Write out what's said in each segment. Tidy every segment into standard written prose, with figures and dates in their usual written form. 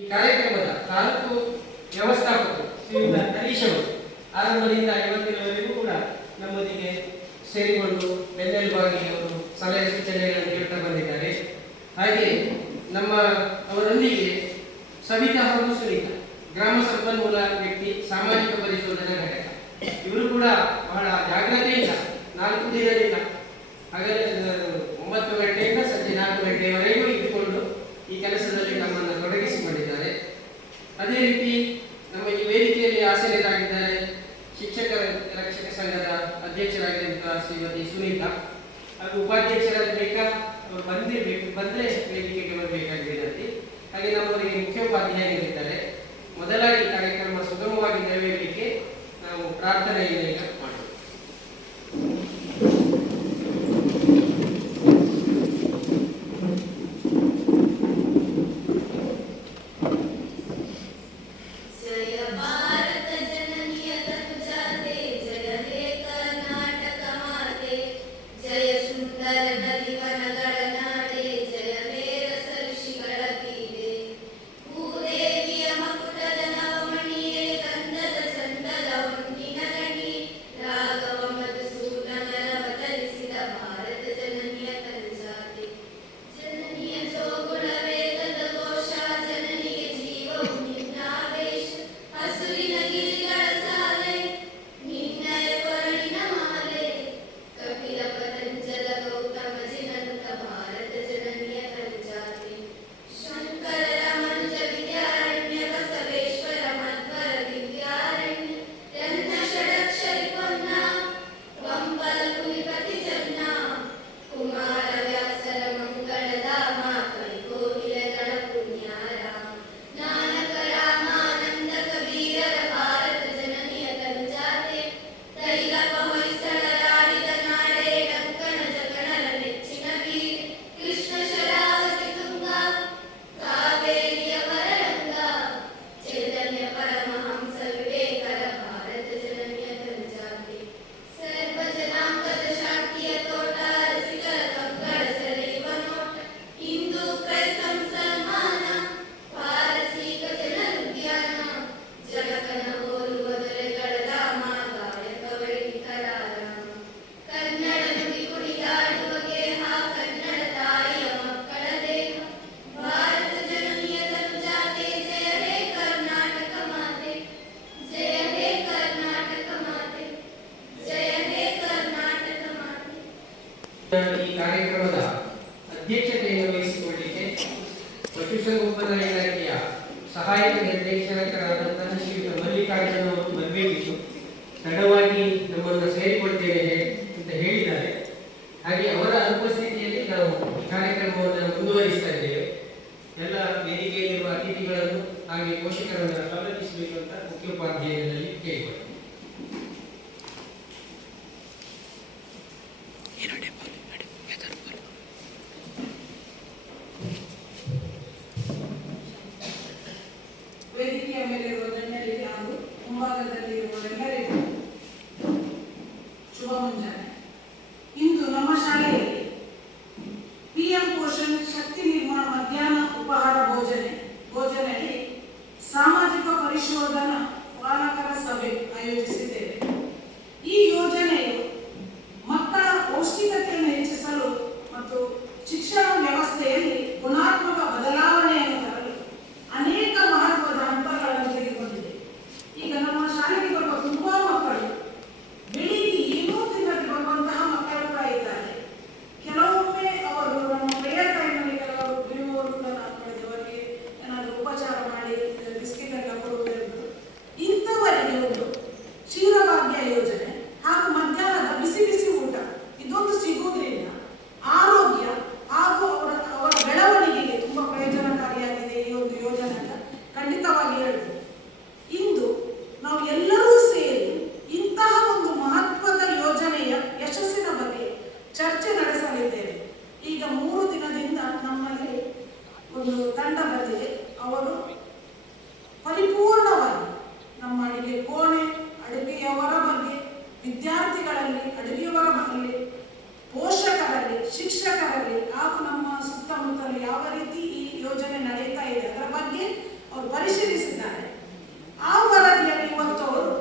ಈ ಕಾರ್ಯಕ್ರಮದ ತಾಲೂಕು ವ್ಯವಸ್ಥಾಪಕರು ಶ್ರೀಯುತ ಹರೀಶ್ ಅವರು ಆರಂಭದಿಂದ ಇವತ್ತಿನವರೆಗೂ ಕೂಡ ನಮ್ಮೊಂದಿಗೆ ಸೇರಿಕೊಂಡು ಬೆನ್ನೆಲುಬಾಗಿ ಅವರು ಸಲಹೆ ಸೂಚನೆಗಳನ್ನು ನೀಡುತ್ತಾ ಬಂದಿದ್ದಾರೆ. ಹಾಗೆ ಅವರೊಂದಿಗೆ ಸವಿತಾ ಹಾಗೂ ಸುನೀತಾ ಗ್ರಾಮ ಸಂಪನ್ಮೂಲ ವ್ಯಕ್ತಿ ಸಾಮಾಜಿಕ ಪರಿಶೋಧನಾ ಘಟಕ ಇವರು ಕೂಡ ಬಹಳ ಜಾಗ್ರತೆಯಿಂದ 4 ದಿನದಿಂದ ಹಗಲ 9 ಗಂಟೆಯಿಂದ ಸಂಜೆ 4 ಗಂಟೆಯವರೆಗೂ ಇದ್ದುಕೊಂಡು ಈ ಕೆಲಸದಲ್ಲಿ ನಮ್ಮನ್ನು ತೊಡಗಿಸಿಕೊಂಡಿದ್ದಾರೆ. ಅದೇ ರೀತಿ ನಮ್ಮ ಈ ವೇದಿಕೆಯಲ್ಲಿ ಆಸೀನರಾಗಿದ್ದಾರೆ ಶಿಕ್ಷಕರ ರಕ್ಷಕ ಸಂಘದ ಅಧ್ಯಕ್ಷರಾಗಿರುವಂತಹ ಶ್ರೀಮತಿ ಸುನೀತಾ ಹಾಗೂ ಉಪಾಧ್ಯಕ್ಷರಾದ ರೇಖಾ ಅವರು ಬಂದರೆ ವೇದಿಕೆಗೆ ಬರಬೇಕಾಗಿದೆ ವಿನಂತಿ. ಹಾಗೆ ನಮ್ಮವರಿಗೆ ಮುಖ್ಯೋಪಾಧ್ಯಾಯರಿದ್ದಾರೆ. ಮೊದಲಾಗಿ ಕಾರ್ಯಕ್ರಮ ಸುಗಮವಾಗಿ ನೆರವೇರಲಿಕ್ಕೆ ನಾವು ಪ್ರಾರ್ಥನೆಯಿಂದ ಈಗ ಮಾಡೋಣ. ಈ ಕಾರ್ಯಕ್ರಮದ ಅಧ್ಯಕ್ಷತೆಯನ್ನು ವಹಿಸಿಕೊಳ್ಳಲಿಕ್ಕೆ ಪಶುಸಂಗೋಪನಾ ಇಲಾಖೆಯ ಸಹಾಯಕ ನಿರ್ದೇಶಕರಾದಂತಹ ಶ್ರೀಯುತ ಮಲ್ಲಿಕಾರ್ಜುನ ಅವರು ಬರಬೇಕಿತ್ತು. ತಡವಾಗಿ ನಮ್ಮನ್ನು ಸೇರಿಕೊಳ್ತೇನೆ ಅಂತ ಹೇಳಿದ್ದಾರೆ. ಹಾಗೆ ಅವರ ಅನುಪಸ್ಥಿತಿಯಲ್ಲಿ ನಾವು ಈ ಕಾರ್ಯಕ್ರಮವನ್ನು ಮುಂದುವರಿಸ್ತಾ ಇದ್ದೇವೆ. ಎಲ್ಲ ವೇದಿಕೆಯಲ್ಲಿರುವ ಅತಿಥಿಗಳನ್ನು ಹಾಗೆ ಪೋಷಕರನ್ನು ಸ್ವಾಗತಿಸಬೇಕು ಅಂತ ಮುಖ್ಯೋಪಾಧ್ಯಾಯರಲ್ಲಿ ಕೇಳಿಕೊಳ್ಳಿ. ವೇದಿಕೆಯ ಮೇಲಿರುವ ಗಣ್ಯರಿಗೆ ಹಾಗೂ ಮುಂಭಾಗದಲ್ಲಿರುವವರೆಲ್ಲರಿಗೂ ಶುಭ ಮುಂಜಾನೆ. ಇಂದು ನಮ್ಮ ಶಾಲೆಯಲ್ಲಿ ಪಿಎಂ ಪೋಷಣ್ ಶಕ್ತಿ ನಿರ್ಮಾಣ ಮಧ್ಯಾಹ್ನ ಉಪಹಾರ ಭೋಜನೆಯಲ್ಲಿ ಸಾಮಾಜಿಕ ಪರಿಶೋಧನಾ ಪಾಲಕರ ಸಭೆ ಆಯೋಜಿಸಲಾಗಿದೆ. ಪರಿಶೀಲಿಸಿದ್ದಾರೆ. ಆ ವರದಿಯಲ್ಲಿ ಇವತ್ತು ಅವರು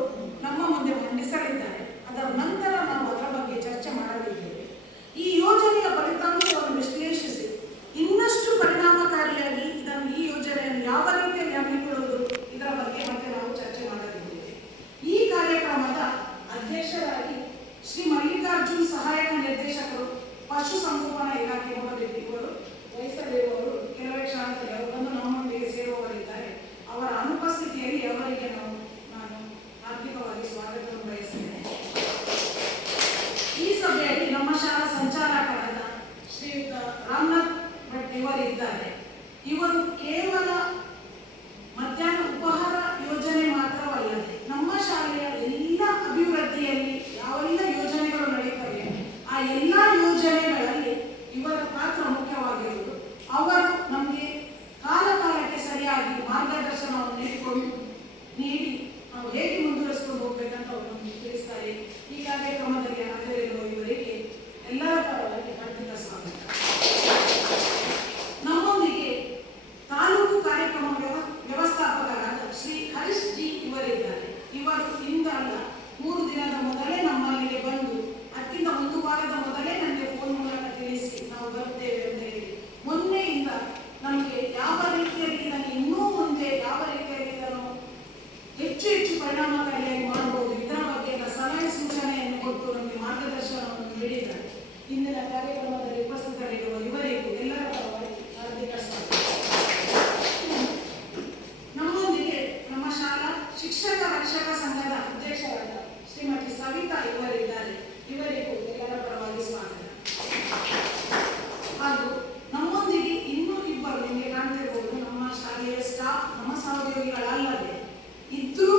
ನಮ್ಮ ಮುಂದೆ ಮಂಡಿಸಲಿದ್ದಾರೆ. ಅದರ ನಂತರ ನಾವು ಅದರ ಬಗ್ಗೆ ಚರ್ಚೆ ಮಾಡಲಿದ್ದೇವೆ. ಈ ಯೋಜನೆಯ ಫಲಿತಾಂಶವನ್ನು ವಿಶ್ಲೇಷಿಸಿ ಇನ್ನಷ್ಟು ಪರಿಣಾಮಕಾರಿಯಾಗಿ ಈ ಯೋಜನೆಯನ್ನು ಯಾವ ರೀತಿಯಲ್ಲಿ ಹಮ್ಮಿಕೊಳ್ಳುವುದು ಇದರ ಬಗ್ಗೆ ಮತ್ತೆ ನಾವು ಚರ್ಚೆ ಮಾಡಲಿದ್ದೇವೆ. ಈ ಕಾರ್ಯಕ್ರಮದ ಅಧ್ಯಕ್ಷರಾಗಿ ಶ್ರೀ ಮಲ್ಲಿಕಾರ್ಜುನ್, ಸಹಾಯಕ ನಿರ್ದೇಶಕರು, ಪಶುಸಂಗೋಪನಾ ಇಲಾಖೆ ಮೂಡಬಿದ್ರಿ, ಇವರು ವಹಿಸಲಿರುವವರು ಕೆಲವೇ ಕ್ಷಣದಲ್ಲಿ ಅವರು ಬಂದು ನಮ್ಮೊಂದಿಗೆ ಸೇರುವವರಿದ್ದಾರೆ. ಅವರ ಅನುಪಸ್ಥಿತಿಯಲ್ಲಿ ಅವರಿಗೆ ನಾನು ಆರ್ಥಿಕವಾಗಿ ಸ್ವಾಗತವನ್ನು ಬಯಸಿದ್ದೇನೆ. ಈ ಸಭೆಯಲ್ಲಿ ನಮ್ಮ ಶಾಲಾ ಸಂಚಾಲಕರಾದ ಶ್ರೀಯುತ ರಾಮನಾಥ್ ಭಟ್ ಇವರಿದ್ದಾರೆ. ಇವರು ಕೇವಲ ಮಧ್ಯಾಹ್ನ ಉಪಹಾರ ಯೋಜನೆ ಮಾತ್ರವಲ್ಲದೆ ನಮ್ಮ ಶಾಲೆಯ ಎಲ್ಲ ಅಭಿವೃದ್ಧಿಯಲ್ಲಿ ಯಾವೆಲ್ಲ ಯೋಜನೆಗಳು ನಡೀತವೆ ಆ ಎಲ್ಲ ಯೋಜನೆಗಳಲ್ಲಿ ಇವರ ಪಾತ್ರ ಮುಖ್ಯವಾಗಿರುವುದು. ಅವರು ನಮಗೆ ಕಾಲಕ್ಕೆ ಸರಿಯಾಗಿ ಮಾರ್ಗದರ್ಶನವನ್ನು ನೀಡಿ ನಾವು ಹೇಗೆ ಮುಂದುವರಿಸಿಕೊಂಡು ಹೋಗ್ಬೇಕಂತ ಅವರು ನಮಗೆ ತಿಳಿಸ್ತಾರೆ. ಈ ಕಾರ್ಯಕ್ರಮದಲ್ಲಿ ಹಾಜರಿರುವ ಇವರಿಗೆ ಎಲ್ಲರ ಪರವಾಗಿ ಹಾರ್ದಿಕ ಸ್ವಾಗತ. ನಮ್ಮೊಂದಿಗೆ ತಾಲೂಕು ಕಾರ್ಯಕ್ರಮ ವ್ಯವಸ್ಥಾಪಕರಾದ ಶ್ರೀ ಹರೀಶ್ ಜಿ ಇವರಿದ್ದಾರೆ. ಇವರು ಇಂದಲ್ಲ 3 ದಿನದ ಮೊದಲೇ ನಮ್ಮಲ್ಲಿಗೆ ಬಂದು ಅದಕ್ಕಿಂತ 1 ವಾರದ ಮೊದಲೇ ನನಗೆ ಫೋನ್ ಮೂಲಕ ತಿಳಿಸಿ ನಾವು ಬರ್ತೇವೆ ಅಂತ ಹೇಳಿ ಮೊನ್ನೆಯಿಂದ ನಮಗೆ ಯಾವ ರೀತಿಯಲ್ಲಿ ನನಗೆ ಇನ್ನೂ ಮುಂದೆ ಯಾವ ರೀತಿಯಲ್ಲಿ ಇದನ್ನು ಹೆಚ್ಚು ಪರಿಣಾಮಕಾರಿಯಾಗಿ ಮಾಡಬಹುದು ಇದರ ಬಗ್ಗೆ ಸಲಹೆ ಸೂಚನೆಯನ್ನು ಕೊಟ್ಟು ನಮಗೆ ಮಾರ್ಗದರ್ಶನವನ್ನು ನೀಡಿದ್ದಾರೆ. ಇಂದಿನ ಕಾರ್ಯಕ್ರಮದಲ್ಲಿ ಉಪಸ್ಥಿತರಿರುವ ಇವರಿಗೂ ಎಲ್ಲರ ಪರವಾಗಿ ಹಾರ್ದಿಕ ಸ್ವಾಗತ. ನಮ್ಮೊಂದಿಗೆ ನಮ್ಮ ಶಾಲಾ ಶಿಕ್ಷಕ ರಕ್ಷಕ ಸಂಘದ ಅಧ್ಯಕ್ಷರಾದ ಶ್ರೀಮತಿ ಸವಿತಾ ಇವರಿದ್ದಾರೆ. ಇವರಿಗೂ ಎಲ್ಲರ ಪರವಾಗಿ ಸ್ವಾಗತ. ಹಾಗೂ ನಮ್ಮೊಂದಿಗೆ ಇನ್ನೂ ಇಬ್ಬರು ನಿಮಗೆ ಕಾಣ್ತಿರಬಹುದು ನಮ್ಮ ಶಾಲೆಯ ಸ್ಟಾಫ್, ನಮ್ಮ ಸಹೋದ್ಯೋಗಿಗಳಲ್ಲದೆ ಇದ್ರೂ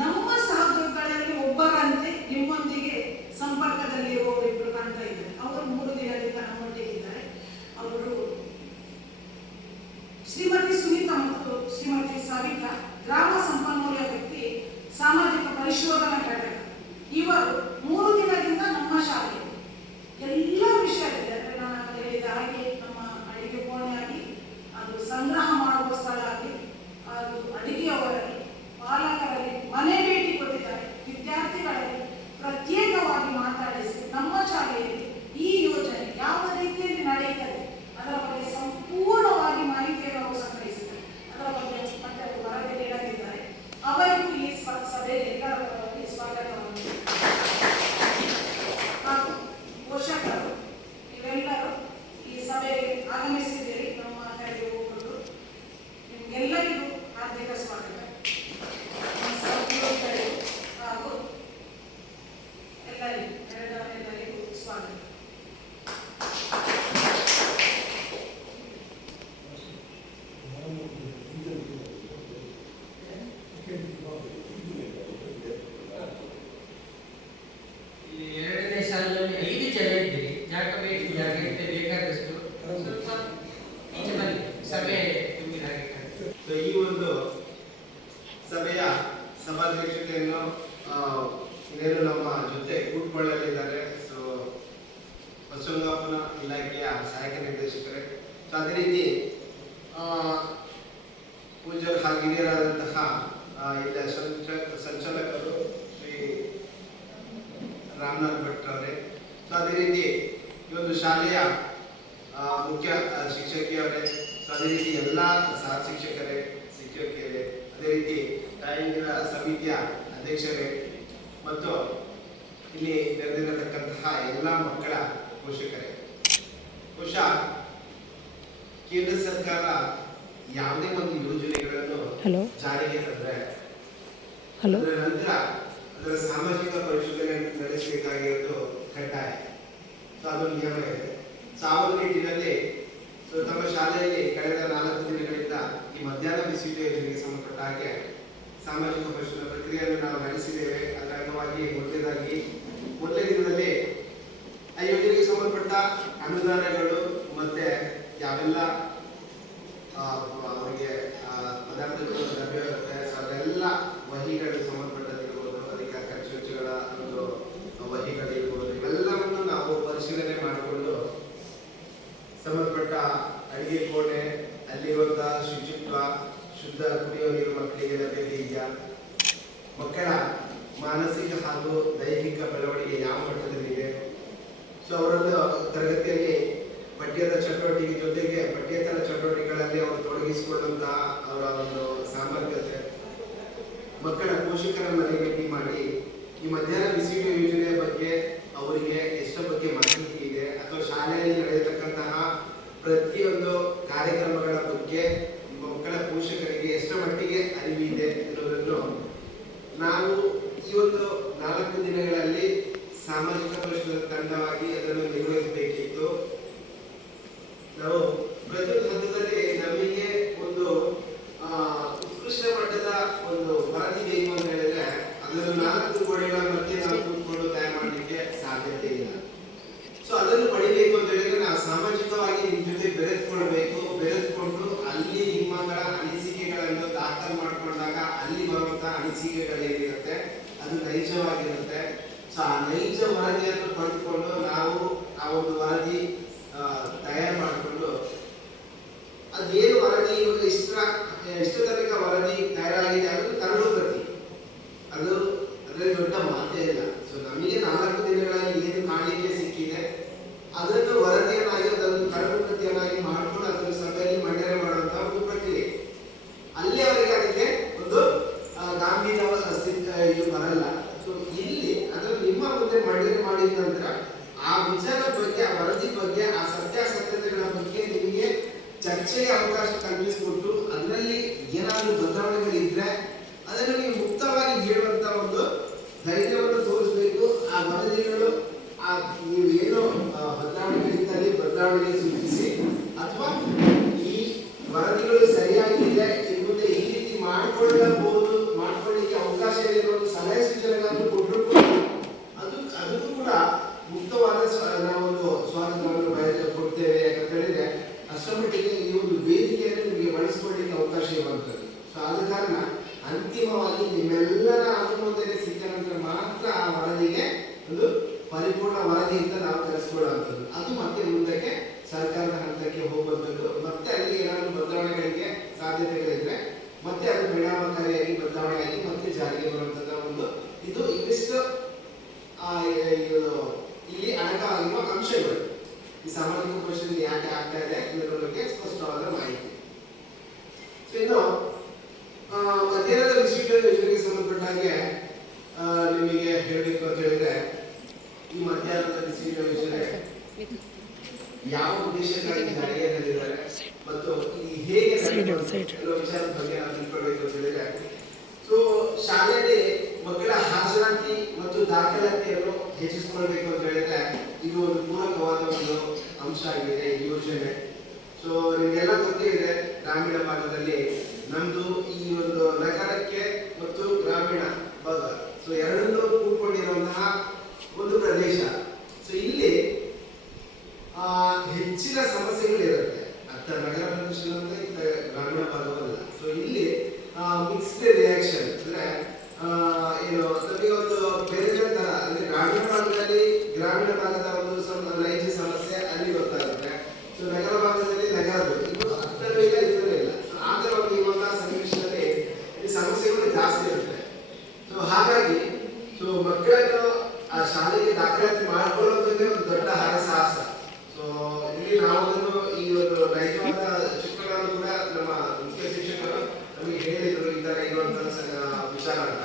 ನಮ್ಮ ಸಹೋದ್ಯೋಗಿಗಳಲ್ಲಿ ಒಬ್ಬರಂತೆ ನಿಮ್ಮೊಂದಿಗೆ ಸಂಪರ್ಕದಲ್ಲಿರುವವರು ಇಬ್ಬರು ಕಾಣ್ತಾ ಇದ್ದಾರೆ. ಅವರು 3 ದಿನದಿಂದ ನಮ್ಮೊಟ್ಟಿಗಿದ್ದಾರೆ. ಅವರು ಶ್ರೀಮತಿ ಸುನೀತಾ ಮತ್ತು ಶ್ರೀಮತಿ ಸವಿತಾ, ಗ್ರಾಮ ಸಂಪನ್ಮೂಲ ವ್ಯಕ್ತಿ, ಸಾಮಾಜಿಕ ಪರಿಶೋಧನಾ ಘಟಕ. ಇವರು 3 ದಿನದಿಂದ ನಮ್ಮ ಶಾಲೆ ಎಲ್ಲ ವಿಷಯದಲ್ಲಿ ಅಂದರೆ ನಾನು ಹೇಳಿದ ಹಾಗೆ ನಮ್ಮ ಅಡಿಗೆ ಕೋಣೆ ಆಗಿ, ಅದು ಸಂಗ್ರಹ ಮಾಡುವ ಸ್ಥಳ ಆಗಿ, ಅದು ಅಡಿಗೆಯವರಲ್ಲಿ, ಪಾಲಕರಲ್ಲಿ ಮನೆ ಭೇಟಿ ಕೊಟ್ಟಿದ್ದಾರೆ. ವಿದ್ಯಾರ್ಥಿಗಳಲ್ಲಿ ಪ್ರತ್ಯೇಕವಾಗಿ ಮಾತಾಡಿಸಿ ನಮ್ಮ ಶಾಲೆಯಲ್ಲಿ ಈ ಯೋಜನೆ ಯಾವ ರೀತಿಯಲ್ಲಿ ನಡೆಯುತ್ತದೆ ಅದರ ಬಗ್ಗೆ ಸಂಪೂರ್ಣವಾಗಿ ಮಾಹಿತಿಯನ್ನು ಅವರು ಸಂಗ್ರಹಿಸಿದ್ದಾರೆ. ಅದರ ಬಗ್ಗೆ ಮತ್ತೆ ಅವರು ವರದಿ ನೀಡಲಿದ್ದಾರೆ. ಅವರಿಗೂ ಈ ಸಭೆಗೆ ಎಲ್ಲರ ಪರವಾಗಿ ಸ್ವಾಗತವನ್ನು. ಹಾಗೂ ಪೋಷಕರು ಇವೆಲ್ಲರೂ ಈ ಸಭೆಗೆ ಆಗಮಿಸಿದ್ದೀರಿ. ನಮ್ಮ ಕಡೆಗೆ ಹೋಗುವುದು ನಿಮಗೆಲ್ಲರಿಗೂ ಹಾರ್ದಿಕ ಸ್ವಾಗತ. ಹಾಗೂ ಎಲ್ಲರಿಗೂ ಸ್ವಾಗತ. ಈ 2ನೇ ಸಾಲಿನಲ್ಲಿ 5 ಜನ ಇದ್ದೀರಿ. ಜಾಗ ಇರುತ್ತೆ ಬೇಕಾದಷ್ಟು. ಸ್ವಲ್ಪ ಈಚೆ ಬನ್ನಿ, ಸಭೆ ತುಂಬಿದ ಹಾಗೆ ಕಾಣುತ್ತೆ. ಈ ಒಂದು ಸಭೆಯ ಸಭಾಧ್ಯಕ್ಷತೆಯನ್ನು ಇನ್ನೇನು ನಮ್ಮ ಜೊತೆ ಕೂತ್ಕೊಳ್ಳಲಿದ್ದಾರೆ. ಸೊ ಪಶುಸಂಗೋಪನಾ ಇಲಾಖೆಯ ಸಹಾಯಕ ನಿರ್ದೇಶಕರೇ, ಸೊ ಅದೇ ರೀತಿ ಪೂಜ್ಯರು ಹಾಗೂ ಹಿರಿಯರಾದಂತಹ ಇಲ್ಲ ಸಂಚಾಲಕರು ಶ್ರೀ ರಾಮನಾಥ್ ಭಟ್ ಅವರೇ, ಸೊ ಅದೇ ರೀತಿ ಈ ಒಂದು ಶಾಲೆಯ ಮುಖ್ಯ ಶಿಕ್ಷಕಿಯವರೇ, ಸೊ ಅದೇ ರೀತಿ ಎಲ್ಲ ಸಹ ಶಿಕ್ಷಕಿಯರೇ, ಅದೇ ರೀತಿ ತಾಯಂದಿರ ಸಮಿತಿಯ ಅಧ್ಯಕ್ಷರೇ ಮತ್ತು ಇಲ್ಲಿ ನೆರೆದಿರತಕ್ಕಂತಹ ಎಲ್ಲ ಮಕ್ಕಳ ಪೋಷಕರೇ. ಬಹುಶಃ ಕೇಂದ್ರ ಸರ್ಕಾರ ಯಾವುದೇ ಒಂದು ಯೋಜನೆಗಳನ್ನು ಜಾರಿಗೆ ತಂದ್ರೆ ಅದರ ನಂತರ ಅದರ ಸಾಮಾಜಿಕ ಪರಿಶೋಧನೆ ನಡೆಸಬೇಕಾಗಿರೋದು ಕಡ್ಡಾಯ. ಸೊ ಅದು ನಿಯಮ ಇದೆ. ಸೊ ಆ ಒಂದು ನಿಟ್ಟಿನಲ್ಲಿ ತಮ್ಮ ಶಾಲೆಯಲ್ಲಿ ಕಳೆದ 4 ದಿನಗಳಿಂದ ಈ ಮಧ್ಯಾಹ್ನ ಬಿಸಿಯೂಟ ಯೋಜನೆಗೆ ಸಂಬಂಧಪಟ್ಟ ಹಾಗೆ ಸಾಮಾಜಿಕ ಪರಿಶೋಧನಾ ಪ್ರಕ್ರಿಯೆಯನ್ನು ನಾವು ನಡೆಸಿದ್ದೇವೆ. ಅದರ ಅಂಗವಾಗಿ ಮೊದಲನೇ ದಿನದಲ್ಲಿ ಆ ಯೋಜನೆಗೆ ಸಂಬಂಧಪಟ್ಟ ಅನುದಾನಗಳು ಮತ್ತೆ ಯಾವೆಲ್ಲ ಅವರಿಗೆ ಪದಾರ್ಥಗಳು ಲಭ್ಯವಿರುತ್ತೆ, ಅದೆಲ್ಲ ವಹಿಗಳಿಗೆ ಸಂಬಂಧಪಟ್ಟದಿರ್ಬೋದು, ಅದಕ್ಕೆ ಖರ್ಚು ವೆಚ್ಚಗಳ ಒಂದು ವಹಿಗಳಿರ್ಬೋದು, ಇವೆಲ್ಲವನ್ನು ನಾವು ಪರಿಶೀಲನೆ ಮಾಡಿಕೊಂಡು ಸಂಬಂಧಪಟ್ಟ ಅಡಿಗೆ ಕೋಣೆ, ಅಲ್ಲಿರುವಂತಹ ಶುಚಿತ್ವ, ಶುದ್ಧ ಕುಡಿಯುವ ನೀರು ಮಕ್ಕಳಿಗೆ ಲಭ್ಯತೆ ಇದೆಯಾ, ಮಕ್ಕಳ ಮಾನಸಿಕ ಹಾಗೂ ದೈಹಿಕ ಬೆಳವಣಿಗೆ ಯಾವ ಮಟ್ಟದಲ್ಲಿದೆ, ಸೊ ಅವರನ್ನು ತರಗತಿಯಲ್ಲಿ ಪಠ್ಯದ ಚಟುವಟಿಕೆ ಜೊತೆಗೆ ಪಠ್ಯೇತರ ಚಟುವಟಿಕೆಗಳಲ್ಲಿ ಅವರು ತೊಡಗಿಸಿಕೊಳ್ಳುವಂತಹ ಅವರ ಒಂದು ಸಾಮರ್ಥ್ಯತೆ, ಮಕ್ಕಳ ಪೋಷಕರ ಮನೆ ಭೇಟಿ ಮಾಡಿ ಈ ಮಧ್ಯಾಹ್ನ ಬಿಸಿಯೂಟ ಯೋಜನೆಯ ಬಗ್ಗೆ ಅವರಿಗೆ ಎಷ್ಟರ ಬಗ್ಗೆ ಮಾಹಿತಿ ಇದೆ ಅಥವಾ ಶಾಲೆಯಲ್ಲಿ ನಡೆಯತಕ್ಕಂತಹ ಪ್ರತಿಯೊಂದು ಕಾರ್ಯಕ್ರಮಗಳ ಬಗ್ಗೆ ಮಕ್ಕಳ ಪೋಷಕರಿಗೆ ಎಷ್ಟರ ಮಟ್ಟಿಗೆ ಅರಿವಿದೆ ಎನ್ನುವುದನ್ನು ನಾವು ಈ ಒಂದು 4 ದಿನಗಳಲ್ಲಿ ಸಾಮಾಜಿಕ ಪರಿಸರದ ತಂಡವಾಗಿ ಅದನ್ನು ನಿರ್ವಹಿಸಬೇಕಿತ್ತು. ನಾವು ಪ್ರತಿಯೊಂದು ಹಂತದಲ್ಲಿ ನಮಗೆ ಒಂದು ಉತ್ಕೃಷ್ಟ ಮಟ್ಟದ ಒಂದು ವರದಿ ಬೇಕು ಅಂತ ಹೇಳಿದ್ರೆ ಅದನ್ನು 4 ಗೋಡೆಗಳ ಮಧ್ಯೆ ನಾವು ಕೂತ್ಕೊಂಡು ತಯಾರು ಮಾಡಲಿಕ್ಕೆ ಸಾಧ್ಯತೆ ಇಲ್ಲ. ಸೊ ಅದನ್ನು ಪಡಿಬೇಕು ಅಂತ ಹೇಳಿದ್ರೆ ನಾವು ಸಾಮಾಜಿಕವಾಗಿ ನಿಮ್ಮ ಜೊತೆ ಬೆರೆತುಕೊಂಡು ಅಲ್ಲಿ ನಿಮ್ಮಗಳ ಅನಿಸಿಕೆಗಳನ್ನು ದಾಖಲು ಮಾಡಿಕೊಂಡಾಗ ಅಲ್ಲಿ ಬರುವಂತಹ ಅನಿಸಿಕೆಗಳೇನಿರುತ್ತೆ ಅದು ನೈಜವಾಗಿರುತ್ತೆ. ಸೊ ಆ ನೈಜ ವರದಿಯನ್ನು ಪಡೆದುಕೊಂಡು ನಾವು ಆ ಒಂದು ವರದಿ ತಯಾರು ಮಾಡಿಕೊಂಡು ಅದೇನು ವರದಿ ಇವಾಗ ಎಷ್ಟು ತನಕ ವರದಿ ತಯಾರಾಗಿದೆ ಅದು ಕರಡು ಪ್ರತಿ, ಅದು ಅದರಲ್ಲಿ ದೊಡ್ಡ ಮಾತೇ ಇಲ್ಲ. ಸೊ ನಮಗೆ 4 ದಿನಗಳಲ್ಲಿ ಏನು ಕಾಣಲಿಕ್ಕೆ ಸಿಕ್ಕಿದೆ ಅದನ್ನು ವರದಿಯನ್ನಾಗಿ ಅದನ್ನು ಕರಡು ಪ್ರತಿಯನ್ನಾಗಿ ಮಾಡಿಕೊಂಡು ಅದನ್ನು ಸಭೆಯಲ್ಲಿ ಮಂಡನೆ ಮಾಡುವಂತಹ ಒಂದು ಪ್ರಕ್ರಿಯೆ. ಅಲ್ಲಿಯವರೆಗೆ ಅದಕ್ಕೆ ಒಂದು ಗಾಂಭೀರ್ಯ ಇದು ಬರಲ್ಲ. ಸೊ ಇಲ್ಲಿ ಅದನ್ನು ನಿಮ್ಮ ಮುಂದೆ ಮಂಡನೆ ಮಾಡಿದ ನಂತರ ಆ ವಿಚಾರದ ಬಗ್ಗೆ, ಆ ವರದಿ ಬಗ್ಗೆ, ಆ ಸತ್ಯಾಸತ್ಯತೆಗಳ ಬಗ್ಗೆ ನಿಮಗೆ ಚರ್ಚೆಗೆ ಅವಕಾಶ ಕಲ್ಪಿಸಿಕೊಟ್ಟು ಅದರಲ್ಲಿ ಏನಾದರೂ ಬದಲಾವಣೆಗಳಿದ್ರೆ ಅದನ್ನು ನೀವು ಮುಕ್ತವಾಗಿ ಹೇಳುವಂತ ಒಂದು ಧೈರ್ಯವನ್ನು ತೋರಿಸಬೇಕು. ಆ ವರದಿಗಳು ನೀವು ಏನು ಬದಲಾವಣೆಗಳಿದ್ದಲ್ಲಿ ಬದಲಾವಣೆಗೆ ಸೂಚಿಸಿ ಅಥವಾ ಈ ವರದಿಗಳು ಸರಿಯಾಗಿದೆ ಮುಂದೆ ಈ ರೀತಿ ಮಾಡ್ಕೊಳ್ಳಿಕ್ಕೆ ಅವಕಾಶ ಇದೆ ಒಂದು ಸಲಹೆ ಸೂಚನೆಗಳನ್ನು ಕೊಟ್ಟರು ಅದಕ್ಕೂ ಕೂಡ ಮುಕ್ತವಾದ ನಾವೊಂದು ಸ್ವಾಗತವನ್ನು ಕೊಡ್ತೇವೆ. ಯಾಕಂತ ಹೇಳಿದ್ರೆ ಅಷ್ಟರ ಮಟ್ಟಿಗೆ ಈ ಒಂದು ವೇದಿಕೆಯನ್ನು ನಿಮಗೆ ಬಳಸಿಕೊಳ್ಳಿಕ್ಕೆ ಅವಕಾಶ ಇರುವಂಥದ್ದು. ಸೊ ಆದ ಕಾರಣ ಅಂತಿಮವಾಗಿ ನಿಮ್ಮೆಲ್ಲರ ಅನುಮೋದನೆ ಸಿಕ್ಕ ನಂತರ ಮಾತ್ರ ಆ ವರದಿಗೆ ಒಂದು ಪರಿಪೂರ್ಣ ವರದಿ ಅಂತ ನಾವು ಕರೆಸ್ಕೊಳ್ಳುವಂಥದ್ದು. ಅದು ಮತ್ತೆ ಮುಂದಕ್ಕೆ ಸರ್ಕಾರದ ಹಂತಕ್ಕೆ ಹೋಗುವಂಥದ್ದು. ಮತ್ತೆ ಅಲ್ಲಿ ಏನಾದರೂ ಬದಲಾವಣೆಗಳಿಗೆ ಸಾಧ್ಯತೆಗಳಿದ್ರೆ ಮತ್ತೆ ಅದು ಪರಿಣಾಮಕಾರಿಯಾಗಿ ಬದಲಾವಣೆಯಾಗಿ ಮತ್ತೆ ಜಾರಿಗೆ ಬರುವಂಥದ್ದು ಒಂದು ಇದು ಇವಿಷ್ಟು ಇಲ್ಲಿ ಅಡಕವಾಗಿರುವ ಅಂಶಗಳು. ಈ ಸಾಮಾಜಿಕ ಪರಿಸ್ಥಿತಿ ಯಾಕೆ ಆಗ್ತಾ ಇದೆ ಇದರ ಬಗ್ಗೆ ಸ್ಪಷ್ಟವಾದ ಮಾಹಿತಿ. ಇನ್ನು ಮಧ್ಯಾಹ್ನದ ಬಿಸಿಯೂಟ ಯೋಜನೆಗೆ ಸಂಬಂಧಪಟ್ಟ ಹಾಗೆ ನಿಮಗೆ ಹೇಳಬೇಕು ಅಂತ ಹೇಳಿದ್ರೆ ಈ ಮಧ್ಯಾಹ್ನದ ಬಿಸಿಯೂಟ ಯೋಜನೆ ಯಾವ ಉದ್ದೇಶಕ್ಕಾಗಿ ಜಾರಿಗೆ ತಂದಿದ್ದಾರೆ ಮತ್ತು ಹೇಗೆ ವಿಚಾರದ ಬಗ್ಗೆ ನಾವು ತಿಳ್ಕೊಳ್ಬೇಕು ಅಂತ ಹೇಳಿದ್ರೆ ಸೊ ಶಾಲೆಯಲ್ಲಿ ಮಕ್ಕಳ ಹಾಜರಾತಿ ಮತ್ತು ದಾಖಲಾತಿಯನ್ನು ಹೆಚ್ಚಿಸಿಕೊಳ್ಬೇಕು ಅಂತ ಹೇಳಿದ್ರೆ ಇದು ಒಂದು ಪೂರಕವಾದ ಒಂದು ಅಂಶ ಆಗಿದೆ ಈ ಯೋಜನೆ. ಸೊ ನಿಮಗೆಲ್ಲ ಗೊತ್ತಿದೆ ಗ್ರಾಮೀಣ ಭಾಗದಲ್ಲಿ ನಮ್ದು ಈ ಒಂದು ನಗರಕ್ಕೆ ಮತ್ತು ಗ್ರಾಮೀಣ ಭಾಗ ಸೊ ಎರಡನ್ನೂ ಕೂಡಿಕೊಂಡಿರುವಂತಹ ಒಂದು ಪ್ರದೇಶ. ಸೊ ಇಲ್ಲಿ ಹೆಚ್ಚಿನ ಸಮಸ್ಯೆಗಳಿರುತ್ತೆ. ಅತ್ತ ನಗರ ಪ್ರದೇಶದಂತೆ ಗ್ರಾಮೀಣ ಭಾಗವಲ್ಲ. ಸೊ ಇಲ್ಲಿ ಮಿಕ್ಸ್ಡ್ ರಿಯಾಕ್ಷನ್ ಅಂದ್ರೆ ಏನು ನಮಗೆ ಒಂದು ಬೇರೆ ತರ ಅಂದ್ರೆ ಗ್ರಾಮೀಣ ಭಾಗದ ಒಂದು ನೈಜ ಸಮಸ್ಯೆ ಅಲ್ಲಿ ಗೊತ್ತಾಗುತ್ತೆ. ಸೊ ನಗರ ಭಾಗದಲ್ಲಿ ನಗರದ್ದು ಇದು ಅರ್ಥವೂ ಇಲ್ಲ ಇದೂ ಇಲ್ಲ. ಆಗ ಒಂದು ಇವಾಗ ಸನ್ನಿವೇಶದಲ್ಲಿ ಈ ಸಮಸ್ಯೆಗಳು ಜಾಸ್ತಿ ಇರುತ್ತೆ. ಸೊ ಹಾಗಾಗಿ ಸೊ ಮಕ್ಕಳನ್ನು ಆ ಶಾಲೆಗೆ ದಾಖಲಾತಿ ಮಾಡಿಕೊಳ್ಳೋದಕ್ಕೆ ಒಂದು ದೊಡ್ಡ ಹರಸಾಹಸ. ಸೊ ಇಲ್ಲಿ ನಾವು ಈ ಒಂದು ನೈಜವಾದ ಚಿತ್ರಗಳನ್ನು ಕೂಡ ನಮ್ಮ ಮುಖ್ಯ ಶಿಕ್ಷಕರು ನಮಗೆ ಹೇಳಿದ್ರು ಈ ತರ ಇರುವಂತಹ ವಿಚಾರ ಅಂತ.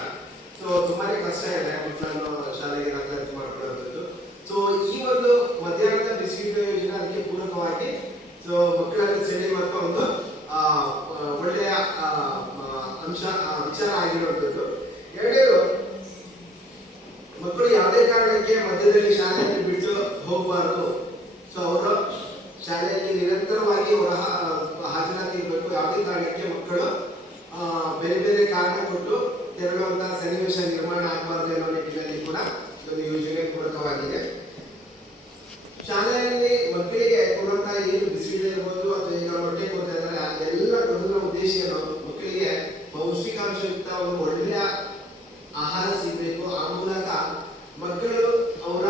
ಸೊ ತುಂಬಾನೇ ಕಷ್ಟ ಇದೆ ಮಕ್ಕಳನ್ನು ಶಾಲೆಗೆ ದಾಖಲಾತಿ ಮಾಡ್ಕೊಳ್ಳುವಂಥದ್ದು. ಸೊ ಈ ಒಂದು ಮಧ್ಯಾಹ್ನದ ಬಿಸಿಯೂಟ ಯೋಜನೆ ಅದಕ್ಕೆ ಪೂರಕವಾಗಿ ಸೊ ಮಕ್ಕಳಲ್ಲಿ ಸೆಳೆಯುವಂತ ಒಂದು ಒಳ್ಳೆಯ ಅಂಶ ವಿಚಾರ ಆಗಿರುವಂಥದ್ದು. ಎರಡನೇದು ಮಕ್ಕಳು ಯಾವುದೇ ಕಾರಣಕ್ಕೆ ಮಧ್ಯದಲ್ಲಿ ಶಾಲೆಯನ್ನು ಬಿಟ್ಟು ಹೋಗಬಾರದು. ಸೊ ಅವರು ಶಾಲೆಯಲ್ಲಿ ನಿರಂತರವಾಗಿ ಹಾಜರಾತಿ ಇರಬೇಕು. ಯಾವುದೇ ಕಾರಣಕ್ಕೆ ಮಕ್ಕಳು ಬೇರೆ ಬೇರೆ ಕಾರಣ ಕೊಟ್ಟು ತೆರಳುವಂತಹ ಸನ್ನಿವೇಶ ನಿರ್ಮಾಣ ಆಗಬಾರದು ಅನ್ನೋ ನಿಟ್ಟಿನಲ್ಲಿ ಕೂಡ ಒಂದು ಯೋಜನೆ ಪೂರಕವಾಗಿದೆ. ಶಾಲೆಯಲ್ಲಿ ಮಕ್ಕಳಿಗೆ ಕೊಡುವಂತಹ ಏನು ಬಿಸಿಯೂಟ ಇರ್ಬೋದು ಅಥವಾ ಈಗ ಹೊಟ್ಟೆ ಕೊಡ್ತಾ ಇದ್ದಾರೆ ಅದೆಲ್ಲ ಕೊಡುವ ಉದ್ದೇಶ ಮಕ್ಕಳಿಗೆ ಪೌಷ್ಟಿಕಾಂಶಯುಕ್ತ ಒಂದು ಒಳ್ಳೆಯ ಆಹಾರ ಸಿಗಬೇಕು. ಆ ಮೂಲಕ ಮಕ್ಕಳು ಅವರ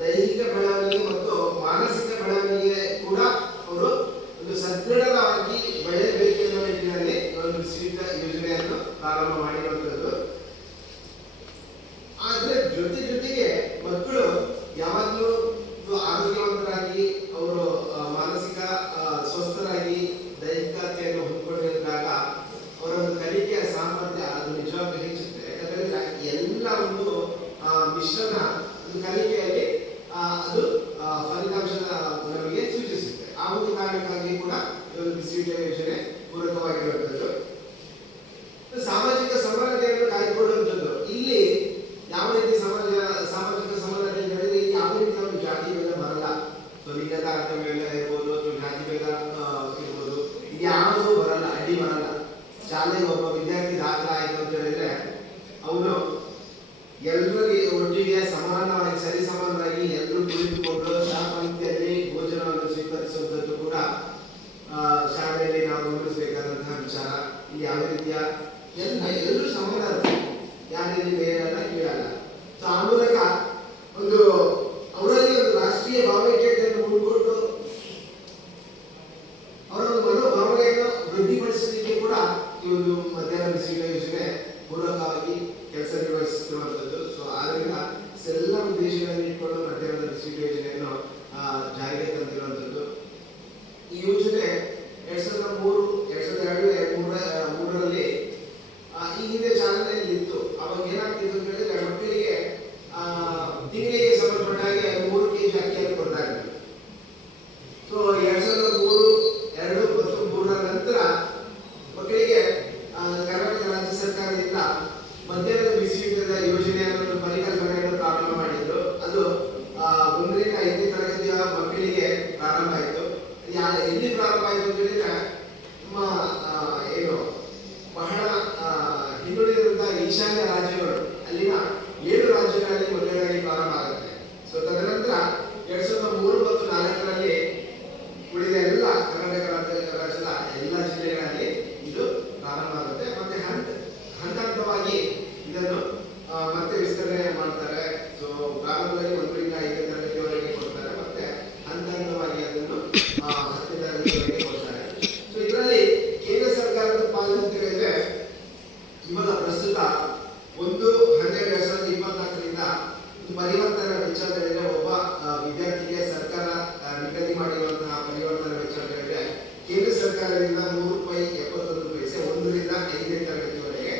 ದೈಹಿಕ ಬೆಳವಣಿಗೆ ಮತ್ತು ಮಾನಸಿಕ ಬೆಳವಣಿಗೆ ಕೂಡ ಅವರು ಒಂದು ಸದೃಢವಾಗಿ ಬೆಳೆಯಬೇಕು ಅನ್ನೋ ನಿಟ್ಟಿನಲ್ಲಿ ಒಂದು ಬಿಸಿಯೂಟ ಯೋಜನೆ ಯೋಜನೆಯನ್ನು ಪ್ರಾರಂಭ ಮಾಡಿರುವಂಥದ್ದು. ಆದ್ರೆ ಜೊತೆಗೆ ಮಕ್ಕಳು ಯಾವಾಗಲೂ ಆರೋಗ್ಯವಂತರಾಗಿ ಅವರು ಮಾನಸಿಕ ಸ್ವಸ್ಥರಾಗಿ ದೈಹಿಕತೆಯನ್ನು ಹೊಂದ್ಕೊಂಡಿದ್ದಾಗ ಅವರ ಒಂದು ಕಲಿಕೆಯ ಸಾಮರ್ಥ್ಯ ಅದು ನಿಜವಾಗ್ಲೂ ಹೆಚ್ಚುತ್ತೆ. ಯಾಕಂದ್ರೆ ಎಲ್ಲ ಒಂದು ಮಿಶ್ರಣ ಒಂದು ಕಲಿಕೆಯಲ್ಲಿ ಅದು ಫಲಿತಾಂಶದ ನಮಗೆ ಸೂಚಿಸುತ್ತೆ. ಆ ಒಂದು ಕಾರಣಕ್ಕಾಗಿ ಕೂಡ ಒಂದು ಬಿಸಿಯೂಟ ಯೋಜನೆ ಪೂರಕವಾಗಿರುವಂಥದ್ದು. ಸಾಮಾಜಿಕ ಸಮಾನತೆಯನ್ನು ಕಾಯ್ದುಕೊಳ್ಳುವಂಥದ್ದು. ಇಲ್ಲಿ ಯಾವ ರೀತಿ ಸಾಮಾಜಿಕ ಸಮಾನತೆ ಹೇಳಿದ್ರೆ ಯಾವುದೇ ರೀತಿಯ ಒಂದು ಜಾತಿ ಭೇದ ಬರಲ್ಲ. ಲಿಂಗ ತಾರತಮ್ಯ ಇರ್ಬೋದು ಅಥವಾ ಜಾತಿ ಭೇದ ಇರ್ಬೋದು, ಇದು ಯಾವುದೂ ಬರಲ್ಲ, ಅಡ್ಡಿ ಬರಲ್ಲ. ಶಾಲೆಗೆ ಒಬ್ಬ ವಿದ್ಯಾರ್ಥಿ ದಾಖಲೆ ಆಯ್ತು ಅಂತ ಹೇಳಿದ್ರೆ ಅವನು ಎಲ್ಲರಿಗೂ ಒಟ್ಟಿಗೆ ಸಮಾನವಾಗಿ ಸರಿ ಸಮಾನವಾಗಿ ಎಲ್ಲರೂ ಕುಳಿತುಕೊಂಡು ಸಹಪಂಕ್ತಿಯಲ್ಲಿ ಭೋಜನವನ್ನು ಸ್ವೀಕರಿಸುವಂಥದ್ದು ಕೂಡ ಶಾಲೆಯಲ್ಲಿ ನಾವು ಗಮನಿಸಬೇಕಾದಂತಹ ವಿಚಾರ. ಇಲ್ಲಿ ಯಾವುದೇ ರೀತಿಯ ಎಲ್ಲರೂ ಸಮಾನರು, ಯಾರಿಗೆ ಬೇರೆಲ್ಲ ಕೀಳಲ್ಲ. ಸೊ ಆ ಮೂಲಕ ಒಂದು ಅವರಲ್ಲಿ ಒಂದು ರಾಷ್ಟ್ರೀಯ ಭಾವೈಕ್ಯತೆಯನ್ನು ಉಳ್ಕೊಂಡು ಅವರ ಒಂದು ಮನೋಭಾವನೆಯನ್ನು ವೃದ್ಧಿಪಡಿಸಲಿಕ್ಕೆ ಕೂಡ ಈ ಒಂದು ಮಧ್ಯಾಹ್ನ ಬಿಸಿಯೂಟ ಯೋಜನೆ ಪೂರಕವಾಗಿ ಕೆಲಸ ನಿರ್ವಹಿಸುತ್ತಿರುವಂಥದ್ದು. ಸೊ ಆದ್ರಿಂದ ಎಲ್ಲ ಉದ್ದೇಶಗಳನ್ನು ಇಟ್ಕೊಂಡು ಮಧ್ಯಾಹ್ನದ ಬಿಸಿಯೂಟ ಯೋಜನೆಯನ್ನು ಜಾರಿಗೆ ತಂದಿರುವಂಥದ್ದು. ಈ ಯೋಜನೆ 2003ರಲ್ಲಿ ಈ ಹಿಂದೆ ಚಾಲನೆಯಲ್ಲಿ ಇತ್ತು. ಅವಾಗ ಏನಾಗ್ತಿತ್ತು ಅಂತ ಹೇಳಿದ್ರೆ ಮಕ್ಕಳಿಗೆ ತಿಂಗಳಿಗೆ ಸಂಬಂಧಪಟ್ಟ ಹಾಗೆ 3 kg ಅಕ್ಕಿಯನ್ನು ಕೊಡ್ತಾ ಇದ್ರು. ಸೊ 2003ರ ನಂತರ ಮಕ್ಕಳಿಗೆ ಕರ್ನಾಟಕ ರಾಜ್ಯ ಸರ್ಕಾರದಿಂದ ಮಧ್ಯಾಹ್ನದ ಬಿಸಿಯೂಟದ ಯೋಜನೆಯನ್ನು ಪರಿಕಲ್ಪನೆಯನ್ನು ಪ್ರಾರಂಭ ಮಾಡಿದ್ರು. ಅದು 1ರಿಂದ 5ನೇ ತರಗತಿಯ ಮಕ್ಕಳಿಗೆ ಪ್ರಾರಂಭ ಆಯಿತು. ಎಲ್ಲಿ ಪ್ರಾರಂಭ ಆಯಿತು ಅಂತ ಹೇಳಿದ್ರೆ ನಮ್ಮ ಏನು ಬಹಳ ಹಿಂದುಳಿದಿರುವಂತಹ ಈಶಾನ್ಯ ರಾಜ್ಯಗಳು, ಅಲ್ಲಿನ 7 ರಾಜ್ಯಗಳಲ್ಲಿ ಮೊದಲನೇದಾಗಿ ಪ್ರಾರಂಭ ಆಗುತ್ತೆ. ಸೊ ತದನಂತರ 2003 ಮತ್ತು 2004ರಲ್ಲಿ ಉಳಿದ ಎಲ್ಲ ಕರ್ನಾಟಕ ರಾಜ್ಯದ ಎಲ್ಲ ಜಿಲ್ಲೆಗಳಲ್ಲಿ ಇದು ಪ್ರಾರಂಭ ಆಗುತ್ತೆ. ಮತ್ತೆ ಹಂತವಾಗಿ ಇದನ್ನು ಮತ್ತೆ ವಿಸ್ತರಣೆ ಮಾಡ್ತಾರೆ. ಸೊ ಪ್ರಾರಂಭದಲ್ಲಿ 1ರಿಂದ 5ನೇ ತರಗತಿಯವರೆಗೆ ಕೊಡ್ತಾರೆ, ಮತ್ತೆ ಹಂತವಾಗಿ ಅದನ್ನು 10ನೇ ತರಗತಿಯವರೆಗೆ ಕೊಡ್ತಾರೆ. ಸೊ ಇದರಲ್ಲಿ ಕೇಂದ್ರ ಸರ್ಕಾರದ ಪಾಲನೆ ಅಂತ ಹೇಳಿದ್ರೆ ಇವಾಗ ಪ್ರಸ್ತುತ 1/12/2024ರಿಂದ ಪರಿವರ್ತನಾ ವೆಚ್ಚ ಅಂತ ಹೇಳಿದ್ರೆ ಒಬ್ಬ ವಿದ್ಯಾರ್ಥಿಗೆ ಸರ್ಕಾರ ನಿಗದಿ ಮಾಡಿರುವಂತಹ ಪರಿವರ್ತನಾ ವೆಚ್ಚ ಅಂತ ಹೇಳಿದ್ರೆ ಕೇಂದ್ರ ಸರ್ಕಾರದಿಂದ ₹3.71 1ರಿಂದ 5ನೇ ತರಗತಿವರೆಗೆ.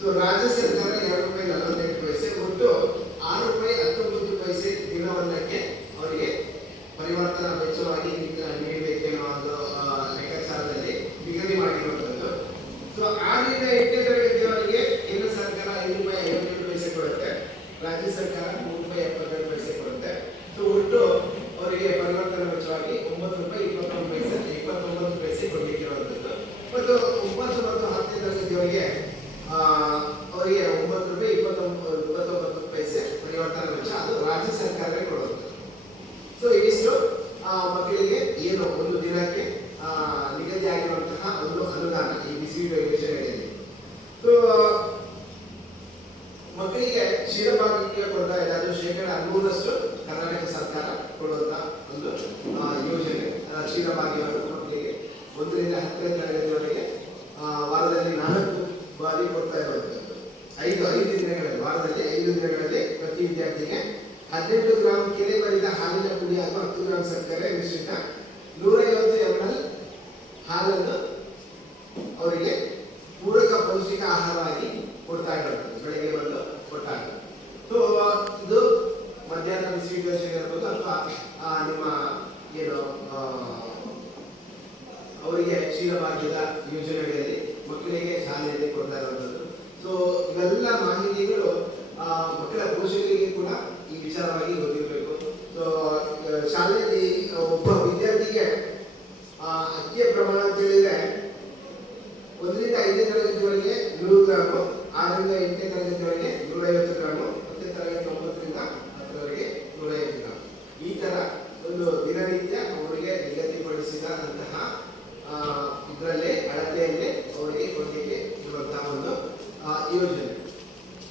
ಸೊ ರಾಜ್ಯ ಸರ್ಕಾರ ₹2.48, ಒಟ್ಟು ₹6.19 ದಿನವೊಂದಕ್ಕೆ ಅವರಿಗೆ ಪರಿವರ್ತನಾ ವೆಚ್ಚವಾಗಿ ನೀಡಬೇಕು ಅನ್ನೋ ಒಂದು ಲೆಕ್ಕಾಚಾರದಲ್ಲಿ ನಿಗದಿ ಮಾಡಿರುವಂಥದ್ದು. ಸೊ 6ರಿಂದ 8ನೇ ತರಗತಿಯವರೆಗೆ ಕೇಂದ್ರ ಸರ್ಕಾರ ₹5.57 ಕೊಡುತ್ತೆ, ರಾಜ್ಯ ಸರ್ಕಾರ ₹3.72 ಕೊಡುತ್ತೆ. ಸೊ ಒಟ್ಟು ಅವರಿಗೆ ಪರಿವರ್ತನಾ ವೆಚ್ಚವಾಗಿ ₹9.29 ಕೊಡಲಿಕ್ಕಿರುವಂಥದ್ದು. ಮತ್ತು 9 ಮತ್ತು 10ನೇ ತರಗತಿಯವರೆಗೆ ಅವರಿಗೆ ₹9.29 ಪರಿವರ್ತನಾ ವೆಚ್ಚ, ಅದು ರಾಜ್ಯ ಸರ್ಕಾರವೇ ಕೊಡುವಂಥದ್ದು. ಸೊ ಇದಿಷ್ಟು ಮಕ್ಕಳಿಗೆ ಏನು ಒಂದು ದಿನಕ್ಕೆ ನಿಗದಿಯಾಗಿರುವಂತಹ ಒಂದು ಅನುದಾನ ಈ ಬಿಸಿಯೂಟ ಯೋಜನೆಯಲ್ಲಿ. ಸೊ ಮಕ್ಕಳಿಗೆ ಕ್ಷೀರಭಾಗ್ಯ ಕೊಡ್ತಾ ಇದೆ, ಅದು 100% ಕರ್ನಾಟಕ ಸರ್ಕಾರ ಕೊಡುವಂತಹ ಒಂದು ಯೋಜನೆ. ಕ್ಷೀರಭಾಗ್ಯವನ್ನು ಮಕ್ಕಳಿಗೆ 1ರಿಂದ 10ನೇ ತರಗತಿವರೆಗೆ ವಾರದಲ್ಲಿ 4 ಬಾರಿ ಕೊಡ್ತಾ ಇರುವಂಥದ್ದು. 5 ದಿನಗಳಲ್ಲಿ, ವಾರದಲ್ಲಿ 5 ದಿನಗಳಲ್ಲಿ ಪ್ರತಿ ವಿದ್ಯಾರ್ಥಿಗೆ 18 ಗ್ರಾಂ ಕೆನೆ ಬರಿದ ಹಾಲಿನ ಪುಡಿ ಹಾಗೂ 10 ಗ್ರಾಂ ಸಕ್ಕರೆ ಮಿಶ್ರಿತ 150 ml ಹಾಲನ್ನು ಅವರಿಗೆ ಪೂರಕ ಪೌಷ್ಟಿಕ ಆಹಾರವಾಗಿ ಕೊಡ್ತಾ ಇರುವಂಥದ್ದು, ಬೆಳಗ್ಗೆ ಬಂದು ಕೊಟ್ಟಾಗ. ಸೊ ಇದು ಮಧ್ಯಾಹ್ನ ಬಿಸಿಯೂಟ ಯೋಜನೆ ಇರ್ಬೋದು ಅಥವಾ ನಿಮ್ಮ ಏನು ಅವರಿಗೆ ಕ್ಷೀರಭಾಗ್ಯದ ಯೋಜನೆಗಳಲ್ಲಿ ಮಕ್ಕಳಿಗೆ ಶಾಲೆಯಲ್ಲಿ ಕೊಡ್ತಾ ಇರುವಂಥದ್ದು. ಸೊ ಇವೆಲ್ಲ ಮಾಹಿತಿಗಳು ಮಕ್ಕಳ ಪೋಷಕರಿಗೆ ಕೂಡ ಈ ವಿಚಾರವಾಗಿ ಗೊತ್ತಿರಬೇಕು. ಸೊ ಶಾಲೆಯಲ್ಲಿ ಒಬ್ಬ ವಿದ್ಯಾರ್ಥಿಗೆ ಅಕ್ಕಿಯ ಪ್ರಮಾಣ ಅಂತ ಹೇಳಿದ್ರೆ 1ರಿಂದ 5ನೇ ತರಗತಿವರೆಗೆ 100 ಗ್ರಾಮು, 6ರಿಂದ 8ನೇ ತರಗತಿವರೆಗೆ 150 ಗ್ರಾಮು, 10ನೇ ತರಗತಿ 9ರಿಂದ 10ರವರೆಗೆ 150 ಗ್ರಾಮು. ಈ ತರ ಒಂದು ದಿನನಿತ್ಯ ಅವರಿಗೆ ನಿಗದಿಪಡಿಸಿದಂತಹ ಇದರಲ್ಲೇ ಅಳತೆಯಲ್ಲೇ ಅವರಿಗೆ ಕೊಡಲಿಕ್ಕೆ ಇರುವಂತಹ ಒಂದು ಯೋಜನೆ.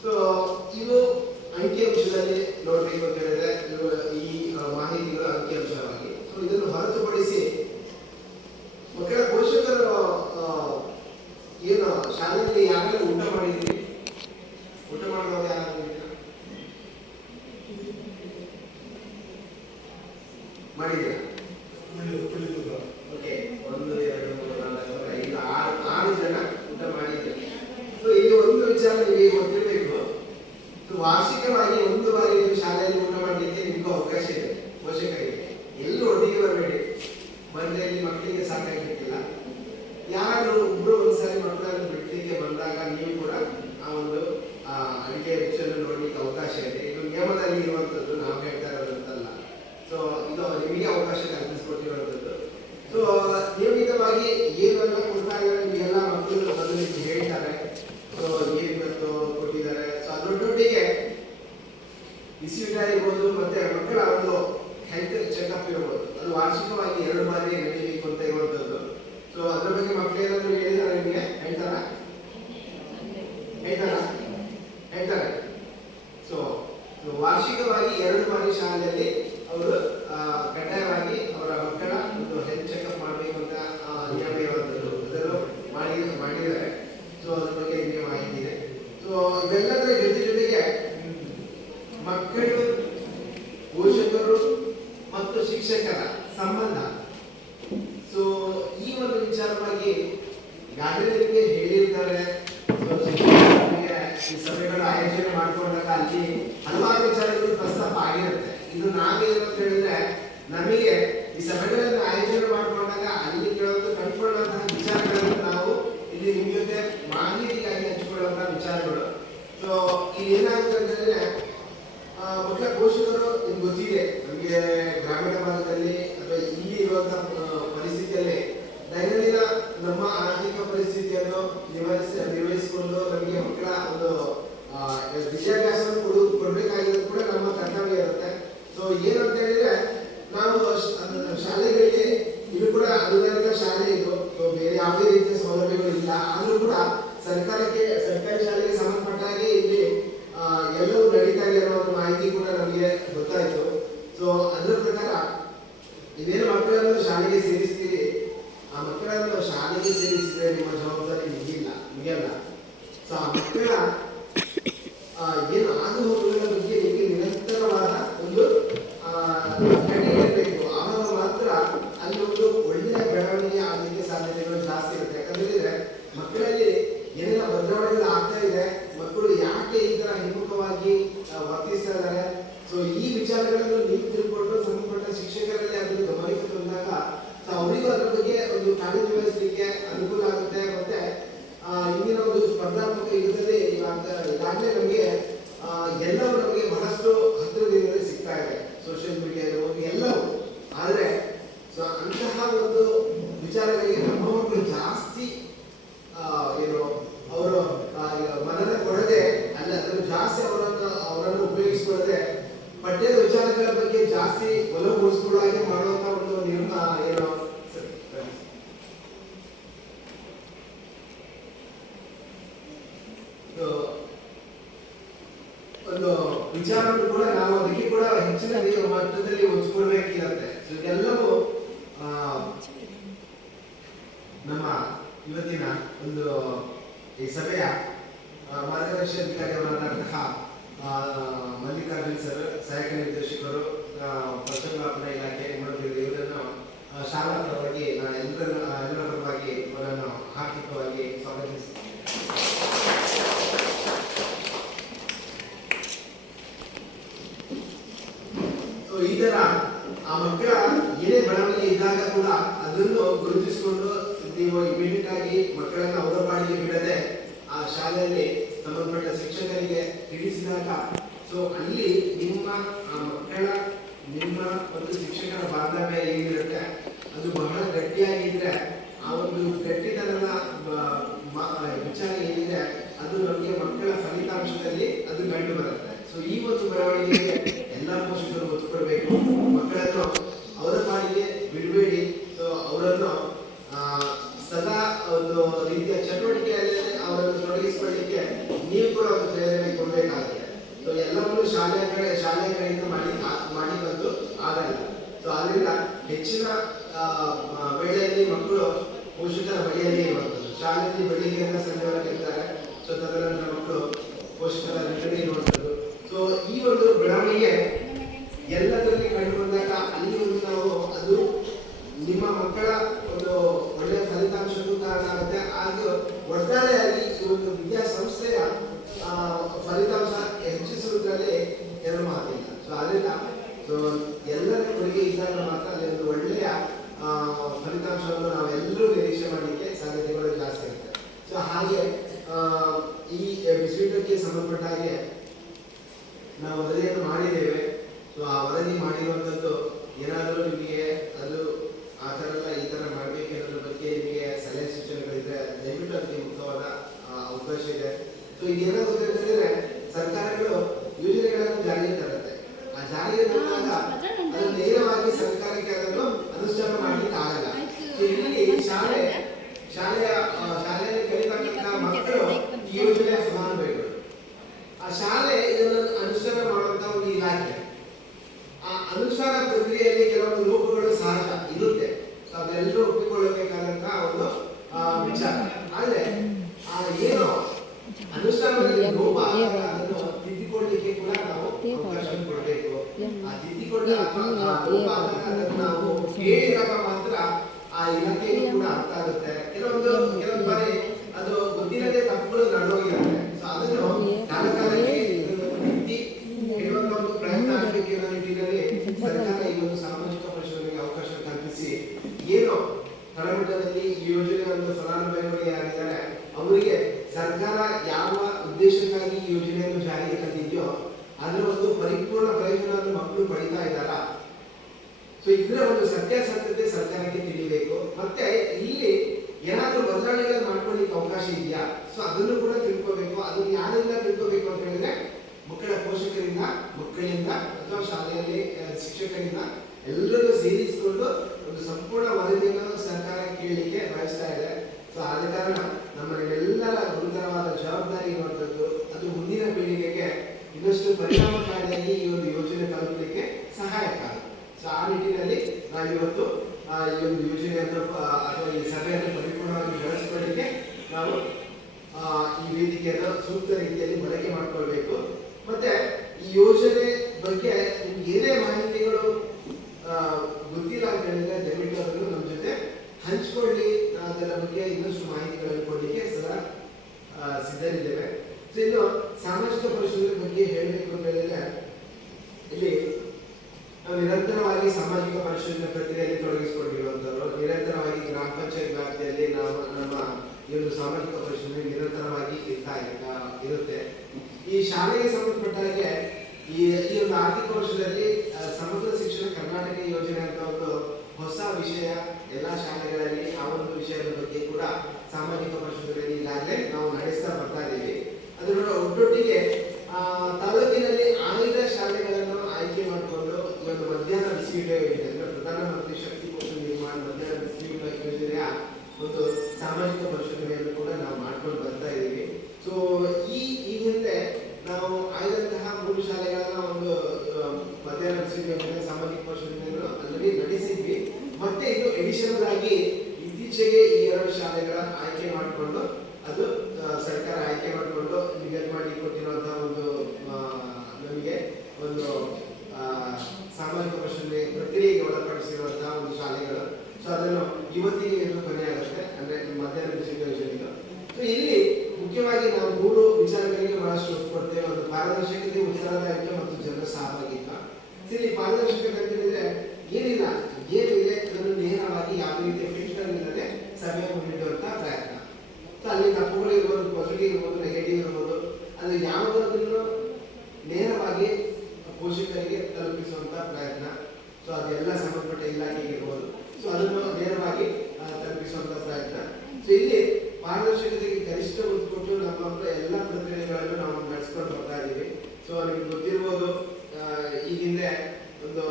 ಸೊ ಇದು ಅಂಕಿಅಂಶದಲ್ಲಿ ನೋಡಬೇಕು ಅಂತ ಹೇಳಿದ್ರೆ ಈ ಮಾಹಿತಿಗಳು ಅಂಕಿಅಂಶವಾಗಿ. ಸೊ ಇದನ್ನು ಹೊರತುಪಡಿಸಿ ಮಕ್ಕಳ ಪೋಷಕರು ಏನು ಶಾಲೆಯಲ್ಲಿ ನಾವೇನು ಅಂತ ಹೇಳಿದ್ರೆ ನಮಗೆ ಈ ಸಭೆಗಳನ್ನು ಆಯೋಜನೆ ಮಾಡಿಕೊಂಡಾಗ ಅಲ್ಲಿ ಕೆಲವೊಂದು ಕಂಡುಕೊಳ್ಳುವಂತಹ ವಿಚಾರಗಳನ್ನು ನಾವು ಇಲ್ಲಿ ನಿಮ್ಮ ಜೊತೆ ಮಾಹಿತಿಗಾಗಿ ಹಂಚಿಕೊಳ್ಳುವಂತಹ ವಿಚಾರಗಳು. ಸೊ ಇಲ್ಲಿ ಏನಾಗುತ್ತೆ ಅಂತ ಹೇಳಿದ್ರೆ ಮಕ್ಕಳ ಪೋಷಕರು ನಿಮ್ಗೆ ಗೊತ್ತಿದೆ, ನಮಗೆ ಗ್ರಾಮೀಣ ಭಾಗದಲ್ಲಿ ಅಥವಾ ಇಲ್ಲಿ ಇರುವಂತಹ ಪರಿಸ್ಥಿತಿಯಲ್ಲಿ ದೈನಂದಿನ ನಮ್ಮ ಆರ್ಥಿಕ ಪರಿಸ್ಥಿತಿಯನ್ನು ನಿರ್ವಹಿಸಿಕೊಂಡು ನಮಗೆ ಮಕ್ಕಳ ಒಂದು ವಿದ್ಯಾಭ್ಯಾಸವನ್ನು ಕೊಡಬೇಕಾಗಿರೋದು ಕೂಡ ನಮ್ಮ ಕರ್ತವ್ಯ ಇರುತ್ತೆ. ಸೊ ಏನಂತ ಹೇಳಿದ್ರೆ ನಾವು ಶಾಲೆಗಳಿಗೆ ಇದು ಕೂಡ ಅನುದಾನಿತ ಶಾಲೆ ಇದು, ಬೇರೆ ಯಾವುದೇ ರೀತಿಯ ಸೌಲಭ್ಯಗಳು ಇಲ್ಲ. ಆದ್ರೂ ಕೂಡ ಸರ್ಕಾರಿ ಶಾಲೆಗೆ ಸಂಬಂಧಪಟ್ಟ ಹಾಗೆ ಇಲ್ಲಿ ಎಲ್ಲವೂ ನಡೀತಾ ಇದೆ ಅನ್ನೋ ಒಂದು ಮಾಹಿತಿ ಕೂಡ ನಮಗೆ ಗೊತ್ತಾಯ್ತು. ಸೊ ಅದರ ಪ್ರಕಾರ ಇದೇನು ಮಕ್ಕಳನ್ನು ಶಾಲೆಗೆ ಸೇರಿಸ್ತೀರಿ, ಆ ಮಕ್ಕಳನ್ನು ಶಾಲೆಗೆ ಸೇರಿಸಿದ್ರೆ ನಿಮ್ಮ ಜವಾಬ್ದಾರಿ ಮುಗಿಯಲ್ಲ. ಸೊ ಆ ಮಕ್ಕಳ ಏನು ಆಗು ಹೋಗುಗಳ ಬಗ್ಗೆ ನಿಮಗೆ ನಿರಂತರವಾದ ಒಂದು ಇರಬೇಕು. ಆವಾಗ ಮಾತ್ರ ಅಲ್ಲಿ ಒಂದು ಒಳ್ಳೆಯ ಬೆಳವಣಿಗೆ ಆಗಲಿಕ್ಕೆ ಸಾಧ್ಯತೆಗಳು ಜಾಸ್ತಿ ಇರುತ್ತೆ. ಯಾಕಂದ್ರೆ ಮಕ್ಕಳಲ್ಲಿ ಏನೆಲ್ಲ ಬದಲಾವಣೆಗಳು ಆಗ್ತಾ ಇದೆ, ಮಕ್ಕಳು ಯಾಕೆ ಈ ತರ ಹಿಮ್ಮುಖವಾಗಿ ವರ್ತಿಸ್ತಾ ಇದ್ದಾರೆ, ಸೊ ಈ ವಿಚಾರಗಳನ್ನು ನೀವು ತಿಳ್ಕೊಂಡು ಸಂಬಂಧಪಟ್ಟ ಶಿಕ್ಷಕರಲ್ಲಿ ಅದನ್ನು ಗಮನಕ್ಕೆ ತಂದಾಗ ಅವರಿಗೂ ಅದರ ಬಗ್ಗೆ ಒಂದು ಕಾರ್ಯನಿರ್ವಹಿಸಲಿಕ್ಕೆ ಅನುಕೂಲ ಆಗುತ್ತೆ. ಮತ್ತೆ ಇಂದಿನ ಒಂದು ಸ್ಪರ್ಧಾತ್ಮಕ ಯುಗದಲ್ಲಿ ಈಗಾಗಲೇ ನಮಗೆ ಎಲ್ಲವೂ ನಮಗೆ ಬಹಳಷ್ಟು ಹತ್ತಿರದಿಂದಲೇ ಸಿಗ್ತಾ ಇದೆ, ಸೋಷಿಯಲ್ ಮೀಡಿಯಾ ಇರ್ಬೋದು ಎಲ್ಲವೂ. ಆದರೆ ಸೊ ಅಂತಹ ಒಂದು ವಿಚಾರಗಳಿಗೆ ನಮ್ಮ ಮಕ್ಕಳು ಜಾಸ್ತಿ ಏನು ಅವರು ಮನನ ಕೊಡದೆ ಅಲ್ಲ, ಅದನ್ನು ಜಾಸ್ತಿ ಅವರನ್ನು ಉಪಯೋಗಿಸಿಕೊಳ್ಳದೆ ಪಠ್ಯದ ವಿಚಾರಗಳ ಬಗ್ಗೆ ಜಾಸ್ತಿ ಒಲವು ಮೂಡಿಸಿಕೊಳ್ಳೋ ಹಾಗೆ ಮಾಡುವಂತ ಒಂದು ಏನು ಒಂದು ವಿಚಾರವನ್ನು ಕೂಡ ನಾವು ಅದಕ್ಕೆ ಕೂಡ ಹೆಚ್ಚಿನ ಮಟ್ಟದಲ್ಲಿ ಒಚ್ಚಿಕೊಳ್ಬೇಕಿರುತ್ತೆ. ಸೊ ಇದೆಲ್ಲವೂ ನಮ್ಮ ಇವತ್ತಿನ ಒಂದು ಈ ಸಭೆಯ ಮಾರ್ಗದರ್ಶಿ ಅಧಿಕಾರಿಯವರಾದಂತಹ ಮಲ್ಲಿಕಾರ್ಜುನ್ ಸರ್, ಸಹಾಯಕ ನಿರ್ದೇಶಕರು, ಪಶುಪಾಲನಾ ಇಲಾಖೆ ಮೂಡಬಿದ್ರೆ, ಇವರನ್ನು ಶಾಲಾ ಪರವಾಗಿ ನಾನು ಎಲ್ಲರ ಪರವಾಗಿ ಅವರನ್ನು ಹಾರ್ದಿಕವಾಗಿ ಸ್ವಾಗತಿಸುತ್ತೇನೆ. ಈ ತರ ಆ ಮಕ್ಕಳ ಏನೇ ಬೆಳವಣಿಗೆ ಇದ್ದಾಗ ಕೂಡ ಅದನ್ನು ಗುರುತಿಸಿಕೊಂಡು ನೀವು ಇಮಿಡಿಯೇಟ್ ಆಗಿ ಮಕ್ಕಳನ್ನ ಅವರ ಪಾಡಿಗೆ ಬಿಡದೆ ಆ ಶಾಲೆಯಲ್ಲಿ ಸಂಬಂಧಪಟ್ಟ ಶಿಕ್ಷಕರಿಗೆ ತಿಳಿಸಿದಾಗ ಸೊ ಅಲ್ಲಿ ನಿಮ್ಮ ಮಕ್ಕಳ ನಿಮ್ಮ ಒಂದು ಶಿಕ್ಷಕರ ಬಾಂಧವ್ಯ ಏನಿರುತ್ತೆ ಅದು ಬಹಳ ಗಟ್ಟಿಯಾಗಿದ್ರೆ ಆ ಒಂದು ಗಟ್ಟಿತನದ ವಿಚಾರ ಏನಿದೆ ಅದು ನಮಗೆ ಮಕ್ಕಳ ಫಲಿತಾಂಶದಲ್ಲಿ ಅದು ಕಂಡು ಬರುತ್ತೆ. ಸೊ ಈ ಒಂದು ಬೆಳವಣಿಗೆಗೆ ಎಲ್ಲ ಪೋಷಕರು ಒತ್ತು ಕೊಡಬೇಕು. ಮಕ್ಕಳನ್ನು ಅವರ ಪಾಡಿಗೆ ಬಿಡಬೇಡಿ. ಸೊ ಅವರನ್ನು ಸದಾ ಒಂದು ರೀತಿಯ ಚಟುವಟಿಕೆಯಲ್ಲಿ ಅವರನ್ನು ತೊಡಗಿಸಿಕೊಳ್ಳಿಕ್ಕೆ ನೀವು ಕೂಡ ಒಂದು ಪ್ರೇರಣೆ ಕೊಡಬೇಕಾಗುತ್ತೆ. ಸೊ ಎಲ್ಲವನ್ನೂ ಶಾಲೆಯ ಕಡೆಯಿಂದ ಮಾಡಿ ಬಂದು ಆಗಲ್ಲ. ಸೊ ಅದರಿಂದ ಹೆಚ್ಚಿನ ವೇಳೆಯಲ್ಲಿ ಮಕ್ಕಳು ಪೋಷಕರ ಬಳಿಯಲ್ಲಿ ಇರುವಂಥದ್ದು. ಶಾಲೆಯಲ್ಲಿ ಬೆಳಿಗ್ಗೆಯಿಂದ ಸಂಜೆವರೆಗೆ ಇರ್ತಾರೆ. ಸೊ ತದನಂತರ ಮಕ್ಕಳು ಪೋಷಕರ ಜೊತೆ ಇರುವಂಥದ್ದು. ಸೊ ಈ ಒಂದು ಬೆಳವಣಿಗೆ ಎಲ್ಲದರಲ್ಲಿ ಕಂಡು ಬಂದಾಗ ಅಲ್ಲಿ ಒಂದು ನಾವು ಅದು ನಿಮ್ಮ ಮಕ್ಕಳ ಒಂದು ಒಳ್ಳೆಯ ಫಲಿತಾಂಶಕ್ಕೂ ಕಾರಣ ಆಗುತ್ತೆ. ಹಾಗೂ ಒಟ್ಟಾರೆಯಾಗಿ ಈ ಒಂದು ವಿದ್ಯಾಸಂಸ್ಥೆಯ ಫಲಿತಾಂಶ ಹೆಚ್ಚಿಸುವುದರಲ್ಲಿ ಎರಡು ಮಾತಿಲ್ಲ. ಸೊ ಅದರಿಂದ ಸೊ ಎಲ್ಲರ ಕೊಡುಗೆ ಇದ್ದಾಗ ಮಾತ್ರ ಅಲ್ಲಿ ಒಂದು ಒಳ್ಳೆಯ ಫಲಿತಾಂಶವನ್ನು ನಾವೆಲ್ಲರೂ ನಿರೀಕ್ಷೆ ಮಾಡಲಿಕ್ಕೆ ಸಾಧ್ಯತೆಗಳು ಜಾಸ್ತಿ ಇರುತ್ತೆ. ಸೊ ಹಾಗೆ ಈ ವಿಶ್ವಕ್ಕೆ ಸಂಬಂಧಪಟ್ಟ ಹಾಗೆ ನಾವು ವರದಿಯನ್ನು ಮಾಡಿದ್ದೇವೆ. ಸೊ ಆ ವರದಿ ಮಾಡಿರುವಂಥದ್ದು ಏನಾದರೂ ನಿಮಗೆ ಅದು ಆ ಥರ ಎಲ್ಲ ಈ ಥರ ಮಾಡಬೇಕು ಅನ್ನೋದ್ರ ಬಗ್ಗೆ ನಿಮಗೆ ಸಲಹೆ ಸೂಚನೆಗಳಿದ್ರೆ ದಯವಿಟ್ಟು ಅದಕ್ಕೆ ಮುಕ್ತವಾದ ಅವಕಾಶ ಇದೆ. ಸೊ ಇದೇನಾಗುತ್ತೆ ಅಂತಂದರೆ ಸರ್ಕಾರಗಳು ಯೋಜನೆಗಳನ್ನು ಜಾರಿಗೆ ತರುತ್ತೆ. ಆ ಜಾರಿಗೆ ತಂದಾಗ ಅದು ನೇರವಾಗಿ ಸರ್ಕಾರಕ್ಕೆ ಅದನ್ನು ಅನುಷ್ಠಾನ ಮಾಡಲಿಕ್ಕೆ ಆಗಲ್ಲ. ಸೊ ಇಲ್ಲಿ ಶಾಲೆಯಲ್ಲಿ ಕಲಿತಕ್ಕಂಥ ಮಕ್ಕಳು ಈ ಯೋಜನೆಯ ಫಲಾನುಭವಿಗಳು. ಆ ಶಾಲೆ ಇದನ್ನು ಅನುಷ್ಠಾನ ಮಾಡುವಂತ ಒಂದು ಇಲಾಖೆ. ಆ ಅನುಷ್ಠಾನ ಪ್ರಕ್ರಿಯೆಯಲ್ಲಿ ಕೆಲವೊಂದು ಲೋಪಗಳು ಸಹಜ ಇರುತ್ತೆ. ಸೊ ಅದೆಲ್ಲರೂ ಒಪ್ಪಿಕೊಳ್ಳಬೇಕಾದಂತಹ ಒಂದು ವಿಚಾರ. ಆದರೆ ಏನು ಅನುಷ್ಠಾನದಲ್ಲಿ ಲೋಪ ಅದನ್ನು ತಿದ್ದಿಕೊಳ್ಳಲಿಕ್ಕೆ ಕೂಡ ನಾವು ಅವಕಾಶ ಕೊಡಬೇಕು. ಆ ತಿದ್ದಿಕೊಂಡ ಲೋಪ ಅದನ್ನು ನಾವು ಕೇಳಿದಾಗ ಮಾತ್ರ ಆ ಇಲಾಖೆಗೂ ಕೂಡ ಅರ್ಥ ಆಗುತ್ತೆ. ಕೆಲವೊಂದು ಬಾರಿ ಅದು ಗೊತ್ತಿಲ್ಲದೆ ತಪ್ಪುಗಳು ನಡೆದೋಗಿರುತ್ತೆ. ಸೊ ಅದನ್ನು ಕಾಲಕಾಲಕ್ಕೆ ತಿದ್ದಿ ಹೇಳುವಂತ ಒಂದು ಪ್ರಯತ್ನ ಆಗಬೇಕು ಅನ್ನೋ ನಿಟ್ಟಿನಲ್ಲಿ ಉದ್ದೇಶಕ್ಕಾಗಿ ಈ ಯೋಜನೆಯನ್ನು ಜಾರಿಗೆ ತಂದಿದೆಯೋ ಅದರ ಒಂದು ಪರಿಪೂರ್ಣ ಪ್ರಯೋಜನವನ್ನು ಮಕ್ಕಳು ಪಡಿತಾ ಇದ್ದಾರಾ? ಸೊ ಇದರ ಒಂದು ಸತ್ಯಾಸತ್ಯತೆ ಸರ್ಕಾರಕ್ಕೆ ತಿಳಿಬೇಕು. ಮತ್ತೆ ಇಲ್ಲಿ ಏನಾದರೂ ಬದಲಾವಣೆಗಳನ್ನು ಮಾಡ್ಕೊಳ್ಳಿಕ್ಕೆ ಅವಕಾಶ ಇದೆಯಾ, ಸೊ ಅದನ್ನು ಕೂಡ ತಿಳ್ಕೋಬೇಕು. ಅದನ್ನು ಯಾರಿಂದ ತಿಳ್ಕೋಬೇಕು ಅಂತ ಹೇಳಿದ್ರೆ ಮಕ್ಕಳ ಪೋಷಕರಿಂದ, ಮಕ್ಕಳಿಂದ ಅಥವಾ ಶಾಲೆಯಲ್ಲಿ ಶಿಕ್ಷಕರಿಂದ ಎಲ್ಲರೂ ಸೇರಿಸಿಕೊಂಡು ಒಂದು ಸಂಪೂರ್ಣ ವರದಿಯನ್ನು ಸರ್ಕಾರ ಕೇಳಲಿಕ್ಕೆ ಬಯಸ್ತಾ ಇದೆ. ಸೊ ಆದ ಕಾರಣ ನಮ್ಮನ್ನೆಲ್ಲರ ಗುರುತರವಾದ ಜವಾಬ್ದಾರಿ ಇರುವಂಥದ್ದು ಅದು ಮುಂದಿನ ಪೀಳಿಗೆಗೆ ಇನ್ನಷ್ಟು ಪರಿಣಾಮಕಾರಿಯಾಗಿ ಈ ಒಂದು ಯೋಜನೆ ತಲುಪಲಿಕ್ಕೆ ಸಹಾಯಕ. ಸೊ ಆ ನಿಟ್ಟಿನಲ್ಲಿ ನಾವು ಇವತ್ತು ಈ ಒಂದು ಯೋಜನೆಯನ್ನು ಅಥವಾ ಈ ಸಭೆಯನ್ನು ಪರಿಪೂರ್ಣವಾಗಿ ಬೆಳೆಸಿಕೊಳ್ಳಲಿಕ್ಕೆ ನಾವು ಈ ವೇದಿಕೆಯನ್ನು ಸೂಕ್ತ ರೀತಿಯಲ್ಲಿ ಬಳಕೆ ಮಾಡಿಕೊಳ್ಬೇಕು. ಮತ್ತೆ ಈ ಯೋಜನೆ ಬಗ್ಗೆ ನಿಮ್ಗೆ ಏನೇ ಮಾಹಿತಿಗಳು ಗೊತ್ತಿಲ್ಲ ಅಂತ ಹೇಳಿದ್ರೆ ದಯವಿಟ್ಟು ಅದನ್ನು ನಮ್ಮ ಜೊತೆ ಹಂಚ್ಕೊಳ್ಳಿ. ಅದರ ಬಗ್ಗೆ ಇನ್ನಷ್ಟು ಮಾಹಿತಿಗಳನ್ನು ಕೊಡಲಿಕ್ಕೆ ಸದಾ ಸಿದ್ಧರಿದ್ದೇವೆ. ಸೊ ಇನ್ನು ಸಾಮಾಜಿಕ ಪರಿಶೀಲನೆ ಬಗ್ಗೆ ಹೇಳಬೇಕು ಅಂತ ಹೇಳಿದ್ರೆ ಇಲ್ಲಿ ನಾವು ನಿರಂತರವಾಗಿ ಸಾಮಾಜಿಕ ಪರಿಶೀಲನೆ ಪ್ರಕ್ರಿಯೆಯಲ್ಲಿ ತೊಡಗಿಸಿಕೊಂಡಿರುವಂತವರು, ನಿರಂತರವಾಗಿ ಗ್ರಾಮ ಪಂಚಾಯತ್ ವ್ಯಾಪ್ತಿಯಲ್ಲಿ ನಾವು ನಮ್ಮ ಈ ಒಂದು ಸಾಮಾಜಿಕ ಪರಿಶೀಲನೆ ನಿರಂತರವಾಗಿ ಇರುತ್ತೆ. ಈ ಶಾಲೆಗೆ ಸಂಬಂಧಪಟ್ಟ ಹಾಗೆ ಈ ಒಂದು ಆರ್ಥಿಕ ವರ್ಷದಲ್ಲಿ ಸಮಗ್ರ ಶಿಕ್ಷಣ ಕರ್ನಾಟಕ ಯೋಜನೆ ಅಂತ ಒಂದು ಹೊಸ ವಿಷಯ ಎಲ್ಲ ಶಾಲೆಗಳಲ್ಲಿ ಆ ಒಂದು ವಿಷಯದ ಬಗ್ಗೆ ಕೂಡ ಸಾಮಾಜಿಕ ಪರಿಶೀಲನೆ ಈಗಾಗಲೇ ನಾವು ನಡೆಸ್ತಾ ಬರ್ತಾ ಇದ್ದೀವಿ. ಅದರ ಒಟ್ಟೊಟ್ಟಿಗೆ ತಾಲೂಕಿನಲ್ಲಿ ಆಯ್ದ ಶಾಲೆಗಳನ್ನು ಆಯ್ಕೆ ಮಾಡಿಕೊಂಡು ಈ ಒಂದು ಮಧ್ಯಾಹ್ನ ಬಿಸಿಯೂಟ ಯೋಜನೆ ಅಂದ್ರೆ ಪ್ರಧಾನಮಂತ್ರಿ ಶಕ್ತಿ ಪೋಷಣ ನಿರ್ಮಾಣ ಮಧ್ಯಾಹ್ನ ಬಿಸಿಯೂಟ ಯೋಜನೆಯ ಒಂದು ಸಾಮಾಜಿಕ ಪರಿಶೀಲನೆಯನ್ನು ಕೂಡ ನಾವು ಮಾಡ್ಕೊಂಡು ಬರ್ತಾ ಇದ್ದೀವಿ. ಸೊ ಈ ಹಿಂದೆ ನಾವು ಆಯ್ದಂತಹ 3 ಶಾಲೆಗಳನ್ನ ಒಂದು ಮಧ್ಯಾಹ್ನ ಬಿಸಿಯೂಟ ಯೋಜನೆ ಸಾಮಾಜಿಕ ಪರಿಶೀಲನೆಯನ್ನು ಆಲ್ರೆಡಿ ನಡೆಸಿದ್ವಿ. ಮತ್ತೆ ಇದು ಎಡಿಷನಲ್ ಆಗಿ ಇತ್ತೀಚೆಗೆ ಈ 2 ಶಾಲೆಗಳ ಆಯ್ಕೆ ಮಾಡಿಕೊಂಡು ಅದು ಸರ್ಕಾರ ಆಯ್ಕೆ ಮಾಡಿಕೊಂಡು ನಿಗದಿ ಮಾಡಿ ಕೊಟ್ಟಿರುವಂತಹ ಒಂದು ನಮಗೆ ಒಂದು ಸಾಮಾಜಿಕ ಪರಿಶೀಲನೆ ಪ್ರಕ್ರಿಯೆಗೆ ಒಳಪಡಿಸಿರುವಂತಹ ಒಂದು ಶಾಲೆಗಳು. ಸೊ ಅದನ್ನು ಇವತ್ತಿಗೆ ಕೊನೆ ಆಗುತ್ತೆ ಅಂದ್ರೆ ಮಧ್ಯಾಹ್ನ ಬಿಸಿಯೂಟ ಯೋಜನೆಗೆ. ಸೊ ಇಲ್ಲಿ ಮುಖ್ಯವಾಗಿ ನಾವು 3 ವಿಚಾರಗಳಿಗೆ ಬಹಳಷ್ಟು ಒತ್ತು ಕೊಡ್ತೇವೆ. ಒಂದು ಪಾರದರ್ಶಕತೆ, ಉತ್ತರದಾಯಿತ್ವ ಮತ್ತು ಜನರ ಸಹಭಾಗಿತ್ವ. ಇಲ್ಲಿ ಪಾರದರ್ಶಕತೆ ಅಂತ ಹೇಳಿದ್ರೆ ಏನಿದೆ ಅದನ್ನು ನೇರವಾಗಿ ಯಾವುದೇ ರೀತಿಯ ಫಿಲ್ಟರ್ ಇಲ್ಲದೆ ಸಭೆ ಮುಂದಿಡುವಂತಹ ಪ್ರಯತ್ನ. ಸೊ ಅಲ್ಲಿ ತಪ್ಪುಗಳು ಇರ್ಬೋದು, ಪಾಸಿಟಿವ್ ಇರ್ಬೋದು, ನೆಗೆಟಿವ್ ಇರ್ಬೋದು, ಅದು ಯಾವುದನ್ನು ನೇರವಾಗಿ ಪೋಷಕರಿಗೆ ತಲುಪಿಸುವಂತಹ ಪ್ರಯತ್ನ. ಸೊ ಅದೆಲ್ಲ ಸಂಬಂಧಪಟ್ಟ ಇಲಾಖೆಗೆ ಇರ್ಬೋದು, ಸೊ ಅದನ್ನು ನೇರವಾಗಿ ತಲುಪಿಸುವಂತಹ ಪ್ರಯತ್ನ. ಸೊ ಇಲ್ಲಿ ಪಾರದರ್ಶಕತೆಗೆ ಗರಿಷ್ಠ ಒತ್ತು ಕೊಟ್ಟು ನಮ್ಮ ಎಲ್ಲ ಪ್ರಕ್ರಿಯೆಗಳನ್ನು ನಾವು ನಡೆಸ್ಕೊಂಡು ಬರ್ತಾ ಇದ್ದೀವಿ. ಸೊ ನಿಮ್ಗೆ ಗೊತ್ತಿರ್ಬೋದು, ಈ ಹಿಂದೆ ಒಂದು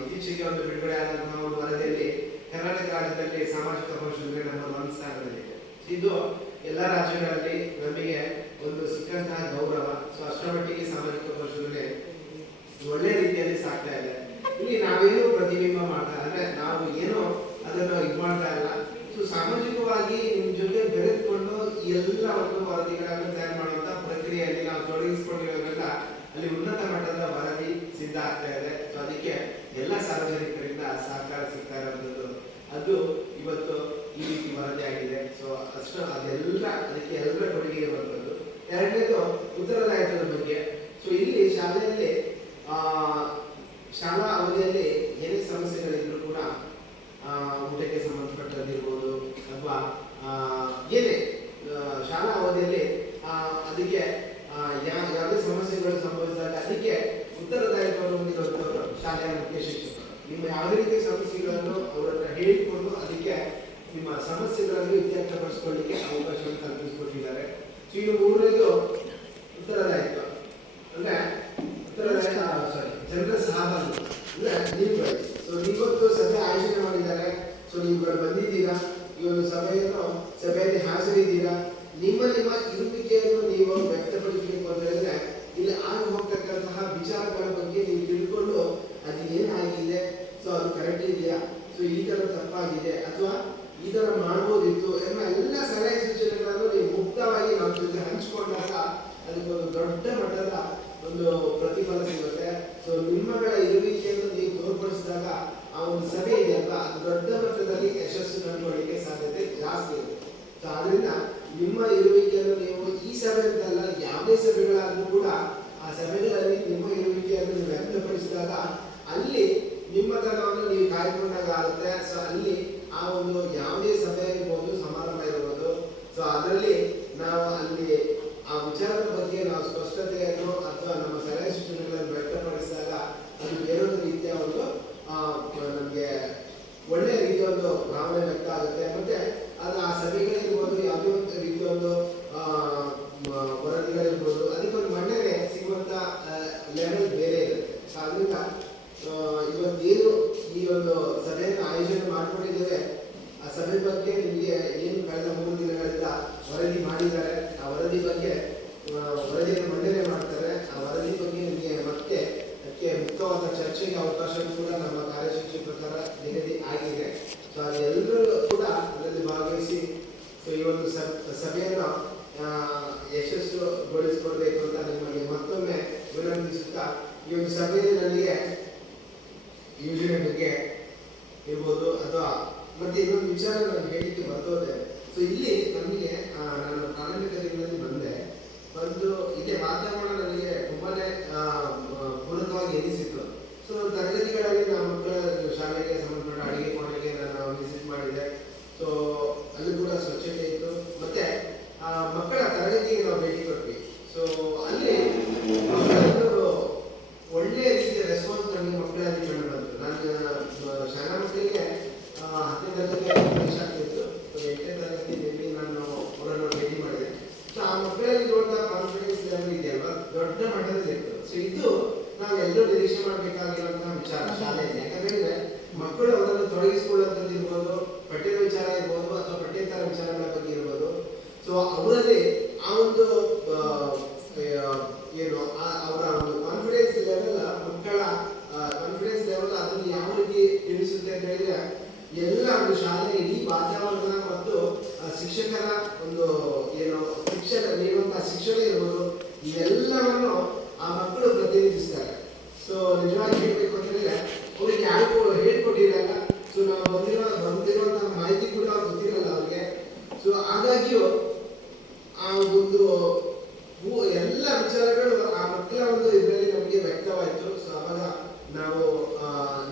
ಇತ್ತೀಚೆಗೆ ಒಂದು ಬಿಡುಗಡೆ ಆದಂತಹ ಒಂದು ವರದಿಯಲ್ಲಿ ಕರ್ನಾಟಕ ರಾಜ್ಯದಲ್ಲಿ ಸಾಮಾಜಿಕ ಪರಿಶೀಲನೆ ನಮ್ಮ 1 ಸ್ಥಾನದಲ್ಲಿದೆ. ಇದು ಎಲ್ಲ ರಾಜ್ಯಗಳಲ್ಲಿ ನಮಗೆ ಒಂದು ಸಿಕ್ಕಂತಹ ಗೌರವ. ಸೊ ಅಷ್ಟರ ಮಟ್ಟಿಗೆ ಸಾಮಾಜಿಕ ಪರಿಶೀಲನೆ ಒಳ್ಳೆ ರೀತಿಯಲ್ಲಿ ಸಾಗ್ತಾ ಇದೆ. ಇಲ್ಲಿ ನಾವೇನು ಪ್ರತಿಬಿಂಬ ಮಾಡ್ತಾ ಅಂದ್ರೆ ನಾವು ಏನೋ ಅದನ್ನು ಇದು ಮಾಡ್ತಾ ಇಲ್ಲ. ಸೊ ಸಾಮಾಜಿಕವಾಗಿ ನಿಮ್ ಜೊತೆ ಬೆರೆತುಕೊಂಡು ಎಲ್ಲ ಒಂದು ವರದಿಗಳನ್ನು ತಯಾರು ಮಾಡುವಂತ ಪ್ರಕ್ರಿಯೆಯಲ್ಲಿ ನಾವು ತೊಡಗಿಸಿಕೊಂಡಿರೋದ್ರಿಂದ ಅಲ್ಲಿ ಉನ್ನತ ಮಟ್ಟದ ವರದಿ ಸಿದ್ಧ ಆಗ್ತಾ ಇದೆ. ಸೊ ಅದಕ್ಕೆ ಎಲ್ಲ ಸಾರ್ವಜನಿಕರಿಂದ ಸಹಕಾರ ಸಿಗ್ತಾ ಇರೋದು ಅದು ಇವತ್ತು ಈ ರೀತಿ ವರದಿ ಆಗಿದೆ. ಸೊ ಅಷ್ಟು ಅದಕ್ಕೆ ಎಲ್ಲರ ಕೊಡುಗೆ ಇರುವಂಥದ್ದು. ಎರಡನೇದು ಉತ್ತರದಾಯಿತ್ವದ ಬಗ್ಗೆ. ಸೊ ಇಲ್ಲಿ ಶಾಲೆಯಲ್ಲಿ ಶಾಲಾ ಅವಧಿಯಲ್ಲಿ ಏನೇ ಸಮಸ್ಯೆಗಳಿದ್ರು ಕೂಡ ಊಟಕ್ಕೆ ಸಂಬಂಧಪಟ್ಟದಿರ್ಬೋದು ಅಥವಾ ಏನೇ ಶಾಲಾ ಅವಧಿಯಲ್ಲಿ ಅದಕ್ಕೆ ಯಾವುದೇ ಸಮಸ್ಯೆಗಳು ಸಂಭವಿಸಿದಾಗ ಅದಕ್ಕೆ ಉತ್ತರದಾಯಿತ್ವವನ್ನು ಹೊಂದಿರುವಂಥವರು ಶಾಲೆಯ ಮುಖ್ಯ ಶಿಕ್ಷಕರು. ನಿಮ್ಮ ಯಾವುದೇ ರೀತಿಯ ಸಮಸ್ಯೆಗಳನ್ನು ಅವರ ಹತ್ರ ಹೇಳಿಕೊಂಡು ಅದಕ್ಕೆ ನಿಮ್ಮ ಸಮಸ್ಯೆಗಳನ್ನು ಇತ್ಯರ್ಥಪಡಿಸಿಕೊಳ್ಳಿಕ್ಕೆ ಅವಕಾಶವನ್ನು ಕಲ್ಪಿಸಿಕೊಟ್ಟಿದ್ದಾರೆ. ಸೊ ಇನ್ನು 3ನೇದು ಉತ್ತರದಾಯಿತ್ವ ಅಂದ್ರೆ ಜನರ ಸಹಭಾಗಿತ್ವ ಅಂದ್ರೆ ನೀವುಗಳು. ಸೊ ನೀವತ್ತು ಸಭೆ ಆಯೋಜನೆ ಮಾಡಿದ್ದಾರೆ. ಸೊ ನೀವುಗಳು ಬಂದಿದ್ದೀರಾ, ಈ ಒಂದು ಸಭೆಯಲ್ಲಿ ಹಾಜರಿದ್ದೀರಾ. ನಿಮ್ಮ ಇರುವಿಕೆಯನ್ನು ನೀವು ವ್ಯಕ್ತಪಡಿಸಬೇಕು ಅಂತ ಹೇಳಿದ್ರೆ ಇಲ್ಲಿ ಆಗಿ ಹೋಗ್ತಕ್ಕಂತಹ ವಿಚಾರಗಳ ಬಗ್ಗೆ ನೀವು ತಿಳ್ಕೊಂಡು ಅದು ಏನಾಗಿದೆ, ಸೊ ಅದು ಕರೆಕ್ಟ್ ಇದೆಯಾ, ಸೊ ಈ ತರ ತಪ್ಪಾಗಿದೆ ಅಥವಾ ಈ ತರ ಮಾಡ್ಬೋದಿತ್ತು ಎಂಬ ಎಲ್ಲ ಸಲಹೆ ಸೂಚನೆಗಳನ್ನು ನೀವು ಮುಕ್ತವಾಗಿ ನಮ್ಮ ಜೊತೆ ಹಂಚಿಕೊಂಡಾಗ ಅದಕ್ಕೊಂದು ದೊಡ್ಡ ಮಟ್ಟದ ಒಂದು ಪ್ರತಿಫಲ ಸಿಗುತ್ತೆ. ಸೊ ನಿಮ್ಮಗಳ ಇರುವಿಕೆಯನ್ನು ನೀವು ತೋರ್ಪಡಿಸಿದಾಗ ಆ ಒಂದು ಸಭೆ ಇದೆಯಲ್ಲ ಅದು ದೊಡ್ಡ ಮಟ್ಟದಲ್ಲಿ ಯಶಸ್ಸು ಕಂಡುಕೊಳ್ಳಲಿಕ್ಕೆ ಸಾಧ್ಯತೆ ಜಾಸ್ತಿ ಇದೆ. ಸೊ ಆದ್ರಿಂದ ನಿಮ್ಮ ಇರುವಿಕೆಯನ್ನು ನೀವು ಈ ಸಭೆ ಅಂತಲ್ಲ ಯಾವುದೇ ಸಭೆಗಳಾದ್ರೂ ಕೂಡ ಆ ಸಭೆಗಳಲ್ಲಿ ನಿಮ್ಮ ಇರುವಿಕೆಯನ್ನು ನೀವು ವ್ಯಕ್ತಪಡಿಸಿದಾಗ ಅಲ್ಲಿ ನಿಮ್ಮತನವನ್ನು ನೀವು ಕಾಯ್ಕೊಂಡಾಗ ಆಗುತ್ತೆ. ಸೊ ಅಲ್ಲಿ ಆ ಒಂದು ಯಾವುದೇ ಸಭೆ ಇರ್ಬೋದು, ಸಮಾರಂಭ ಇರ್ಬೋದು, ಸೊ ಅದರಲ್ಲಿ ನಾವು ಅಲ್ಲಿ ಆ ಸಭೆಯಲ್ಲಿ ನನಗೆ ಯೋಜನೆ ಬಗ್ಗೆ ಇರ್ಬೋದು ಅಥವಾ ಮತ್ತೆ ಇನ್ನೊಂದು ವಿಚಾರ ನಾನು ಹೇಳಿಕ್ಕೆ ಬರ್ತೋದೆ. ಸೊ ಇಲ್ಲಿ ನಮಗೆ ನಾನು ಪ್ರಾರಂಭಿಕ ದಿನಗಳಲ್ಲಿ ಬಂದು ಇಲ್ಲಿ ವಾತಾವರಣ ನನಗೆ ತುಂಬಾನೇ ಪೂರಕವಾಗಿ ಎನಿಸಿತ್ತು. ಸೊ ತರಗತಿಗಳಲ್ಲಿ ನಾವು ಮಕ್ಕಳ ಶಾಲೆಗೆ ಸಂಬಂಧಪಟ್ಟ ಅಡಿಗೆ ಕೋಣೆಗೆ ನಾನು ವಿಸಿಟ್ ಮಾಡಿದೆ. ಸೊ ಅಲ್ಲಿ ಕೂಡ ಸ್ವಚ್ಛತೆ ಇತ್ತು. ಮತ್ತೆ ಮಕ್ಕಳ ತರಗತಿಗೆ ನಾವು ಭೇಟಿ ಕೊಟ್ವಿ. ಸೊ ಅಲ್ಲಿ ಒಳ್ಳೆಯ ರೀತಿಯ ರೆಸ್ಪಾನ್ಸ್ ನನಗೆ ಮಕ್ಕಳಲ್ಲಿ ಕಂಡು ಬಂತು. ನಾನು ಶಾಲಾ ಮಕ್ಕಳಿಗೆ 10ನೇ ತರಗತಿಗೆ ಪರೀಕ್ಷೆ ಆಗ್ತಿತ್ತು. 8ನೇ ತರಗತಿಯಲ್ಲಿ ನಾನು ಅವರನ್ನು ಭೇಟಿ ಮಾಡಿದೆ. ಸೊ ಆ ಮಕ್ಕಳಲ್ಲಿ ದೊಡ್ಡ ಕಾನ್ಫಿಡೆನ್ಸ್ ಲೆವೆಲ್ ಇದೆಯಲ್ವಾ, ದೊಡ್ಡ ಮಟ್ಟದಲ್ಲಿ ಇತ್ತು. ಸೊ ಇದು ನಾವು ಎಲ್ಲರೂ ನಿರೀಕ್ಷೆ ಮಾಡಬೇಕಾಗಿರುವಂತಹ ವಿಚಾರ ಶಾಲೆಯಲ್ಲಿ. ಯಾಕಂದ್ರೆ ಮಕ್ಕಳು ಅವರನ್ನು ತೊಡಗಿಸಿಕೊಳ್ಳುವಂಥದ್ದು ಇರ್ಬೋದು, ಪಠ್ಯದ ವಿಚಾರ ಇರ್ಬೋದು ಅಥವಾ ಪಠ್ಯೇತರ ವಿಚಾರಗಳ ಬಗ್ಗೆ ಇರ್ಬೋದು. ಸೊ ಅವರಲ್ಲಿ ಆ ಒಂದು ಏನು ಅವರ ಒಂದು ಕಾನ್ಫಿಡೆನ್ಸ್ ಲೆವೆಲ್, ಮಕ್ಕಳ ಕಾನ್ಫಿಡೆನ್ಸ್ ಲೆವೆಲ್ ಅದನ್ನು ಯಾವ ರೀತಿ ತಿಳಿಸುತ್ತೆ ಅಂತ ಹೇಳಿದ್ರೆ, ಎಲ್ಲ ಒಂದು ಶಾಲೆಯ ಇಡೀ ವಾತಾವರಣ ಮತ್ತು ಶಿಕ್ಷಕರ ಒಂದು ಏನು ಶಿಕ್ಷಣ ನೀಡುವಂತಹ ಶಿಕ್ಷಣ ಇರ್ಬೋದು, ಇವೆಲ್ಲವನ್ನು ಆ ಮಕ್ಕಳು ಪ್ರತಿನಿಧಿಸ್ತಾರೆ. ಸೊ ನಿಜವಾಗಿ ಹೇಳ್ಬೇಕು ಅಂತ ಹೇಳಿದ್ರೆ ಅವ್ರಿಗೆ ಯಾರಿಗೂ ಹೇಳ್ಕೊಟ್ಟಿರಲ್ಲ. ಸೊ ನಾವು ಬಂದಿರುವಂತಹ ಮಾಹಿತಿ ಕೂಡ ಗೊತ್ತಿರಲ್ಲ ಅವ್ರಿಗೆ. ಸೊ ಹಾಗಾಗಿಯೂ ಆ ಒಂದು ಎಲ್ಲ ವಿಚಾರಗಳು ಆ ಮಕ್ಕಳ ಒಂದು ಇದರಲ್ಲಿ ನಮಗೆ ವ್ಯಕ್ತವಾಯಿತು. ಸೊ ಅವಾಗ ನಾವು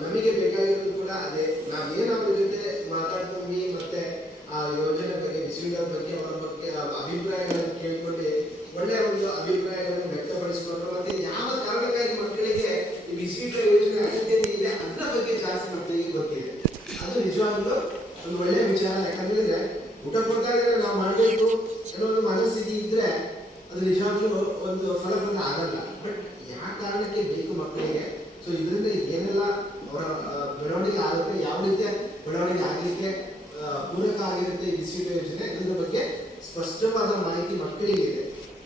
ನಮಗೆ ಬೇಕಾಗಿರೋದು ಕೂಡ ಅದೇ, ನಾವೇನು ಅವ್ರ ಜೊತೆ ಮಾತಾಡ್ಕೊಂಡ್ವಿ ಮತ್ತೆ ಆ ಯೋಜನೆ ಬಗ್ಗೆ, ವಿಷಯಗಳ ಬಗ್ಗೆ, ಅವರ ಬಗ್ಗೆ ಅಭಿಪ್ರಾಯಗಳನ್ನು ಕೇಳ್ಕೊಂಡು ಒಳ್ಳೆಯ ಒಂದು ಅಭಿಪ್ರಾಯಗಳನ್ನು ವ್ಯಕ್ತಪಡಿಸಿಕೊಂಡು ಮತ್ತೆ ಯಾವ ಕಾರಣಕ್ಕಾಗಿ ಮಕ್ಕಳಿಗೆ ಈ ವಿಶ್ವೀಕರ ಯೋಜನೆ ಅಗತ್ಯತೆ ಇದೆ ಅದರ ಬಗ್ಗೆ ಜಾಸ್ತಿ ಮಕ್ಕಳಿಗೆ ಗೊತ್ತಿದೆ. ಅದು ನಿಜವಾಗ್ಲೂ ಒಂದು ಒಳ್ಳೆಯ ವಿಚಾರ. ಯಾಕಂದ್ರೆ ಊಟ ಕೊಡ್ತಾ ಇದ್ರೆ ನಾವು ಮಾಡಬೇಕು ಅನ್ನೋ ಒಂದು ಮನಸ್ಥಿತಿ ಇದ್ರೆ ಅದು ನಿಜವಾಗ್ಲೂ ಒಂದು ಫಲಪ್ರದ ಆಗಲ್ಲ. ಬಟ್ ಯಾವ ಕಾರಣಕ್ಕೆ ಬೇಕು ಮಕ್ಕಳಿಗೆ, ಸೊ ಇದರಿಂದ ಏನೆಲ್ಲ ಅವರ ಬೆಳವಣಿಗೆ ಆಗುತ್ತೆ, ಯಾವ ರೀತಿಯ ಬೆಳವಣಿಗೆ ಆಗಲಿಕ್ಕೆ ಪೂರಕ ಆಗಿರುತ್ತೆ ಈ ವಿಶ್ವೀಕರ ಯೋಜನೆ, ಇದರ ಬಗ್ಗೆ ಸ್ಪಷ್ಟವಾದ ಮಾಹಿತಿ ಮಕ್ಕಳಿಗೆ ಇದೆ.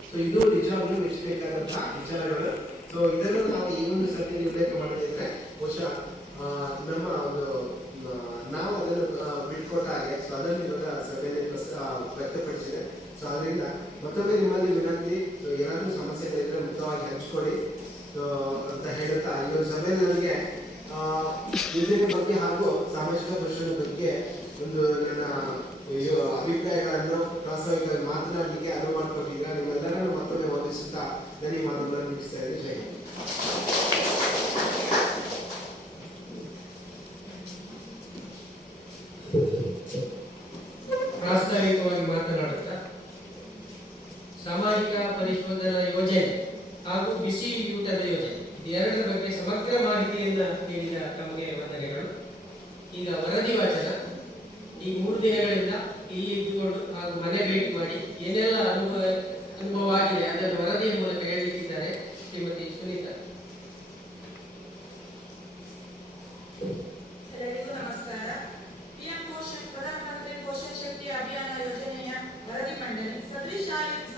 ಸೊ ಇದು ನಿಜವಾಗ್ಲೂ ಮೆಚ್ಚಬೇಕಾದಂತಹ ವಿಚಾರಗಳು. ಸೊ ಇದನ್ನು ನಾವು ಈ ಒಂದು ಸರ್ತಿ ಉಲ್ಲೇಖ ಮಾಡದಿದ್ರೆ ಬಹುಶಃ ನಮ್ಮ ಒಂದು ನಾವು ಅದನ್ನು ಬಿಟ್ಕೊಟ್ಟ ಹಾಗೆ. ಸೊ ಅದನ್ನು ಇವಾಗ ಸಭೆಯಲ್ಲಿ ವ್ಯಕ್ತಪಡಿಸಿದೆ. ಸೊ ಅದರಿಂದ ಮತ್ತೊಮ್ಮೆ ನಿಮ್ಮಲ್ಲಿ ವಿನಂತಿ, ಏನಾದರೂ ಸಮಸ್ಯೆಗಳಿದ್ರೆ ಮುಕ್ತವಾಗಿ ಹಂಚ್ಕೊಳ್ಳಿ ಅಂತ ಹೇಳುತ್ತಾ, ಈ ಒಂದು ಸಭೆಯಲ್ಲಿ ನನಗೆ ಯೋಜನೆ ಬಗ್ಗೆ ಹಾಗೂ ಸಾಮಾಜಿಕ ದೃಷ್ಟಿಯ ಬಗ್ಗೆ ಒಂದು ನನ್ನ ಅಭಿಪ್ರಾಯಗಳನ್ನು ಪ್ರಾಸ್ತಾವಿಕವಾಗಿ ಮಾತನಾಡಲಿಕ್ಕೆ ಅನುವು ಮಾಡಿಕೊಟ್ಟಿದ್ದೀರಾ. ನಿಮ್ಮೆಲ್ಲರನ್ನು ಮತ್ತೊಮ್ಮೆ ವಂದಿಸುತ್ತಾ ನನ್ನ ಮಾತುಗಳನ್ನು ಮುಗಿಸ್ತಾ ಇದ್ದೀನಿ. ಜೈ ಹಿಂದ್. ಪ್ರಾಸ್ತಾವಿಕವಾಗಿ ಮಾತನಾಡುತ್ತಾ ಸಾಮಾಜಿಕ ಪರಿಶೋಧನಾ ಯೋಜನೆ ಹಾಗೂ ಬಿಸಿ ಊಟದ ಯೋಜನೆ ಎರಡರ ಬಗ್ಗೆ ಸಮಗ್ರ ಮಾಹಿತಿಯನ್ನು ನೀಡಿದ ತಮಗೆ ವಂದನೆಗಳು. ಈಗ ವರದಿ ವಾಚನ. ಈ 3 ದಿನಗಳಿಂದ ಇಲ್ಲಿ ಇದ್ದುಕೊಂಡು ಹಾಗೂ ಮನೆ ಭೇಟಿ ಮಾಡಿ ಏನೆಲ್ಲ ಅನುಭವ ಆಗಿದೆ ಅದನ್ನು ವರದಿಯ ಮೂಲಕ ಹೇಳಲಿಕ್ಕಿದ್ದಾರೆ ಶ್ರೀಮತಿ ಸುನೀತಾ. ಎಲ್ಲರಿಗೂ ನಮಸ್ಕಾರ. ಪಿಎಂ ಪೋಷಣ್ ಪ್ರಧಾನಮಂತ್ರಿ ಪೋಷಣ್ ಶಕ್ತಿ ಅಭಿಯಾನ ಯೋಜನೆಯ ವರದಿ ಮಂಡನೆ. ಸದೃಶ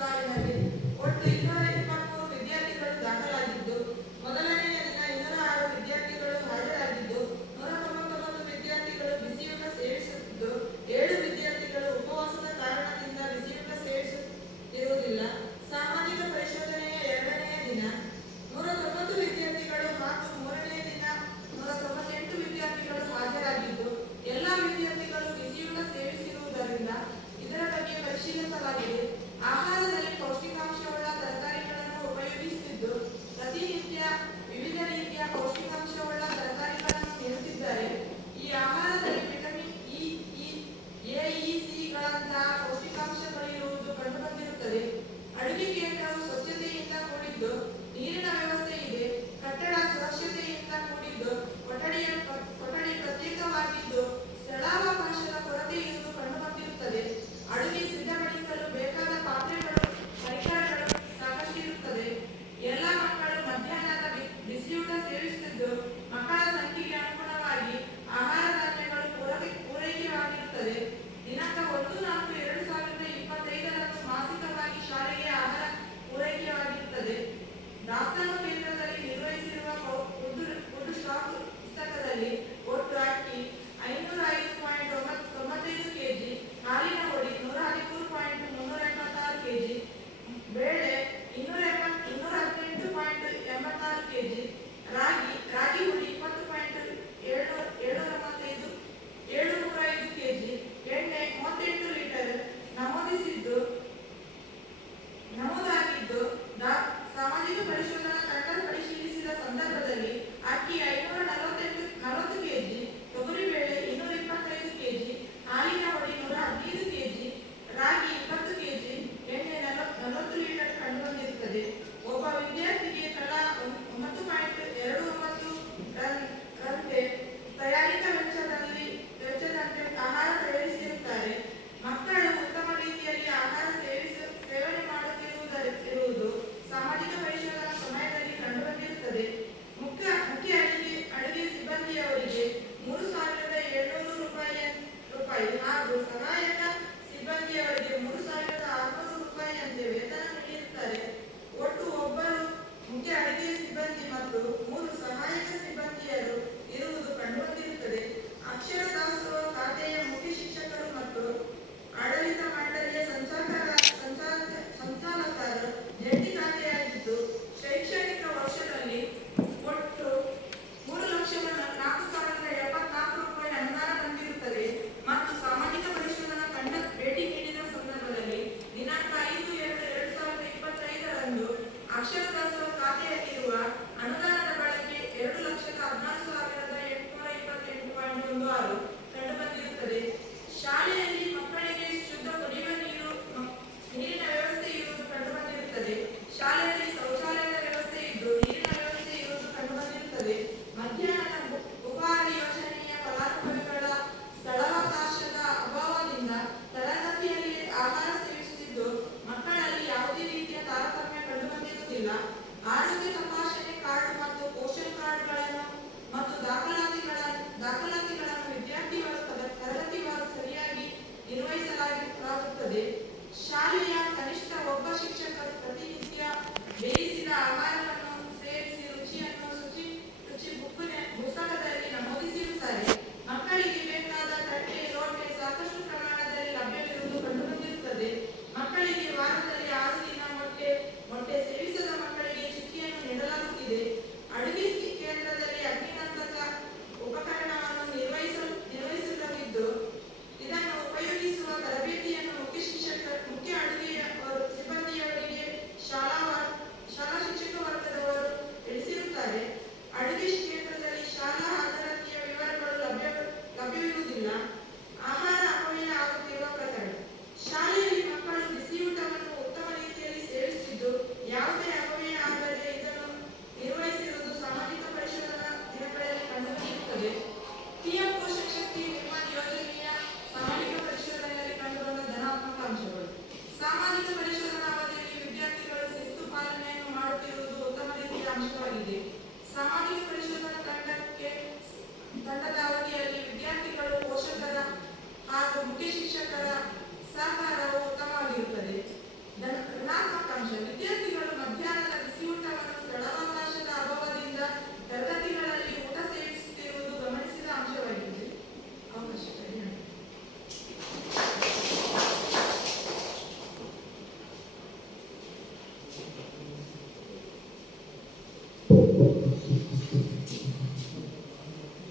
ಸಾಲಿನಲ್ಲಿ ಒಟ್ಟು 223 ವಿದ್ಯಾರ್ಥಿಗಳು ದಾಖಲಾಗಿದ್ದು, ಮೊದಲನೆಯ ದಿನ 206 ವಿದ್ಯಾರ್ಥಿಗಳು ಹಾಜರಾಗಿದ್ದು, 199 ವಿದ್ಯಾರ್ಥಿಗಳು ಬಿಸಿಯೂಟ ಸೇವಿಸುತ್ತಿದ್ದು, 7 ವಿದ್ಯಾರ್ಥಿಗಳು ಉಪವಾಸದ ಕಾರಣದಿಂದ ಬಿಸಿಯೂಟ ಸೇವಿಸುತ್ತಿರುವುದಿಲ್ಲ.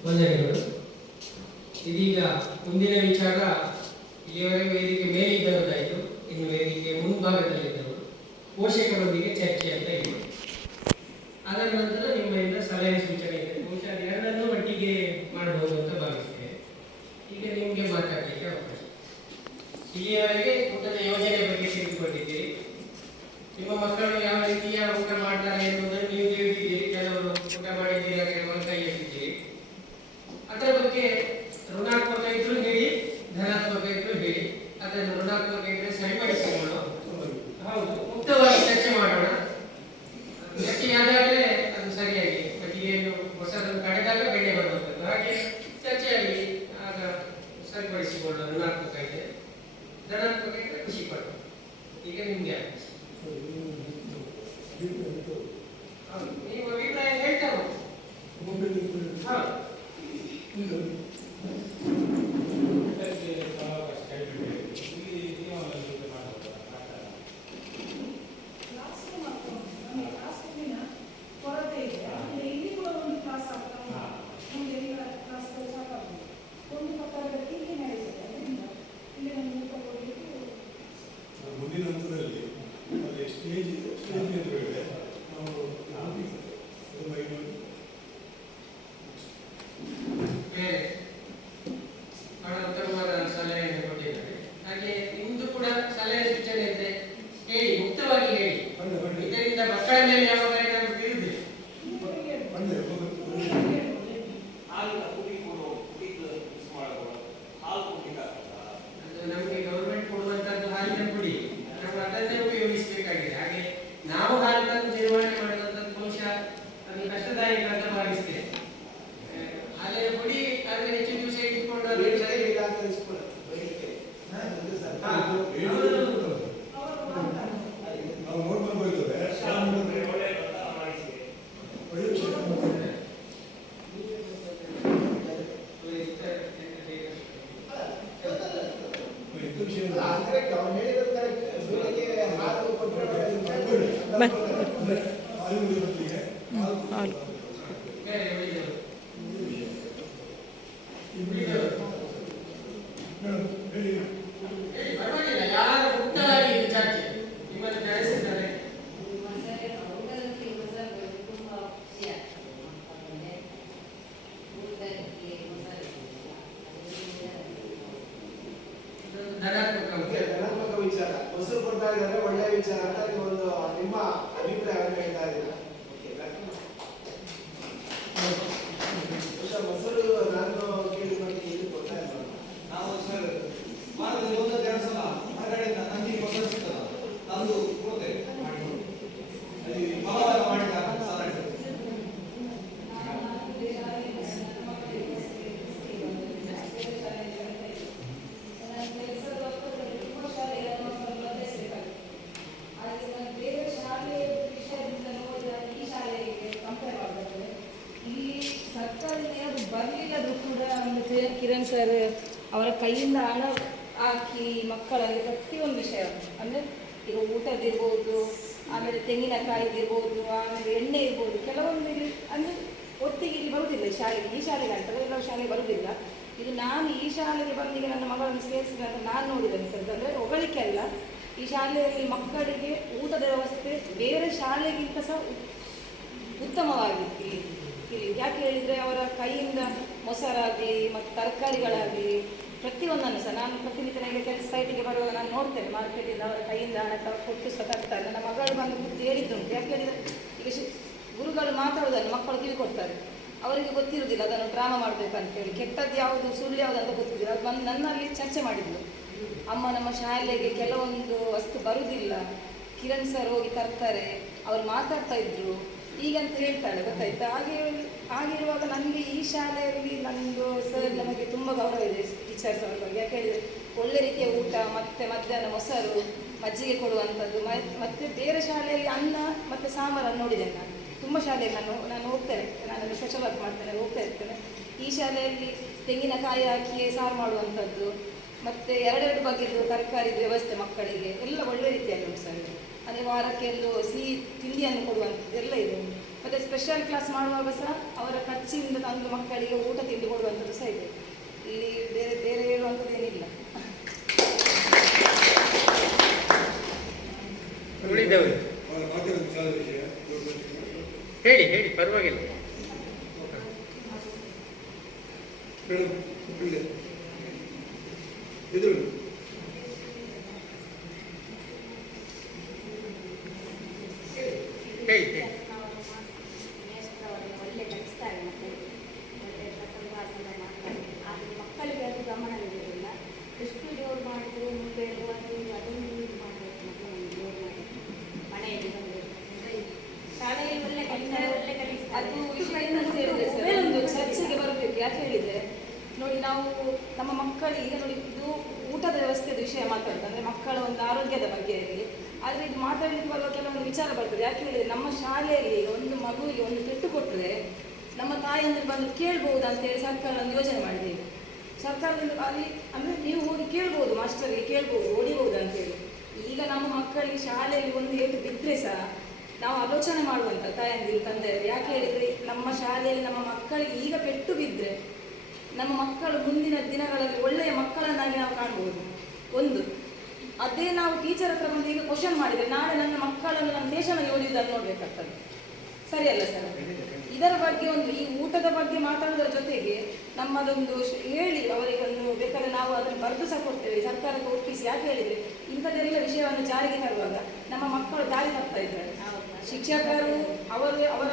ವಂದನೆಗಳು. ಇದೀಗ ಮುಂದಿನ ವಿಚಾರ ಇಲ್ಲಿಯವರೆಗೆ ವೇದಿಕೆ ಮೇಲಿದ್ದವರಾಯಿತು, ಇನ್ನು ವೇದಿಕೆ ಮುಂಭಾಗದಲ್ಲಿದ್ದವರು ಪೋಷಕರೊಂದಿಗೆ ಚರ್ಚೆ ಅಂತ ಇದೆ. ಅದರ ನಂತರ ನಿಮ್ಮಿಂದ ಸಲಹೆ ಸೂಚನೆ ಇದೆ. ಬಹುಶಃ ಎರಡನ್ನೂ ಒಟ್ಟಿಗೆ ಮಾಡಬಹುದು ಅಂತ ಭಾವಿಸ್ತೇನೆ. ಈಗ ನಿಮಗೆ ಮಾತಾಡಲಿಕ್ಕೆ ಅವಕಾಶ. ಇಲ್ಲಿಯವರೆಗೆ ಊಟದ ಯೋಜನೆ ಬಗ್ಗೆ ತಿಳಿದುಕೊಂಡಿದ್ದೀರಿ. ನಿಮ್ಮ ಮಕ್ಕಳು ಯಾವ ರೀತಿಯ ಊಟ ಮಾಡ್ತಾರೆ ಎನ್ನುವುದನ್ನು ನೀವು ತಿಳಿದಿದ್ದೀರಿ. ಕೆಲವರು ಊಟ ಮಾಡಿದ್ದೀರಾ, ಕೆಲವರು ಕೈ ಎತ್ತಿದ್ದೀರಿ. ಅದರ ಬಗ್ಗೆ ಋಣಾತ್ಮಕ ಇದ್ರೂ ಹೇಳಿ, ಧನಾತ್ಮಕ ಇದ್ರೂ ಹೇಳಿ. ಅದನ್ನು ಋಣಾತ್ಮಕ ಇದ್ರೆ ಸರಿಪಡಿಸಿಕೊಳ್ಳೋಣ. ಹೌದು, ಮುಕ್ತವಾಗಿ ಚರ್ಚೆ ಮಾಡೋಣ. ಚರ್ಚೆಯಾದಾಗಲೇ ಅದು ಸರಿಯಾಗಿ ಮಜ್ಜಿಗೆಯನ್ನು ಹೊಸದನ್ನು ಕಡೆದಾಗ ಬೆಳೆ ಬರುವಂಥದ್ದು. ಹಾಗೆ ಚರ್ಚೆಯಾಗಿ ಆಗ ಸರಿಪಡಿಸಿಕೊಳ್ಳೋಣ. ಋಣಾತ್ಮಕ ಇದೆ, ಧನಾತ್ಮಕ ಇದ್ರೆ ಖುಷಿ ಪಡೋಣ. ಈಗ ನಿಮ್ಗೆ ನೀವು ಅಭಿಪ್ರಾಯ ಹೇಳ್ತಾ ಹೋಗಿ. ಹೌದು, ಕೊರತೆ ಇದೆ. ಇಲ್ಲಿ ಕೂಡ ಒಂದು ಕ್ಲಾಸ್ ಆಗ್ತಾ ಉಂಟು. ನಮಗೆ ಎಲ್ಲ ಕ್ಲಾಸ್ಗಳು ಸಾಕಾಗ್ತದೆ. ಒಂದು ತರಗತಿ ಇಲ್ಲಿ ನಡೆಯುತ್ತದೆ. ಅದರಿಂದ ಇಲ್ಲಿ ಒಂದು ಊಟ ಕೊಡಲಿಕ್ಕೆ ಮುಂದಿನ ಹಂತದಲ್ಲಿ ಅಲ್ಲಿ ಸ್ಟೇಜ್ ಎದುರುಗಡೆ ನಾವು ಬೇರೆ ಬಹಳ ಉತ್ತಮವಾದ ಸಲಹೆಯನ್ನು ಕೊಟ್ಟಿದ್ದಾರೆ. ಹಾಗೆ ನಿಮ್ದು ಕೂಡ ಸಲಹೆ ಸೂಚನೆ ಇದ್ರೆ ಹೇಳಿ, ಮುಕ್ತವಾಗಿ ಹೇಳಿ. ಇದರಿಂದ ಮಕ್ಕಳ ಮೇಲೆ ಯಾವ ಪರಿಣಾಮ ಬೀರುವುದಿಲ್ಲ. ಅದು ನಮಗೆ ಗೌರ್ಮೆಂಟ್ ಕೊಡುವಂತದ್ದು ಹಾಲಿನ ಪುಡಿ, ನಾವು ಅದನ್ನೇ ಉಪಯೋಗಿಸಬೇಕಾಗಿದೆ. ಹಾಗೆ ನಾವು ಹಾಲನ್ನು ನಿರ್ವಹಣೆ ಮಾಡುವಂಥದ್ದು ಬಹುಶಃ ಅದು ಕಷ್ಟದಾಯಕ ಅಂತ ಭಾವಿಸ್ತೇನೆ. ಹಾಲಿನ ಪುಡಿ ಆದರೆ ಹೆಚ್ಚು ದಿವಸ ಇಟ್ಟುಕೊಂಡು ಅದು ಸರಿ ನಾವು ನೋಡ್ಕೊಂಡು ಹೋಗಿದ್ದೇವೆ. ಬೇರೆ ಉಳಿದವರು ಹೇಳಿ, ಪರವಾಗಿಲ್ಲ. ಯಾರು ಮುಕ್ತವಾಗಿ ಇದು ಚರ್ಚೆ ನಿಮ್ಮನ್ನು ಕಳಿಸಿದ್ದಾರೆ. ಧನಾತ್ಮಕ ಧನಾತ್ಮಕ ವಿಚಾರ ಮೊಸರು ಕೊಡ್ತಾ ಇದ್ದಾರೆ, ಒಳ್ಳೆಯ ವಿಚಾರ ಅಂತ ಒಂದು ನಿಮ್ಮ ಅಭಿಪ್ರಾಯವನ್ನು ಹೇಳ್ತಾ ಇದ್ದೀರಾ. ಮೊಸರು ನಾನು ಕೇಳಿಕೊಂಡು ಇಲ್ಲಿ ಕೊಡ್ತಾ ಇಲ್ಲ. ನಾವು ಸರ್ ವಾರದಲ್ಲಿ ಒಂದೆರಡು ಸಲ ಹೊರಗಡೆಯಿಂದ ನಂದಿಗೆ ಮೊಸರು ಸಿಗ್ತದ, ತಂದು ಕೊಡ್ತೇವೆ. ಫಲವಾದ ಮಾಡಿದಾಗ ಸಾಲ ಬರಲಿಲ್ಲರೂ ಕೂಡ ಒಂದು ಕಿರಣ್ ಸರ್ ಅವರ ಕೈಯಿಂದ ಹಣ ಹಾಕಿ ಮಕ್ಕಳಲ್ಲಿ ಪ್ರತಿಯೊಂದು ವಿಷಯ ಅಂದರೆ ಈಗ ಊಟದಿರ್ಬೋದು, ಆಮೇಲೆ ತೆಂಗಿನಕಾಯಿದಿರ್ಬೋದು, ಆಮೇಲೆ ಎಣ್ಣೆ ಇರ್ಬೋದು, ಕೆಲವೊಂದು ಇಲ್ಲಿ ಅಂದರೆ ಒಟ್ಟಿಗೆ ಇಲ್ಲಿ ಬರುವುದಿಲ್ಲ ಈ ಶಾಲೆಗೆ. ಈ ಶಾಲೆಗೆ ಅಂತಲ್ಲ, ಎಲ್ಲರೂ ಶಾಲೆಗೆ ಬರುವುದಿಲ್ಲ. ಇದು ನಾನು ಈ ಶಾಲೆಗೆ ಬಂದೀಗ ನನ್ನ ಮಗಳನ್ನು ಸೇರಿಸಿದ ಅಂತ ನಾನು ನೋಡಿದಂಥದ್ದು. ಅಂದರೆ ಹೊಗಳಿಕೆ ಅಲ್ಲ, ಈ ಶಾಲೆಯಲ್ಲಿ ಮಕ್ಕಳಿಗೆ ಊಟದ ವ್ಯವಸ್ಥೆ ಬೇರೆ ಶಾಲೆಗಿಂತ ಸಹ ಉತ್ತಮವಾಗಿತ್ತು ಇಲ್ಲಿ. ಯಾಕೆ ಹೇಳಿದರೆ ಅವರ ಕೈಯಿಂದ ಮೊಸರಾಗಲಿ ಮತ್ತು ತರಕಾರಿಗಳಾಗಲಿ ಪ್ರತಿಯೊಂದನ್ನು ಸಹ ನಾನು ಪ್ರತಿನಿತ್ಯ ನನಗೆ ಕೆಲಸ ಸೈಟಿಗೆ ಬರುವಾಗ ನಾನು ನೋಡ್ತೇನೆ, ಮಾರ್ಕೆಟಿಂದ ಅವರ ಕೈಯಿಂದ ಹಣ ಕೊಟ್ಟು ಸಹ ತರ್ತಾರೆ. ನನ್ನ ಮಗಳು ಬಂದು ಕೂತು ಹೇಳಿದ್ದುಂಟು. ಯಾಕೆ ಹೇಳಿದರೆ ಈಗ ಗುರುಗಳು ಮಾತಾಡೋದನ್ನು ಮಕ್ಕಳು ಕಿವಿ ಕೊಡ್ತಾರೆ, ಅವರಿಗೆ ಗೊತ್ತಿರುವುದಿಲ್ಲ ಅದನ್ನು ಡ್ರಾಮಾ ಮಾಡಬೇಕಂತೇಳಿ. ಕೆಟ್ಟದ್ದು ಯಾವುದು ಸುಳ್ಳು ಯಾವುದು ಅಂತ ಗೊತ್ತಿಲ್ಲ. ಅದು ಬಂದು ನನ್ನಲ್ಲಿ ಚರ್ಚೆ ಮಾಡಿದ್ಲು. ಅಮ್ಮ, ನಮ್ಮ ಶಾಲೆಗೆ ಕೆಲವೊಂದು ವಸ್ತು ಬರುವುದಿಲ್ಲ, ಕಿರಣ್ ಸರ್ ಹೋಗಿ ತರ್ತಾರೆ, ಅವರು ಮಾತಾಡ್ತಾ ಇದ್ರು ಈಗಂತ ಹೇಳ್ತಾಳೆ, ಗೊತ್ತಾಯ್ತಾ. ಹಾಗಿರುವಾಗ ನನಗೆ ಈ ಶಾಲೆಯಲ್ಲಿ ನಮ್ಮದು ಸರ್ ನಮಗೆ ತುಂಬ ಗೌರವ ಇದೆ ಟೀಚರ್ಸ್ ಅವ್ರ ಬಗ್ಗೆ. ಯಾಕೆ ಹೇಳಿದರೆ ಒಳ್ಳೆ ರೀತಿಯ ಊಟ, ಮತ್ತು ಮಧ್ಯಾಹ್ನ ಮೊಸರು ಮಜ್ಜಿಗೆ ಕೊಡುವಂಥದ್ದು. ಮತ್ತು ಬೇರೆ ಶಾಲೆಯಲ್ಲಿ ಅನ್ನ ಮತ್ತು ಸಾಂಬಾರನ್ನು ನೋಡಿದ್ದೇನೆ ನಾನು. ತುಂಬ ಶಾಲೆಯಲ್ಲಿ ನಾನು ಹೋಗ್ತೇನೆ, ನಾನು ಸ್ಪೆಷಲ್ ವರ್ಕ್ ಮಾಡ್ತೇನೆ, ಹೋಗ್ತಾ ಇರ್ತೇನೆ. ಈ ಶಾಲೆಯಲ್ಲಿ ತೆಂಗಿನಕಾಯಿ ಹಾಕಿ ಸಾರು ಮಾಡುವಂಥದ್ದು, ಮತ್ತು ಎರಡೆರಡು ಬಗೆದು ತರಕಾರಿ ವ್ಯವಸ್ಥೆ ಮಕ್ಕಳಿಗೆ ಎಲ್ಲ ಒಳ್ಳೆ ರೀತಿಯಲ್ಲಿ ಉಂಟು ಸರ್. ಅಂದರೆ ವಾರಕ್ಕೆ ಒಂದು ಸಿಹಿ ತಿಂಡಿಯನ್ನು ಕೊಡುವಂಥದ್ದು ಎಲ್ಲ ಇದೆ. ಮತ್ತು ಸ್ಪೆಷಲ್ ಕ್ಲಾಸ್ ಮಾಡುವಾಗ ಸಹ ಅವರ ಖರ್ಚಿನಿಂದ ತಂದು ಮಕ್ಕಳಿಗೆ ಊಟ ತಿಂಡಿ ಕೊಡುವಂಥದ್ದು ಸಹ ಇದೆ. ಇಲ್ಲಿ ಬೇರೆ ಬೇರೆ ಹೇಳುವಂಥದ್ದು ಏನಿಲ್ಲ. ಉಳಿದವರು ಅವರ ಮಾತಾಡೋದು ಸಾಲ ವಿಷಯ ಹೇಳಿ ಹೇಳಿ, ಪರವಾಗಿಲ್ಲ. ಮೇಡಮ್ ಇದು ಹೇಳಿ ಹೇಳಿ. ಒಳ್ಳೆ ಕಲಿಸ್ತಾರೆ ಮತ್ತೆ ಒಳ್ಳೆ ಸಂಭಾಷಣೆ ಮಾಡ್ತಾರೆ. ಆದರೆ ಮಕ್ಕಳಿಗೆ ಅದು ಗಮನ ಇರುವುದಿಲ್ಲ. ಎಷ್ಟು ಜೋರು ಮಾಡಿದ್ರು ಮೊಬೈಲ್ ಅದನ್ನು ಯೂಸ್ ಮಾಡಬೇಕು ಮಕ್ಕಳನ್ನು ಜೋರು ಮಾಡಿ ಮನೆಯಲ್ಲಿ ಬಂದು ಶಾಲೆಯಲ್ಲಿ ಒಳ್ಳೆ ಕಲಿಸ್ತಾರೆ, ಒಳ್ಳೆ ಕಲಿಸ್ತಾರೆ. ಅದು ವಿಷಯ ಏನಂತ ಹೇಳಿದ್ರೆ ಸರ್, ಒಂದು ಚರ್ಚೆಗೆ ಬರಬೇಕು. ಯಾಕೆ ಹೇಳಿದರೆ ನೋಡಿ, ನಾವು ನಮ್ಮ ಮಕ್ಕಳಿಗೆ ನೋಡಿ, ಇದು ಊಟದ ವ್ಯವಸ್ಥೆಯ ವಿಷಯ ಮಾತಾಡ್ತಾರೆ, ಅಂದರೆ ಮಕ್ಕಳ ಒಂದು ಆರೋಗ್ಯದ ಬಗ್ಗೆ ಇರಲಿ. ಆದರೆ ಇದು ಮಾತಾಡಲಿಕ್ಕೆ ಬರುವ ಕೆಲವೊಂದು ವಿಚಾರ ಬರ್ತದೆ. ಯಾಕೆ ಹೇಳಿದರೆ ನಮ್ಮ ಶಾಲೆಯಲ್ಲಿ ಒಂದು ಮಗುವಿಗೆ ಒಂದು ಪೆಟ್ಟು ಕೊಟ್ಟರೆ ನಮ್ಮ ತಾಯಿಯಂದ್ರೆ ಬಂದು ಕೇಳ್ಬೋದು ಅಂತೇಳಿ ಸರ್ಕಾರ ಒಂದು ಯೋಜನೆ ಮಾಡಿದ್ದೇವೆ. ಸರ್ಕಾರದಿಂದ ಅಲ್ಲಿ ಅಂದರೆ ನೀವು ಹೋಗಿ ಕೇಳ್ಬೋದು, ಮಾಸ್ಟರ್ಗೆ ಕೇಳ್ಬೋದು, ಹೊಡಿಬೋದು ಅಂತೇಳಿ. ಈಗ ನಮ್ಮ ಮಕ್ಕಳಿಗೆ ಶಾಲೆಯಲ್ಲಿ ಒಂದು ಏಟು ಬಿದ್ದರೆ ಸಹ ನಾವು ಆಲೋಚನೆ ಮಾಡುವಂಥ ತಾಯಂದಿರು ತಂದೆಯರು. ಯಾಕೆ ಹೇಳಿದರೆ ನಮ್ಮ ಶಾಲೆಯಲ್ಲಿ ನಮ್ಮ ಮಕ್ಕಳಿಗೆ ಈಗ ಪೆಟ್ಟು ಬಿದ್ದರೆ ನಮ್ಮ ಮಕ್ಕಳು ಮುಂದಿನ ದಿನಗಳಲ್ಲಿ ಒಳ್ಳೆಯ ಮಕ್ಕಳನ್ನಾಗಿ ನಾವು ಕಾಣ್ಬೋದು. ಒಂದು ಅದೇ ನಾವು ಟೀಚರ್ ಹತ್ರ ಬಂದು ಈಗ ಕ್ವಶನ್ ಮಾಡಿದರೆ ನಾಳೆ ನನ್ನ ಮಕ್ಕಳನ್ನು ನಮ್ಮ ದೇಶದಲ್ಲಿ ಓದಿದ್ದನ್ನು ನೋಡಬೇಕಾಗ್ತದೆ. ಸರಿಯಲ್ಲ ಸರ್? ಇದರ ಬಗ್ಗೆ ಒಂದು ಈ ಊಟದ ಬಗ್ಗೆ ಮಾತಾಡೋದ್ರ ಜೊತೆಗೆ ನಮ್ಮದೊಂದು ಹೇಳಿ ಅವರಿಗೆ ಒಂದು ಬೇಕಾದರೆ ನಾವು ಅದನ್ನು ಬರೆದು ಸಹ ಕೊಡ್ತೇವೆ, ಸರ್ಕಾರಕ್ಕೆ ಒಪ್ಪಿಸಿ. ಯಾಕೆ ಹೇಳಿದರೆ ಇಂಥದ್ದೆಲ್ಲ ವಿಷಯವನ್ನು ಜಾರಿಗೆ ತರುವಾಗ ನಮ್ಮ ಮಕ್ಕಳು ದಾರಿ ತಪ್ತಾ ಇದ್ದಾರೆ. ಶಿಕ್ಷಕರು ಅವರ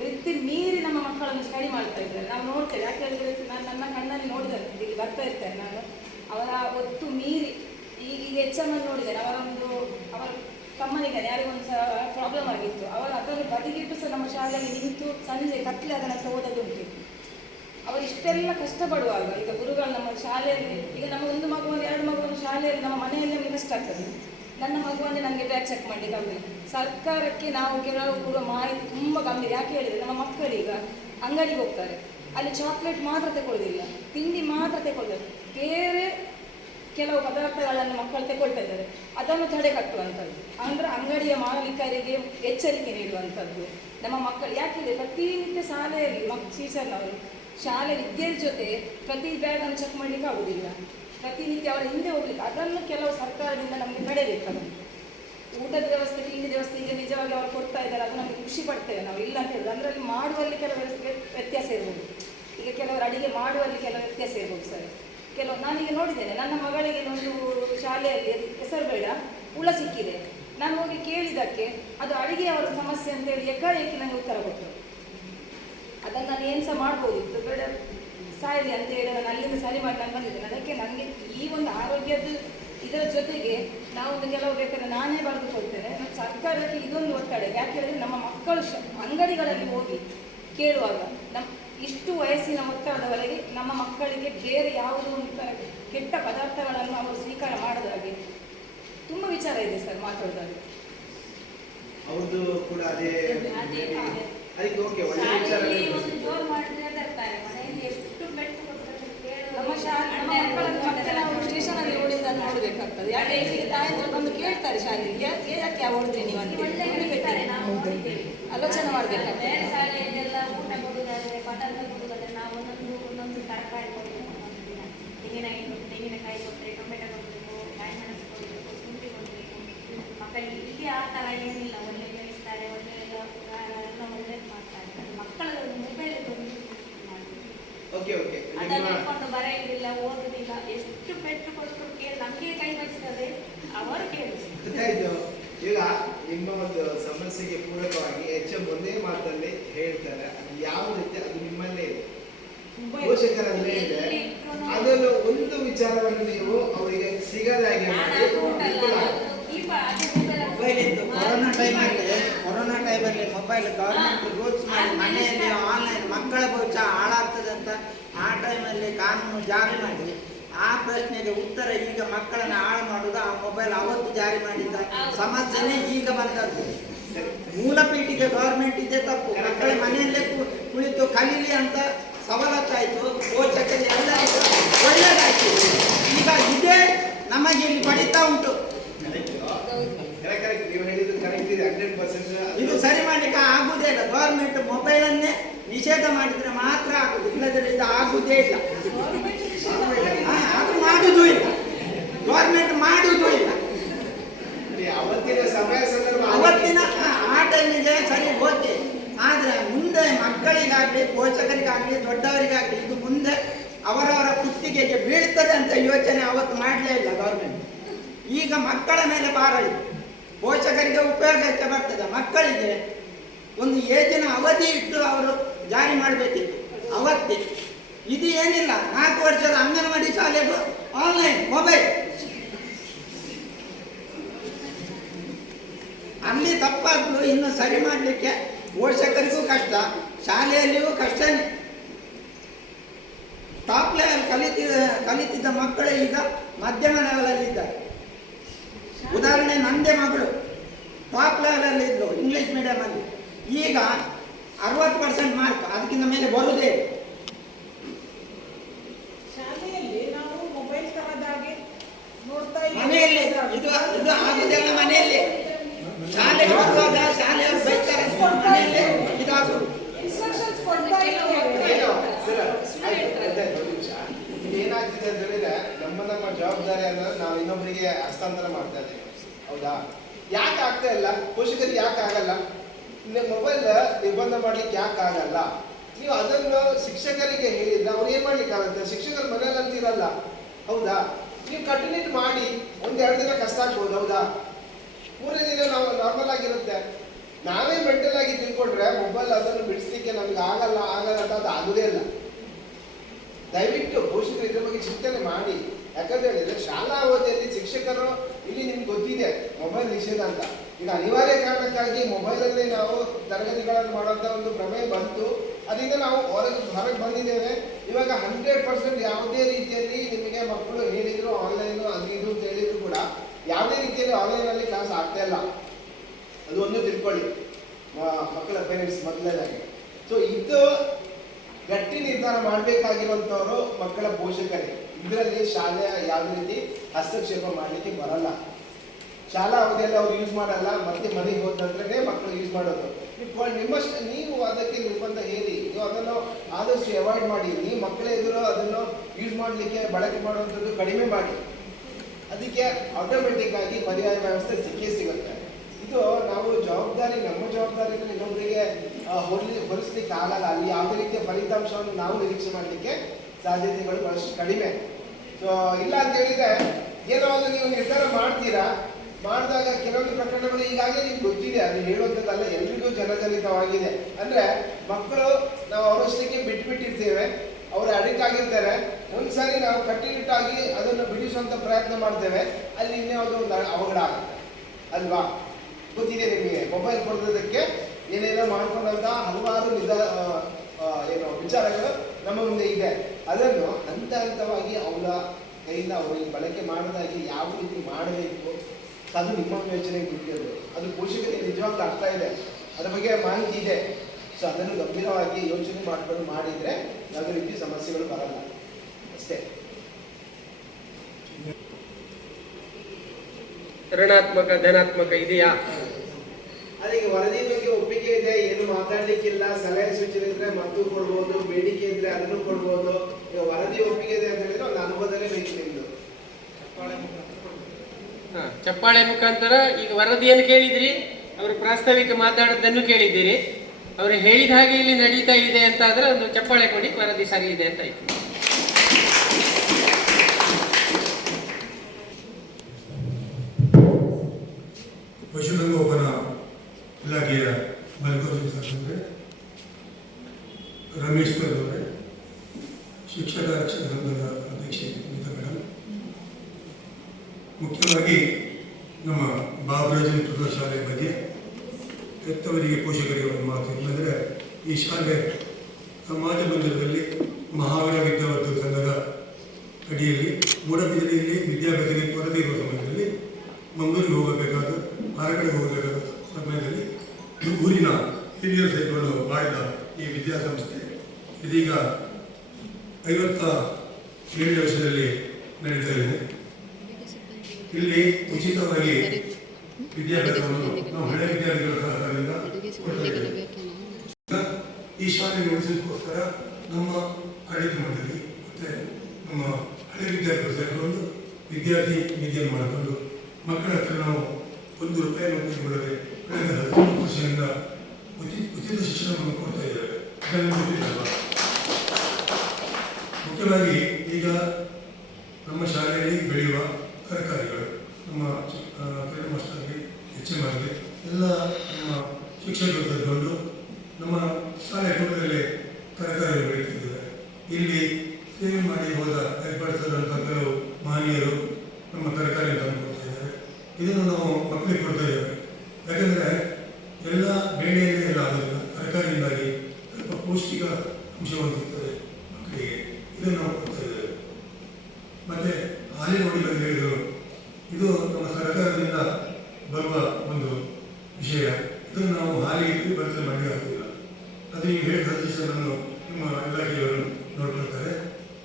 ವೃತ್ತಿ ಮೀರಿ ನಮ್ಮ ಮಕ್ಕಳನ್ನು ಸ್ಟಡಿ ಮಾಡ್ತಾ ಇದ್ದಾರೆ. ನಾವು ನೋಡ್ತೇವೆ. ಯಾಕೆ ಹೇಳಿದರೆ ನಾನು ನನ್ನ ಕಣ್ಣಲ್ಲಿ ನೋಡಿದಂತೆ, ಇಲ್ಲಿ ಬರ್ತಾ ಇರ್ತೇನೆ ನಾನು, ಅವರ ಒತ್ತು ಮೀರಿ ಈಗ HM ನೋಡಿದ್ದೇನೆ. ಅವರ ತಮ್ಮನಿಗೆ ಯಾರಿಗೊಂದು ಸಹ ಪ್ರಾಬ್ಲಮ್ ಆಗಿತ್ತು, ಅವರು ಅದನ್ನು ಬದಿಗಿಟ್ಟು ಸಹ ನಮ್ಮ ಶಾಲೆಯಲ್ಲಿ ನಿಂತು ಸಂಜೆ ಕತ್ಲೆ ಅದನ್ನು ಓದೋದುಂಟು. ಅವರು ಇಷ್ಟೆಲ್ಲ ಕಷ್ಟಪಡುವಾಗ ಈಗ ಗುರುಗಳು ನಮ್ಮ ಶಾಲೆಯಲ್ಲಿ, ಈಗ ನಮ್ಮ ಒಂದು ಮಗುವನ್ನು 2 ಮಗುವನ್ನು ಶಾಲೆಯಲ್ಲಿ ನಮ್ಮ ಮನೆಯಲ್ಲೇ ನಮಗೆ ಕಷ್ಟ ಆಗ್ತದೆ. ನನ್ನ ಮಗುವನ್ನೇ ನನಗೆ ಬ್ಯಾಗ್ ಚೆಕ್ ಮಾಡಲಿಕ್ಕೆ ಆಗುದಿಲ್ಲ. ಸರ್ಕಾರಕ್ಕೆ ನಾವು ಕೆಲವು ಕೊಡುವ ಮಾಹಿತಿ ತುಂಬ ಕಮ್ಮಿ. ಯಾಕೆ ಹೇಳಿದರೆ ನಮ್ಮ ಮಕ್ಕಳೀಗ ಅಂಗಡಿಗೆ ಹೋಗ್ತಾರೆ, ಅಲ್ಲಿ ಚಾಕ್ಲೇಟ್ ಮಾತ್ರ ತಗೊಳ್ಳೋದಿಲ್ಲ, ತಿಂಡಿ ಮಾತ್ರ ತಗೊಳ್ತಾರೆ, ಬೇರೆ ಕೆಲವು ಪದಾರ್ಥಗಳನ್ನು ಮಕ್ಕಳು ತಗೊಳ್ತಾ ಇದ್ದಾರೆ. ಅದನ್ನು ತಡೆ ಕಟ್ಟುವಂಥದ್ದು, ಅಂದರೆ ಅಂಗಡಿಯ ಮಾಲೀಕರಿಗೆ ಎಚ್ಚರಿಕೆ ನೀಡುವಂಥದ್ದು. ನಮ್ಮ ಮಕ್ಕಳು ಯಾಕಿದೆ ಪ್ರತಿನಿತ್ಯ ಶಾಲೆಯಲ್ಲಿ ಟೀಚರ್ನವರು ಶಾಲೆ ವಿದ್ಯಾರ್ಥಿ ಜೊತೆ ಪ್ರತಿ ಬ್ಯಾಗನ್ನು ಚೆಕ್ ಮಾಡಲಿಕ್ಕೆ ಆಗುವುದಿಲ್ಲ, ಪ್ರತಿನಿತ್ಯ ಅವರ ಹಿಂದೆ ಹೋಗ್ಲಿಕ್ಕೆ. ಅದನ್ನು ಕೆಲವು ಸರ್ಕಾರದಿಂದ ನಮಗೆ ತಡೆಬೇಕು. ಅದನ್ನು ಊಟದ ವ್ಯವಸ್ಥೆ, ತಿಂಡಿ ವ್ಯವಸ್ಥೆ ಈಗ ನಿಜವಾಗಿ ಅವರು ಕೊಡ್ತಾ ಇದ್ದಾರೆ, ಅದು ನಮಗೆ ಖುಷಿ ಪಡ್ತೇವೆ ನಾವು, ಇಲ್ಲ ಅಂತ ಹೇಳಿದ್ರೆ. ಅದರಲ್ಲಿ ಮಾಡುವಲ್ಲಿ ಕೆಲವು ವ್ಯತ್ಯಾಸ ಇರ್ಬೋದು. ಈಗ ಕೆಲವರು ಅಡಿಗೆ ಮಾಡುವಲ್ಲಿ ಕೆಲವು ವ್ಯತ್ಯಾಸ ಇರ್ಬೋದು ಸರ್. ಕೆಲವು ನಾನೀಗ ನೋಡಿದ್ದೇನೆ, ನನ್ನ ಮಗಳಿಗೆ ಒಂದು ಶಾಲೆಯಲ್ಲಿ ಅದು ಹೆಸರು ಬೇಡ ಹುಳ ಸಿಕ್ಕಿದೆ. ನಾನು ಹೋಗಿ ಕೇಳಿದ್ದಕ್ಕೆ ಅದು ಅಡಿಗೆಯವರ ಸಮಸ್ಯೆ ಅಂತೇಳಿ ಏಕಾಏಕಿ ನನಗೆ ಉತ್ತರ ಕೊಟ್ಟರು. ಅದನ್ನು ನಾನು ಏನು ಸಹ ಮಾಡ್ಬೋದಿತ್ತು, ಬೇಡ ಸಾಯಿಲಿ ಅಂತೇಳಿ ನಾನು ಅಲ್ಲಿಂದ ಸರಿ ಮಾಡಿ ನಾನು ಬಂದಿದ್ದೇನೆ. ಅದಕ್ಕೆ ನನಗೆ ಈ ಒಂದು ಆರೋಗ್ಯದ ಇದರ ಜೊತೆಗೆ ನಾವು ಒಂದು ಕೆಲವು ಬೇಕಾದ್ರೆ ನಾನೇ ಬರೆದುಕೊಳ್ತೇನೆ. ನಮ್ಮ ಸರ್ಕಾರಕ್ಕೆ ಇದೊಂದು ಒತ್ತಡ. ಯಾಕೆ ಹೇಳಿದರೆ ನಮ್ಮ ಮಕ್ಕಳು ಅಂಗಡಿಗಳಲ್ಲಿ ಹೋಗಿ ಕೇಳುವಾಗ ಇಷ್ಟು ವಯಸ್ಸಿನ ಮೊತ್ತದವರೆಗೆ ನಮ್ಮ ಮಕ್ಕಳಿಗೆ ಬೇರೆ ಯಾವುದೋ ಒಂದು ಕೆಟ್ಟ ಪದಾರ್ಥಗಳನ್ನು ಅವರು ಸ್ವೀಕಾರ ಮಾಡೋದಾಗೆ ತುಂಬ ವಿಚಾರ ಇದೆ ಸರ್ ಮಾತಾಡೋದಾಗೆ. ಅವ್ರದ್ದು ಕೂಡ ಅದೇ ಅದಕ್ಕೆ ಓಕೆ, ಒಳ್ಳೆ ವಿಚಾರ. ಶಾಲೆಯಲ್ಲಿ ಒಂದು ಜೋರು ಮಾಡಿದ್ರೆ ತರ್ತಾರೆ, ಮನೆಯಲ್ಲಿ ಎಷ್ಟು ಬೆಟ್ಟು ಕೊಟ್ಟರೆ ನಮ್ಮ ಮಕ್ಕಳನ್ನು ಮತ್ತೆ ನಾವು ಸ್ಟೇಷನಲ್ಲಿ ಓಡಿದ್ದನ್ನು ನೋಡಬೇಕಾಗ್ತದೆ. ಯಾಕೆ ಈಗ ತಾಯಂದ್ರು ಬಂದು ಕೇಳ್ತಾರೆ ಶಾಲೆಯಲ್ಲಿ, ಯಾಕೆ ಓಡಿದ್ರಿ ನೀವು ಅಂತ ಆಲೋಚನೆ ಮಾಡಬೇಕಾಗ್ತದೆ. ಬೇರೆ ಶಾಲೆಯಲ್ಲೆಲ್ಲ ಊಟ ಕೊಡುವುದಾದ್ರೆ, ಪದಾರ್ಥ ಕೊಡುವುದಾದ್ರೆ ನಾವು ಒಂದೊಂದು ತರಕಾರಿ ಕೊಡಬೇಕು, ಒಂದೊಂದು ದಿನ ತೆಂಗಿನಕಾಯಿ ಕೊಟ್ಟರೆ, ಟೊಮೆಟೊ ಕೊಡಬೇಕು, ಕಾಯಿ ಮೆಣಸು ಕೊಡಬೇಕು, ಶುಂಠಿ ಕೊಡಬೇಕು. ಮಕ್ಕಳಿಗೆ ಇಲ್ಲಿ ಆ ಥರ ಏನಿಲ್ಲ, ಒಳ್ಳೆ ಬೆಳೆಸ್ತಾರೆ, ಒಳ್ಳೆಯಲ್ಲ ಒಳ್ಳೇದು ಮಾಡ್ತಾರೆ. ಮಕ್ಕಳ ಮೊಬೈಲ್ ಓಕೆ ಓಕೆ, ಅದನ್ನು ಇಟ್ಕೊಂಡು ಬರೆಯುವುದಿಲ್ಲ, ಓದುವುದಿಲ್ಲ. ಎಷ್ಟು ಪೆಟ್ಟು ಕೊಟ್ಟು ಕೇಳಿ ನಮಗೆ ಕೈ ಬಚ್ಚಿದ್ದಾರೆ, ಅವರು ಗೊತ್ತಾಯ್ತು. ಈಗ ನಿಮ್ಮ ಒಂದು ಸಮಸ್ಯೆಗೆ ಪೂರಕವಾಗಿ HM ಒಂದೇ ಮಾತಲ್ಲಿ ಹೇಳ್ತಾರೆ, ಅದು ಯಾವ ರೀತಿ ಅದು ನಿಮ್ಮಲ್ಲೇ ಇದೆ, ಪೋಷಕರಲ್ಲೇ ಇದೆ. ಅದನ್ನು ಒಂದು ವಿಚಾರವನ್ನು ನೀವು ಅವರಿಗೆ ಸಿಗದಾಗೆ ಮಾಡಿ ಮೊಬೈಲ್ ಇತ್ತು. ಕೊರೋನಾ ಟೈಮಲ್ಲಿ ಮೊಬೈಲ್ ಗೌರ್ಮೆಂಟ್ ರೂಲ್ಸ್ ಮಾಡಿ ಮನೆಯಲ್ಲಿ ಆನ್ಲೈನ್ ಮಕ್ಕಳ ಭವಿಷ್ಯ ಹಾಳಾಗ್ತದೆ ಅಂತ ಆ ಟೈಮಲ್ಲಿ ಕಾನೂನು ಜಾರಿ ಮಾಡಿ ಆ ಪ್ರಶ್ನೆಗೆ ಉತ್ತರ ಈಗ ಮಕ್ಕಳನ್ನು ಹಾಳು ಮಾಡುವುದು ಆ ಮೊಬೈಲ್ ಅವತ್ತು ಜಾರಿ ಮಾಡಿದ್ದ ಸಮಸ್ಯೆನೇ ಈಗ ಬಂದದ್ದು. ಮೂಲ ಪೀಠಿಗೆ ಗೌರ್ಮೆಂಟ್ ಇದ್ದೇ ತಪ್ಪು. ಮಕ್ಕಳ ಮನೆಯಲ್ಲೇ ಕುಳಿತು ಕಲೀಲಿ ಅಂತ ಸವಲತ್ತಾಯಿತು, ಪೋಷಕರಿಗೆ ಎಲ್ಲರಿಗೂ ಒಳ್ಳೆಯದಾಯಿತು. ಈಗ ಇದೇ ನಮಗೆ ಇಲ್ಲಿ ಪಡೀತಾ ಉಂಟು. ಕರೆಕ್ಟ್, ನೀವು ಹೇಳಿದ್ದು ಕರೆಕ್ಟ್. ಹೇಳ್ತೀರಿ 100%. ಇದು ಸರಿ ಮಾಡಲಿಕ್ಕೆ ಆಗುದೇ ಇಲ್ಲ. ಗೌರ್ಮೆಂಟ್ ಮೊಬೈಲನ್ನೇ ನಿಷೇಧ ಮಾಡಿದ್ರೆ ಮಾತ್ರ ಆಗುದು, ಇಲ್ಲದ್ರೆ ಇದು ಆಗುದೇ ಇಲ್ಲ. ಅದು ಮಾಡುವುದೂ ಇಲ್ಲ, ಗೌರ್ಮೆಂಟ್ ಮಾಡುವುದೂ ಇಲ್ಲ. ಅವತ್ತಿನ ಸಮಯ ಸಂದರ್ಭ ಅವತ್ತಿನ ಆ ಟೈಮಿಗೆ ಸರಿ ಓಕೆ, ಆದರೆ ಮುಂದೆ ಮಕ್ಕಳಿಗಾಗಲಿ ಪೋಷಕರಿಗಾಗಲಿ ದೊಡ್ಡವರಿಗಾಗಲಿ ಇದು ಮುಂದೆ ಅವರವರ ಕುತ್ತಿಗೆಗೆ ಬೀಳ್ತದೆ ಅಂತ ಯೋಚನೆ ಅವತ್ತು ಮಾಡಲೇ ಇಲ್ಲ ಗೌರ್ಮೆಂಟ್. ಈಗ ಮಕ್ಕಳ ಮೇಲೆ ಭಾರ ಇದೆ, ಪೋಷಕರಿಗೆ ಉಪಯೋಗಕ್ಕೆ ಬರ್ತದೆ, ಮಕ್ಕಳಿಗೆ ಒಂದು ಏಜಿನ ಅವಧಿ ಇಟ್ಟು ಅವರು ಜಾರಿ ಮಾಡಬೇಕಿತ್ತು ಅವತ್ತೇ. ಇದು ಏನಿಲ್ಲ, 4 ವರ್ಷದ ಅಂಗನವಾಡಿ ಶಾಲೆಗೂ ಆನ್ಲೈನ್ ಮೊಬೈಲ್. ಅಲ್ಲಿ ತಪ್ಪಾದ್ದು ಇನ್ನು ಸರಿ ಮಾಡಲಿಕ್ಕೆ ಪೋಷಕರಿಗೂ ಕಷ್ಟ, ಶಾಲೆಯಲ್ಲಿಯೂ ಕಷ್ಟನೇ. ಟಾಪ್ ಲೆವೆಲ್ ಕಲಿತಿದ್ದ ಮಕ್ಕಳು ಈಗ ಮಧ್ಯಮ ಲೆವೆಲಲ್ಲಿದ್ದಾರೆ. ಉದಾಹರಣೆ ನಂದೇ ಮಗಳು ಟಾಪ್ ಲೆವೆಲಲ್ಲಿ ಇದ್ಲು ಇಂಗ್ಲೀಷ್ ಮೀಡಿಯಮಲ್ಲಿ, ಈಗ 60% ಮಾರ್ಕ್, ಅದಕ್ಕಿಂತ ಮೇಲೆ ಬರುವುದೇ. ಶಾಲೆಯಲ್ಲಿ ನಾವು ಮೊಬೈಲ್ ತರದಾಗೆ ನೋಡ್ತಾ ಮನೆಯಲ್ಲಿ ಇದು ಇದು ಆಗುದೆಲ್ಲ ಮನೆಯಲ್ಲಿ. ಶಾಲೆಗೆ ಬರುವಾಗ ಶಾಲೆಯವರು ಬೈತಾರೆ, ಮನೆಯಲ್ಲಿ ಇದಾಗುದು. ಇನ್ಸ್ಟ್ರಕ್ಷನ್ಸ್ ಕೊಡ್ತಾ ಇದ್ದೇವೆ. ಏನಾಗ್ತಿದೆ ಅಂತ ಹೇಳಿದ್ರೆ ನಮ್ಮ ಜವಾಬ್ದಾರಿ ಅನ್ನೋದು ನಾವು ಇನ್ನೊಬ್ಬರಿಗೆ ಹಸ್ತಾಂತರ ಮಾಡ್ತಾ ಇದ್ದೇವೆ. ಹೌದಾ? ಯಾಕೆ ಆಗ್ತಾ ಇಲ್ಲ? ಪೋಷಕರಿಗೆ ಯಾಕೆ ಆಗಲ್ಲ? ಮೊಬೈಲ್ ನಿರ್ಬಂಧ ಮಾಡ್ಲಿಕ್ಕೆ ಯಾಕೆ ಆಗಲ್ಲ? ನೀವು ಅದನ್ನು ಶಿಕ್ಷಕರಿಗೆ ಹೇಳಿದ್ರೆ ಅವ್ರು ಏನ್ ಮಾಡ್ಲಿಕ್ಕೆ ಆಗುತ್ತೆ? ಶಿಕ್ಷಕರು ಮನೆಯಲ್ಲಿ ಅಂತಿರಲ್ಲ. ಹೌದಾ? ನೀವು ಕಂಟಿನ್ಯೂ ಮಾಡಿ 1-2 ದಿನ ಕಷ್ಟ ಆಗ್ಬೋದು. ಹೌದಾ? 3ನೇ ದಿನ ನಾವು ನಾರ್ಮಲ್ ಆಗಿರುತ್ತೆ. ನಾವೇ ಮೆಂಟಲ್ ಆಗಿ ತಿಳ್ಕೊಂಡ್ರೆ ಮೊಬೈಲ್ ಅದನ್ನು ಬಿಡಿಸ್ಲಿಕ್ಕೆ ನಮ್ಗೆ ಆಗಲ್ಲ ಅಂತ ಅದು ಆಗುದೇ ಇಲ್ಲ. ದಯವಿಟ್ಟು ಪೋಷಕರು ಇದ್ರ ಬಗ್ಗೆ ಚಿಂತನೆ ಮಾಡಿ. ಯಾಕಂತ ಹೇಳಿದ್ರೆ ಶಾಲಾ ಅವಧಿಯಲ್ಲಿ ಶಿಕ್ಷಕರು ಇಲ್ಲಿ ನಿಮ್ಗೆ ಗೊತ್ತಿದೆ ಮೊಬೈಲ್ ನಿಷೇಧ ಅಂತ. ಈಗ ಅನಿವಾರ್ಯ ಕಾರಣಕ್ಕಾಗಿ ಮೊಬೈಲಲ್ಲಿ ನಾವು ತರಗತಿಗಳನ್ನು ಮಾಡುವಂತ ಒಂದು ಪ್ರಮೇಯ ಬಂತು, ಅದರಿಂದ ನಾವು ಹೊರಗೆ ಬಂದಿದ್ದೇವೆ. ಇವಾಗ 100% ಯಾವುದೇ ರೀತಿಯಲ್ಲಿ ನಿಮಗೆ ಮಕ್ಕಳು ಹೇಳಿದ್ರು ಆನ್ಲೈನ್ ಅದು ಇದು ಅಂತ ಹೇಳಿದ್ರು ಕೂಡ ಯಾವುದೇ ರೀತಿಯಲ್ಲಿ ಆನ್ಲೈನಲ್ಲಿ ಕ್ಲಾಸ್ ಆಗ್ತಾ ಇಲ್ಲ. ಅದು ಒಂದು ತಿಳ್ಕೊಳ್ಳಿ ಮಕ್ಕಳ ಪೇರೆಂಟ್ಸ್ ಮೊದಲನೇದಾಗಿ. ಸೊ ಇದು ಗಟ್ಟಿ ನಿರ್ಧಾರ ಮಾಡಬೇಕಾಗಿರುವಂಥವ್ರು ಮಕ್ಕಳ ಪೋಷಕರೇ. ಇದರಲ್ಲಿ ಶಾಲೆಯ ಯಾವುದೇ ರೀತಿ ಹಸ್ತಕ್ಷೇಪ ಮಾಡಲಿಕ್ಕೆ ಬರಲ್ಲ. ಶಾಲಾ ಅವಧಿಯಲ್ಲಿ ಅವ್ರು ಯೂಸ್ ಮಾಡಲ್ಲ, ಮತ್ತೆ ಮನೆಗೆ ಹೋದ ನಂತರನೇ ಮಕ್ಕಳು ಯೂಸ್ ಮಾಡೋದು. ನಿಮ್ಮಷ್ಟು ನೀವು ಅದಕ್ಕೆ ನಿರ್ಬಂಧ ಹೇರಿ, ನೀವು ಅದನ್ನು ಆದಷ್ಟು ಅವಾಯ್ಡ್ ಮಾಡಿ. ನೀವು ಮಕ್ಕಳ ಎದುರು ಅದನ್ನು ಯೂಸ್ ಮಾಡಲಿಕ್ಕೆ ಬಳಕೆ ಮಾಡುವಂಥದ್ದು ಕಡಿಮೆ ಮಾಡಿ. ಅದಕ್ಕೆ ಆಟೋಮೆಟಿಕ್ ಆಗಿ ಪರ್ಯಾಯ ವ್ಯವಸ್ಥೆ ಸಿಕ್ಕೇ ಸಿಗುತ್ತೆ. ಇದು ನಾವು ಜವಾಬ್ದಾರಿ, ನಮ್ಮ ಜವಾಬ್ದಾರಿಯನ್ನು ಇನ್ನೊಬ್ಬರಿಗೆ ಹೊರಿಸ್ಲಿಕ್ಕೆ ಆಗಲ್ಲ. ಅಲ್ಲಿ ಯಾವುದೇ ರೀತಿಯ ಫಲಿತಾಂಶವನ್ನು ನಾವು ನಿರೀಕ್ಷೆ ಮಾಡಲಿಕ್ಕೆ ಸಾಧ್ಯತೆಗಳು ಬಹಳಷ್ಟು ಕಡಿಮೆ. ಸೊ ಇಲ್ಲ ಅಂತ ಹೇಳಿದ್ರೆ ಏನೋ ಒಂದು ನೀವು ನಿರ್ಧಾರ ಮಾಡ್ತೀರಾ, ಮಾಡಿದಾಗ ಕೆಲವೊಂದು ಪ್ರಕರಣಗಳು ಈಗಾಗಲೇ ನಿಮ್ಗೆ ಗೊತ್ತಿದೆ, ಅದು ಹೇಳುವಂಥದ್ದಲ್ಲ, ಎಲ್ರಿಗೂ ಜನಜನಿತವಾಗಿದೆ. ಅಂದ್ರೆ ಮಕ್ಕಳು ನಾವು ಅವರಷ್ಟಕ್ಕೆ ಬಿಟ್ಟಿರ್ತೇವೆ, ಅವರು ಅಡಿಕ್ಟ್ ಆಗಿರ್ತಾರೆ. ಒಂದ್ಸಾರಿ ನಾವು ಕಟ್ಟುನಿಟ್ಟಾಗಿ ಅದನ್ನು ಬಿಡಿಸುವಂತ ಪ್ರಯತ್ನ ಮಾಡ್ತೇವೆ, ಅಲ್ಲಿ ಇನ್ಯಾವುದೋ ಒಂದು ಅವಘಡ ಆಗುತ್ತೆ ಅಲ್ವಾ? ಗೊತ್ತಿದೆ ನಿಮಗೆ, ಮೊಬೈಲ್ ಕೊಡೋದಕ್ಕೆ ಏನೇನೋ ಮಾಡ್ಕೊಂಡಂತ ಹಲವಾರು ವಿಚಾರಗಳು ನಮ್ಮ ಮುಂದೆ ಇದೆ. ಅದನ್ನು ಹಂತವಾಗಿ ಅವರ ಕೈಯಿಂದ ಅವರಿಗೆ ಬಳಕೆ ಮಾಡದಾಗಿ ಯಾವ ರೀತಿ ಮಾಡಬೇಕು ಅದು ನಿಮ್ಮ ಯೋಚನೆಗೆ ಬಿಟ್ಟಿರೋದು. ಅದು ಪೋಷಕರಿಗೆ ನಿಜವಾಗ್ಲೂ ಅರ್ಥ ಇದೆ, ಅದ್ರ ಬಗ್ಗೆ ಮಾಹಿತಿ ಇದೆ. ಸೊ ಅದನ್ನು ಗಂಭೀರವಾಗಿ ಯೋಚನೆ ಮಾಡಿಕೊಂಡು ಮಾಡಿದ್ರೆ ಯಾವುದೇ ರೀತಿ ಸಮಸ್ಯೆಗಳು ಬರಲ್ಲ ಅಷ್ಟೇ. ಋಣಾತ್ಮಕ ಧನಾತ್ಮಕ ಇದೆಯಾ? ಅದಕ್ಕೆ ವರದಿ ಬಗ್ಗೆ ಒಪ್ಪಿಗೆ ಇದೆ, ಏನು ಮಾತಾಡ್ಲಿಕ್ಕಿಲ್ಲ. ಸಲಹೆ ಸೂಚನೆ ಇದ್ರೆ ಮದ್ದು ಕೊಡ್ಬೋದು, ಬೇಡಿಕೆ ಇದ್ರೆ ಅದನ್ನು ಕೊಡ್ಬೋದು. ಈಗ ವರದಿ ಒಪ್ಪಿಗೆ ಇದೆ ಅಂತ ಹೇಳಿದ್ರೆ ಒಂದು ಅನುಮೋದನೆ ಬೇಕು ನಿಮ್ದು. ಚಪ್ಪಾಳೆ ಮುಖಾಂತರ ಈಗ ವರದಿಯನ್ನು ಕೇಳಿದ್ರಿ, ಅವರು ಪ್ರಾಸ್ತಾವಿಕ ಮಾತಾಡೋದನ್ನು ಕೇಳಿದ್ದೀರಿ. ಅವರು ಹೇಳಿದ ಹಾಗೆ ಇಲ್ಲಿ ನಡೀತಾ ಇದೆ ಅಂತ ಆದ್ರೆ ಒಂದು ಚಪ್ಪಾಳೆ ಕೊಡಿ, ವರದಿ ಸರಿ ಇದೆ ಅಂತ ಆಯ್ತು. ಪಶುಸಂಗೋಪನಾ ಇಲಾಖೆಯ ಮಲ್ಕೋಜಿ ಸರ್, ರಮೇಶ್ ಸರ್ ಅವರೇ, ಶಿಕ್ಷಕ ರಕ್ಷಣಾ ಸಂಘದ ಅಧ್ಯಕ್ಷೆ ಮೇಡಮ್, ಮುಖ್ಯವಾಗಿ ನಮ್ಮ ಬಾಬರಾಜನ್ ಪ್ರೌಢಶಾಲೆ ಬಗ್ಗೆ ಹೆತ್ತವರಿಗೆ ಪೋಷಕರಿಗೆ ಒಂದು ಮಾತು ಏನಂದರೆ, ಈ ಶಾಲೆ ಸಮಾಜ ಮಂದಿರದಲ್ಲಿ ಮಹಾವೀರ ವಿದ್ಯಾವರ್ಧಕ ಸಂಘದ ಅಡಿಯಲ್ಲಿ ಮೂಡಬಿದಿರೆಯಲ್ಲಿ ವಿದ್ಯಾಭ್ಯಾಸಕ್ಕೆ ಕೊರತೆ ಇರುವ ಸಮಯದಲ್ಲಿ ಮಂಗಳೂರಿಗೆ ಹೋಗಬೇಕಾದ ಹೊರಗಡೆ ಹೋಗಬೇಕಾದ ಸಮಯದಲ್ಲಿ ಊರಿನ ಹಿರಿಯರ ಸಹಿತವನ್ನು ಮಾಡಿದ ಈ ವಿದ್ಯಾಸಂಸ್ಥೆ ಇದೀಗ 57ನೇ ವರ್ಷದಲ್ಲಿ ನಡೀತಾ ಇದೆ. ಇಲ್ಲಿ ಉಚಿತವಾಗಿ ವಿದ್ಯಾಭ್ಯಾಸವನ್ನು ನಾವು ಹಳೆಯ ವಿದ್ಯಾರ್ಥಿಗಳ ಸಹಕಾರದಿಂದ ಕೊಡ್ತಾ ಇದ್ದೇವೆ. ಈ ಶಾಲೆಗೆ ಉಳಿಸೋದಕ್ಕೋಸ್ಕರ ನಮ್ಮ ಆಡಳಿತ ಮಂಡಳಿ ಮತ್ತು ನಮ್ಮ ಹಳೆಯ ವಿದ್ಯಾರ್ಥಿಗಳು ಸೇರಿಕೊಂಡು ವಿದ್ಯಾರ್ಥಿ ನಿಧಿಯನ್ನು ಮಾಡಿಕೊಂಡು ಮಕ್ಕಳ ಹತ್ರ ನಾವು ₹1 ತೆಗೆದುಕೊಳ್ಳದೆ ಕಳೆದ 13 ವರ್ಷದಿಂದ ಉಚಿತ ಶಿಕ್ಷಣವನ್ನು ಕೊಡ್ತಾ ಇದ್ದೇವೆ. ಇದನ್ನು ಗೊತ್ತಿಲ್ಲವಾ? ಮುಖ್ಯವಾಗಿ ಈಗ ನಮ್ಮ ಶಾಲೆಯಲ್ಲಿ ಬೆಳೆಯುವ ತರಕಾರಿಗಳು ನಮ್ಮ ಕ್ರೀಡಾ ಮಾಸ್ಟರ್ಗೆ HM ಆಗಲಿ ಎಲ್ಲ ನಮ್ಮ ಶಿಕ್ಷಕರು ತೆಗೆದುಕೊಂಡು ನಮ್ಮ ಶಾಲೆ ತೋಟದಲ್ಲಿ ತರಕಾರಿ ಬೆಳೀತಿದ್ದಾರೆ. ಇಲ್ಲಿ ಸೇವೆ ಮಾಡಿ ಹೋದ ಏರ್ಪಡಿಸಿದಂಥ ಕೆಲವು ಮಹನೀಯರು ನಮ್ಮ ತರಕಾರಿ ತಂದು ಕೊಡ್ತಾ ಇದ್ದಾರೆ. ಇದನ್ನು ನಾವು ಮಕ್ಕಳಿಗೆ ಕೊಡ್ತಾ ಇದ್ದೇವೆ. ಯಾಕಂದರೆ ಎಲ್ಲ ಬೇಳೆಯಲ್ಲೇ ಎಲ್ಲ ಆಗೋದಿಲ್ಲ, ತರಕಾರಿಯಿಂದಾಗಿ ಸ್ವಲ್ಪ ಪೌಷ್ಟಿಕ ಅಂಶವನ್ನು ಸಿಗ್ತದೆ ಮಕ್ಕಳಿಗೆ. ಇದನ್ನು ನಾವು ಕೊಡ್ತಾ ಇದ್ದೇವೆ. ಮತ್ತು ಹಾಲಿನ ಒಡಿ ಬಗ್ಗೆ ಹೇಳಿದರು, ಇದು ನಮ್ಮ ಸರ್ಕಾರದಿಂದ ಬರುವ ಒಂದು ವಿಷಯ. ಇದನ್ನು ನಾವು ಹಾಲಿಗೆ ಇಟ್ಟು ಬಳಕೆ ಮಾಡಿ ಆಗುವುದಿಲ್ಲ. ಅದು ನೀವು ಹೇಳಿದ ಸದಸ್ಯರನ್ನು ನಮ್ಮ ಇಲಾಖೆಯವರು ನೋಡ್ಕೊಳ್ತಾರೆ.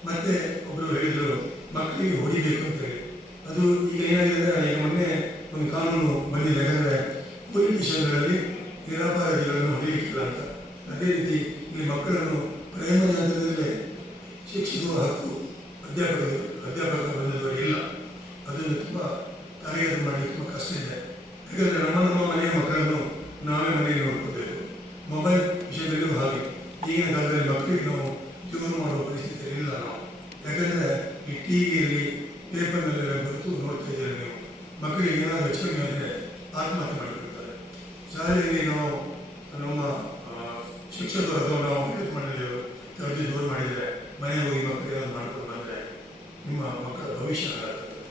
ಮತ್ತು ಒಬ್ಬರು ಹೇಳಿದರು ಮಕ್ಕಳಿಗೆ ಹೊಡಿಬೇಕು ಅಂತ ಹೇಳಿ. ಅದು ಈಗ ಏನಾಗಿದೆ ಅಂದರೆ, ಈಗ ಮೊನ್ನೆ ಒಂದು ಕಾನೂನು ಬಂದಿದೆ. ಯಾಕಂದರೆ ಪೊಲೀಸ್ ಸ್ಟೇಷನ್ಗಳಲ್ಲಿ ನಿರಪರಾಧಿಗಳನ್ನು ಹೊಡಿಲಿಕ್ಕಿಲ್ಲ ಅಂತ. ಅದೇ ರೀತಿ ಇಲ್ಲಿ ಮಕ್ಕಳನ್ನು ಪ್ರೇಮದಂತದಲ್ಲೇ ಶಿಕ್ಷಿಸುವ ಹಕ್ಕು ಅಧ್ಯಾಪಕ ಬಂದವರಿಗೆ ಇಲ್ಲ. ಅದನ್ನು ತುಂಬ ಕಾರ್ಯಗತ ಮಾಡಲಿಕ್ಕೆ ತುಂಬ ಕಷ್ಟ ಇದೆ. ಯಾಕಂದರೆ ನಮ್ಮ ಮನೆಯ ಮಕ್ಕಳನ್ನು ನಾವೇ ಮನೆಯಲ್ಲಿ ನೋಡ್ಕೋಬೇಕು. ಮೊಬೈಲ್ ವಿಷಯದಲ್ಲೂ ಹಾಗೆ ಈಗಿನ ಕಾಲದಲ್ಲಿ ಮಕ್ಕಳಿಗೆ ನಾವು ಜೋರು ಮಾಡುವ ಪರಿಸ್ಥಿತಿ ಇಲ್ಲ ನಾವು. ಯಾಕಂದರೆ ಈ ಟಿವಿಯಲ್ಲಿ ಪೇಪರ್ನಲ್ಲೆಲ್ಲ ಗೊತ್ತು ನೋಡ್ತಾ ಇದ್ದಾರೆ. ನೀವು ಮಕ್ಕಳಿಗೆ ಏನಾದರೂ ಹೆಚ್ಚಿಗೆ ಆದರೆ ಆತ್ಮಹತ್ಯೆ ಮಾಡಿಕೊಳ್ತಾರೆ. ಶಾಲೆಯಲ್ಲಿ ನಾವು ನಮ್ಮ ಶಿಕ್ಷಕರು ಅಥವಾ ನಾವು ಹೆಲ್ಪ್ ಮಾಡಿದ್ದೇವೆ, ತರಬೇತಿ ದೂರ ಮಾಡಿದರೆ ಮನೆಗೆ ಹೋಗಿ ಮಕ್ಕಳಿಗೆ ಏನಾದ್ರು ಮಾಡ್ಕೊಂಡು ಬಂದರೆ ನಿಮ್ಮ ಮಕ್ಕಳ ಭವಿಷ್ಯ ಹಾಳಾಗ್ತದೆ.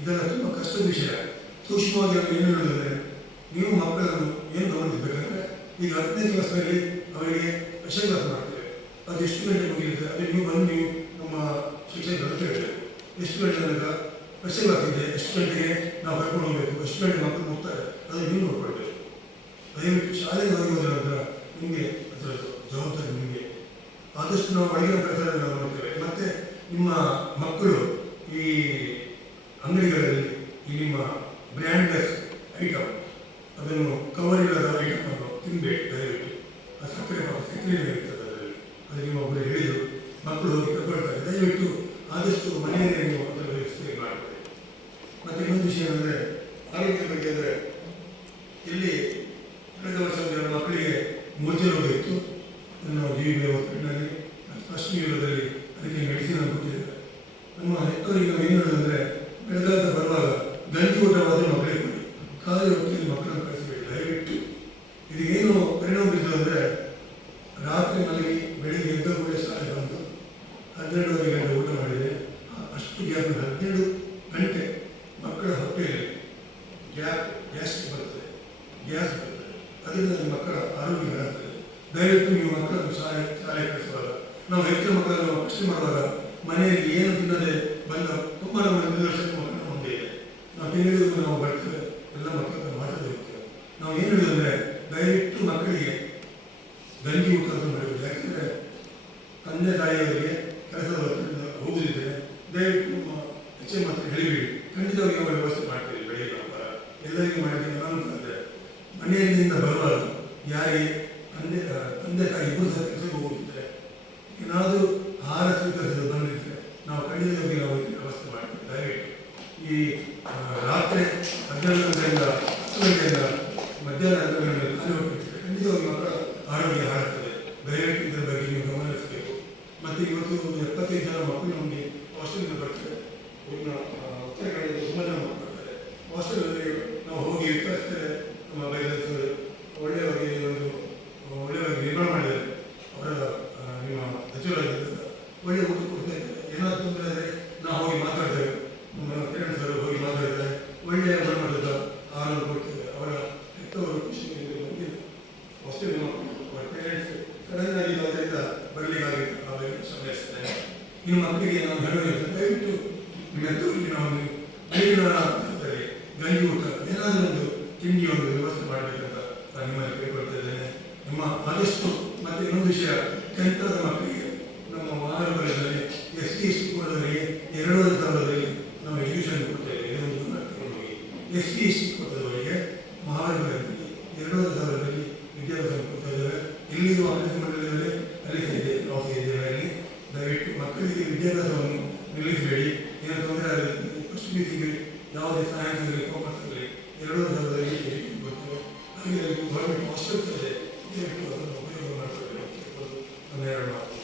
ಇದೆಲ್ಲ ತುಂಬ ಕಷ್ಟದ ವಿಷಯ. ಸೂಕ್ಷ್ಮವಾಗಿ ಅವರು ಏನು ಹೇಳೋದಂದರೆ, ನೀವು ಮಕ್ಕಳನ್ನು ಏನು ಗಮನಿಸಬೇಕಂದ್ರೆ, ಈಗ 10ನೇ ಕ್ಲಾಸ್ನಲ್ಲಿ ಅವರಿಗೆ ಸ್ಪೆಷಲ್ ಕ್ಲಾಸ್ ಮಾಡ್ತೇವೆ. ಅದು ಎಷ್ಟು ಗಂಟೆ ಮುಗಿಯುತ್ತೆ, ಅದು ನೀವು ಬಂದು ನೀವು ನಮ್ಮ ಶಿಕ್ಷಕರು ಕೇಳಬೇಕು. ಎಷ್ಟು ಗಂಟೆ ತನಕ ಸ್ಪೆಷಲ್ ಕ್ಲಾಸ್ ಇದೆ, ಎಷ್ಟು ಗಂಟೆಗೆ ನಾವು ಕರ್ಕೊಂಡು ಹೋಗಬೇಕು, ಎಷ್ಟು ಗಂಟೆ ಮಕ್ಕಳು ಹೋಗ್ತಾರೆ, ಅದು ನೀವು ನೋಡ್ಕೊಳ್ಬೇಕು. ದಯವಿಟ್ಟು ಶಾಲೆಗೆ ಹೋಗುವುದರ ನಂತರ ನಿಮಗೆ ಅದರ ಜವಾಬ್ದಾರಿ ನಿಮಗೆ. ಆದಷ್ಟು ನಾವು ಒಳಗಿನ ಪ್ರಚಾರ ನಾವು ನೋಡ್ತೇವೆ. ಮತ್ತು ನಿಮ್ಮ ಮಕ್ಕಳು ಈ ಅಂಗಡಿಗಳಲ್ಲಿ ಈ ನಿಮ್ಮ ಬ್ರ್ಯಾಂಡ್ಲೆಸ್ ಐಟಮ್, ಅದನ್ನು ಕವರ್ ಇಲ್ಲದ ಐಟಮನ್ನು ತಿನ್ನಬೇಕು ದಯವಿಟ್ಟು. ಆ ಸಕ್ಕರೆ ಇರ್ತದೆ ಅದರಲ್ಲಿ. ಅದು ನೀವು ಒಬ್ಬರು ಹೇಳಿದರು, ಮಕ್ಕಳು ಹೋಗಿ ತಗೊಳ್ತಾರೆ. ದಯವಿಟ್ಟು ಆದಷ್ಟು ಮನೆಯಲ್ಲೇ ನೀವು ಅದರ ವ್ಯವಸ್ಥೆ ಮಾಡ್ತಾರೆ. ಮತ್ತು ಇನ್ನೊಂದು ವಿಷಯ ಅಂದರೆ ಆರೋಗ್ಯ ಬಗ್ಗೆ. ಅಂದರೆ ಇಲ್ಲಿ ಕಳೆದ ವರ್ಷ ಮಕ್ಕಳಿಗೆ ಮೂರ್ಛೆ ರೋಗ ಇತ್ತು. ನಾವು ಜೀವಿನಲ್ಲಿ ಫಸ್ಟ್ ಯೂರೋದಲ್ಲಿ ಅದಕ್ಕೆ ಮೆಡಿಸಿನ್ ಅನ್ನು ಕೊಟ್ಟಿದ್ದಾರೆ. ನಮ್ಮ ಹೆತ್ತವರಿಗೆ ನಾವು ಏನು ಹೇಳೋದಂದರೆ, ಬೆಳಗಾದ ಬರುವಾಗ ಗಂಜಿ ಊಟವಾದರೂ ಮಕ್ಕಳಿಗೆ ಕೊಡಿ, ಖಾಲಿ ಹೊಟ್ಟೆಯಲ್ಲಿ ಮಕ್ಕಳನ್ನು ಕಳಿಸಬೇಡಿ ದಯವಿಟ್ಟು. ಇದು ಏನು ಪರಿಣಾಮ ಬೀರ್ತದೆ ಅಂದರೆ, ರಾತ್ರಿ ಮಲಗಿ ಬೆಳಿಗ್ಗೆ ಎದ್ದ ಕೂಡಲೇ ಶಾಲೆ ಬಂದು 12 ಗಂಟೆ ಊಟ ಮಾಡಿದರೆ ಅಷ್ಟು ಗ್ಯಾಪ್ 12 ಗಂಟೆ ಮಕ್ಕಳ ಹೊಟ್ಟೆಯಲ್ಲಿ ಗ್ಯಾಸ್ ಬರ್ತದೆ. ಅದರಿಂದ ಮಕ್ಕಳ ಆರೋಗ್ಯ ಹಾಳಾಗ್ತದೆ. ದಯವಿಟ್ಟು ನೀವು ಮಕ್ಕಳನ್ನು ಶಾಲೆ ಕಳಿಸುವಾಗ, ನಾವು ಹೆಚ್ಚಿನ ಮಕ್ಕಳನ್ನು ಕಷ್ಟ ಮಾಡುವಾಗ ಮನೆಯಲ್ಲಿ ಏನು ತಿನ್ನದೆ ಬಂದ ತುಂಬ ನಮ್ಮ ನಿದರ್ಶನ ಮಕ್ಕಳ ಮುಂದೆ ಇದೆ. ನಾವು ತಿನ್ನುವುದನ್ನು ನಾವು ಬರ್ತೇವೆ, ಎಲ್ಲ ಮಕ್ಕಳನ್ನು ಮಾಡದೇ ಹೋಗ್ತೇವೆ. ನಾವು ಏನು ಹೇಳೋದಂದರೆ, ದಯವಿಟ್ಟು ಮಕ್ಕಳಿಗೆ ಗಂಜಿ ಊಟವನ್ನು ಮಾಡಬೇಕು. ಯಾಕೆಂದರೆ ತಂದೆ ತಾಯಿಯವರಿಗೆ ಕೆಲಸದ ಹೋಗುದಿದ್ದರೆ ದಯವಿಟ್ಟು ನಮ್ಮ HM ಹತ್ರ ಹೇಳಿಬಿಡಿ. ಖಂಡಿತವಾಗಿ ನಾವು ವ್ಯವಸ್ಥೆ ಮಾಡ್ತೀವಿ. ಬೆಳಿಗ್ಗೆ ಎಲ್ಲರಿಗೂ ಮಾಡಿದ್ದೀವಿ. ನಾನು ತಂದೆ ಮನೆಯಿಂದ ಬರುವಾಗ ಯಾರಿಗೆ ತಂದೆ ತಾಯಿ ಇಬ್ಬರು ಸಹ ಕೆಲಸಕ್ಕೆ ಹೋಗುತ್ತಿದ್ದರೆ, ಏನಾದರೂ ಆಹಾರ ಸ್ವೀಕರಿಸಲು ಬಂದಿದ್ದರೆ ನಾವು ಖಂಡಿತವಾಗಿ ನಾವು ವ್ಯವಸ್ಥೆ ಮಾಡ್ತೀವಿ. ದಯವಿಟ್ಟು ಈ ರಾತ್ರಿ 12 ಗಂಟೆಯಿಂದ 10 ಗಂಟೆಯಿಂದ ಮಧ್ಯಾಹ್ನ 12 ಗಂಟೆ ಖಾಲಿ ಹೋಗ್ತಿರ್ತದೆ. ಖಂಡಿತವಾಗಿ ಮಕ್ಕಳ ಆರೋಗ್ಯ ಹಾಳಾಗ್ತದೆ. ದಯವಿಟ್ಟು ಇದರ ಬಗ್ಗೆ ನೀವು ಗಮನಿಸಬೇಕು. ಮತ್ತು ಇವತ್ತು ಒಂದು 75 ಜನ ಮಕ್ಕಳು ನಮಗೆ ಹಾಸ್ಟೆಲಿಂದ ಬರ್ತಾರೆ. ಉತ್ತರ ಕಡೆಯಿಂದ ತುಂಬ ಜನ ಮಕ್ಕಳು ಬರ್ತಾರೆ. ಹಾಸ್ಟೆಲಲ್ಲಿ ನಾವು ಹೋಗಿ ವಿಚಾರಿಸ್ತೇವೆ. ನಮ್ಮ ಬೈದರ್ಸರು ಒಳ್ಳೆಯವಾಗಿ ನಿರ್ಮಾಣ ಮಾಡಿದ್ದಾರೆ. ಅವರ ನಿಮ್ಮ ಸಚಿವರಾಗಿದ್ದ ಒಳ್ಳೆಯ ಊಟ ಕೊಡ್ತಾ ಇದ್ದಾರೆ. ಏನಾದರೂ ತೊಂದರೆ ಆದರೆ ನಾವು ಹೋಗಿ ಮಾತಾಡ್ತೇವೆ. ನಮ್ಮ ಕಿರಣ್ ಸರ್ ಹೋಗಿ ಮಾತಾಡ್ತಾರೆ. ಒಳ್ಳೆಯ ಗುಣಮಟ್ಟದ ಆಹಾರ ಕೊಡ್ತೇವೆ. ಅವರ ಹೆತ್ತವರು ಖುಷಿಯಿಂದ ಬಂದು ಹಾಸ್ಟೆಲ್ ಅವರ ಪೇರೆಂಟ್ಸ್ ಕಡೆಯಿಂದಾಗಿದ್ದರಿಂದ ಬರಲಿಕ್ಕಾಗಿ ನಾವು ಸಮಯಿಸ್ತೇನೆ. ನಿಮ್ಮ ಮಕ್ಕಳಿಗೆ ನಾವು ಹೇಳೋದಿಲ್ಲ, ದಯವಿಟ್ಟು ನಿಮ್ಮ ಹೆತ್ತವರಿಗೆ ನಾವು ಬೆಳಗಿನ ಗಂಜಿ ಊಟ ಏನಾದರೂ ಒಂದು ತಿಂಡಿ ಒಂದು ವ್ಯವಸ್ಥೆ ಮಾಡಬೇಕಂತ ನಾನು ನಿಮ್ಮಲ್ಲಿ ಕೇಳ್ಕೊಳ್ತಾ ಇದ್ದೇನೆ. ನಿಮ್ಮ ಆದಷ್ಟು. ಮತ್ತು ಇನ್ನೊಂದು ವಿಷಯ, 10th ಮಕ್ಕಳಿಗೆ ನಮ್ಮ ಮಹಾನಗರದಲ್ಲಿ SC/ST ಕೋಟದವರಿಗೆ 2,000 ನಾವು ಎಜುಕೇಷನ್ ಕೊಡ್ತೇವೆ. SC/ST ಕೋಟದವರಿಗೆ ವಿದ್ಯಾರ್ಥಿಗಳಿಗೆ ಗೌರ್ಮೆಂಟ್ ಹಾಸ್ಟೆಲ್ಸ್ ಇದೆ, ವಿದ್ಯಾರ್ಥಿಗಳು ಅದನ್ನು ಉಪಯೋಗ ಮಾಡ್ಕೊಳ್ಬೇಕು ಅಂತ ಹೇಳ್ಬೋದು. ನನ್ನ ಎರಡು ಮಾತು.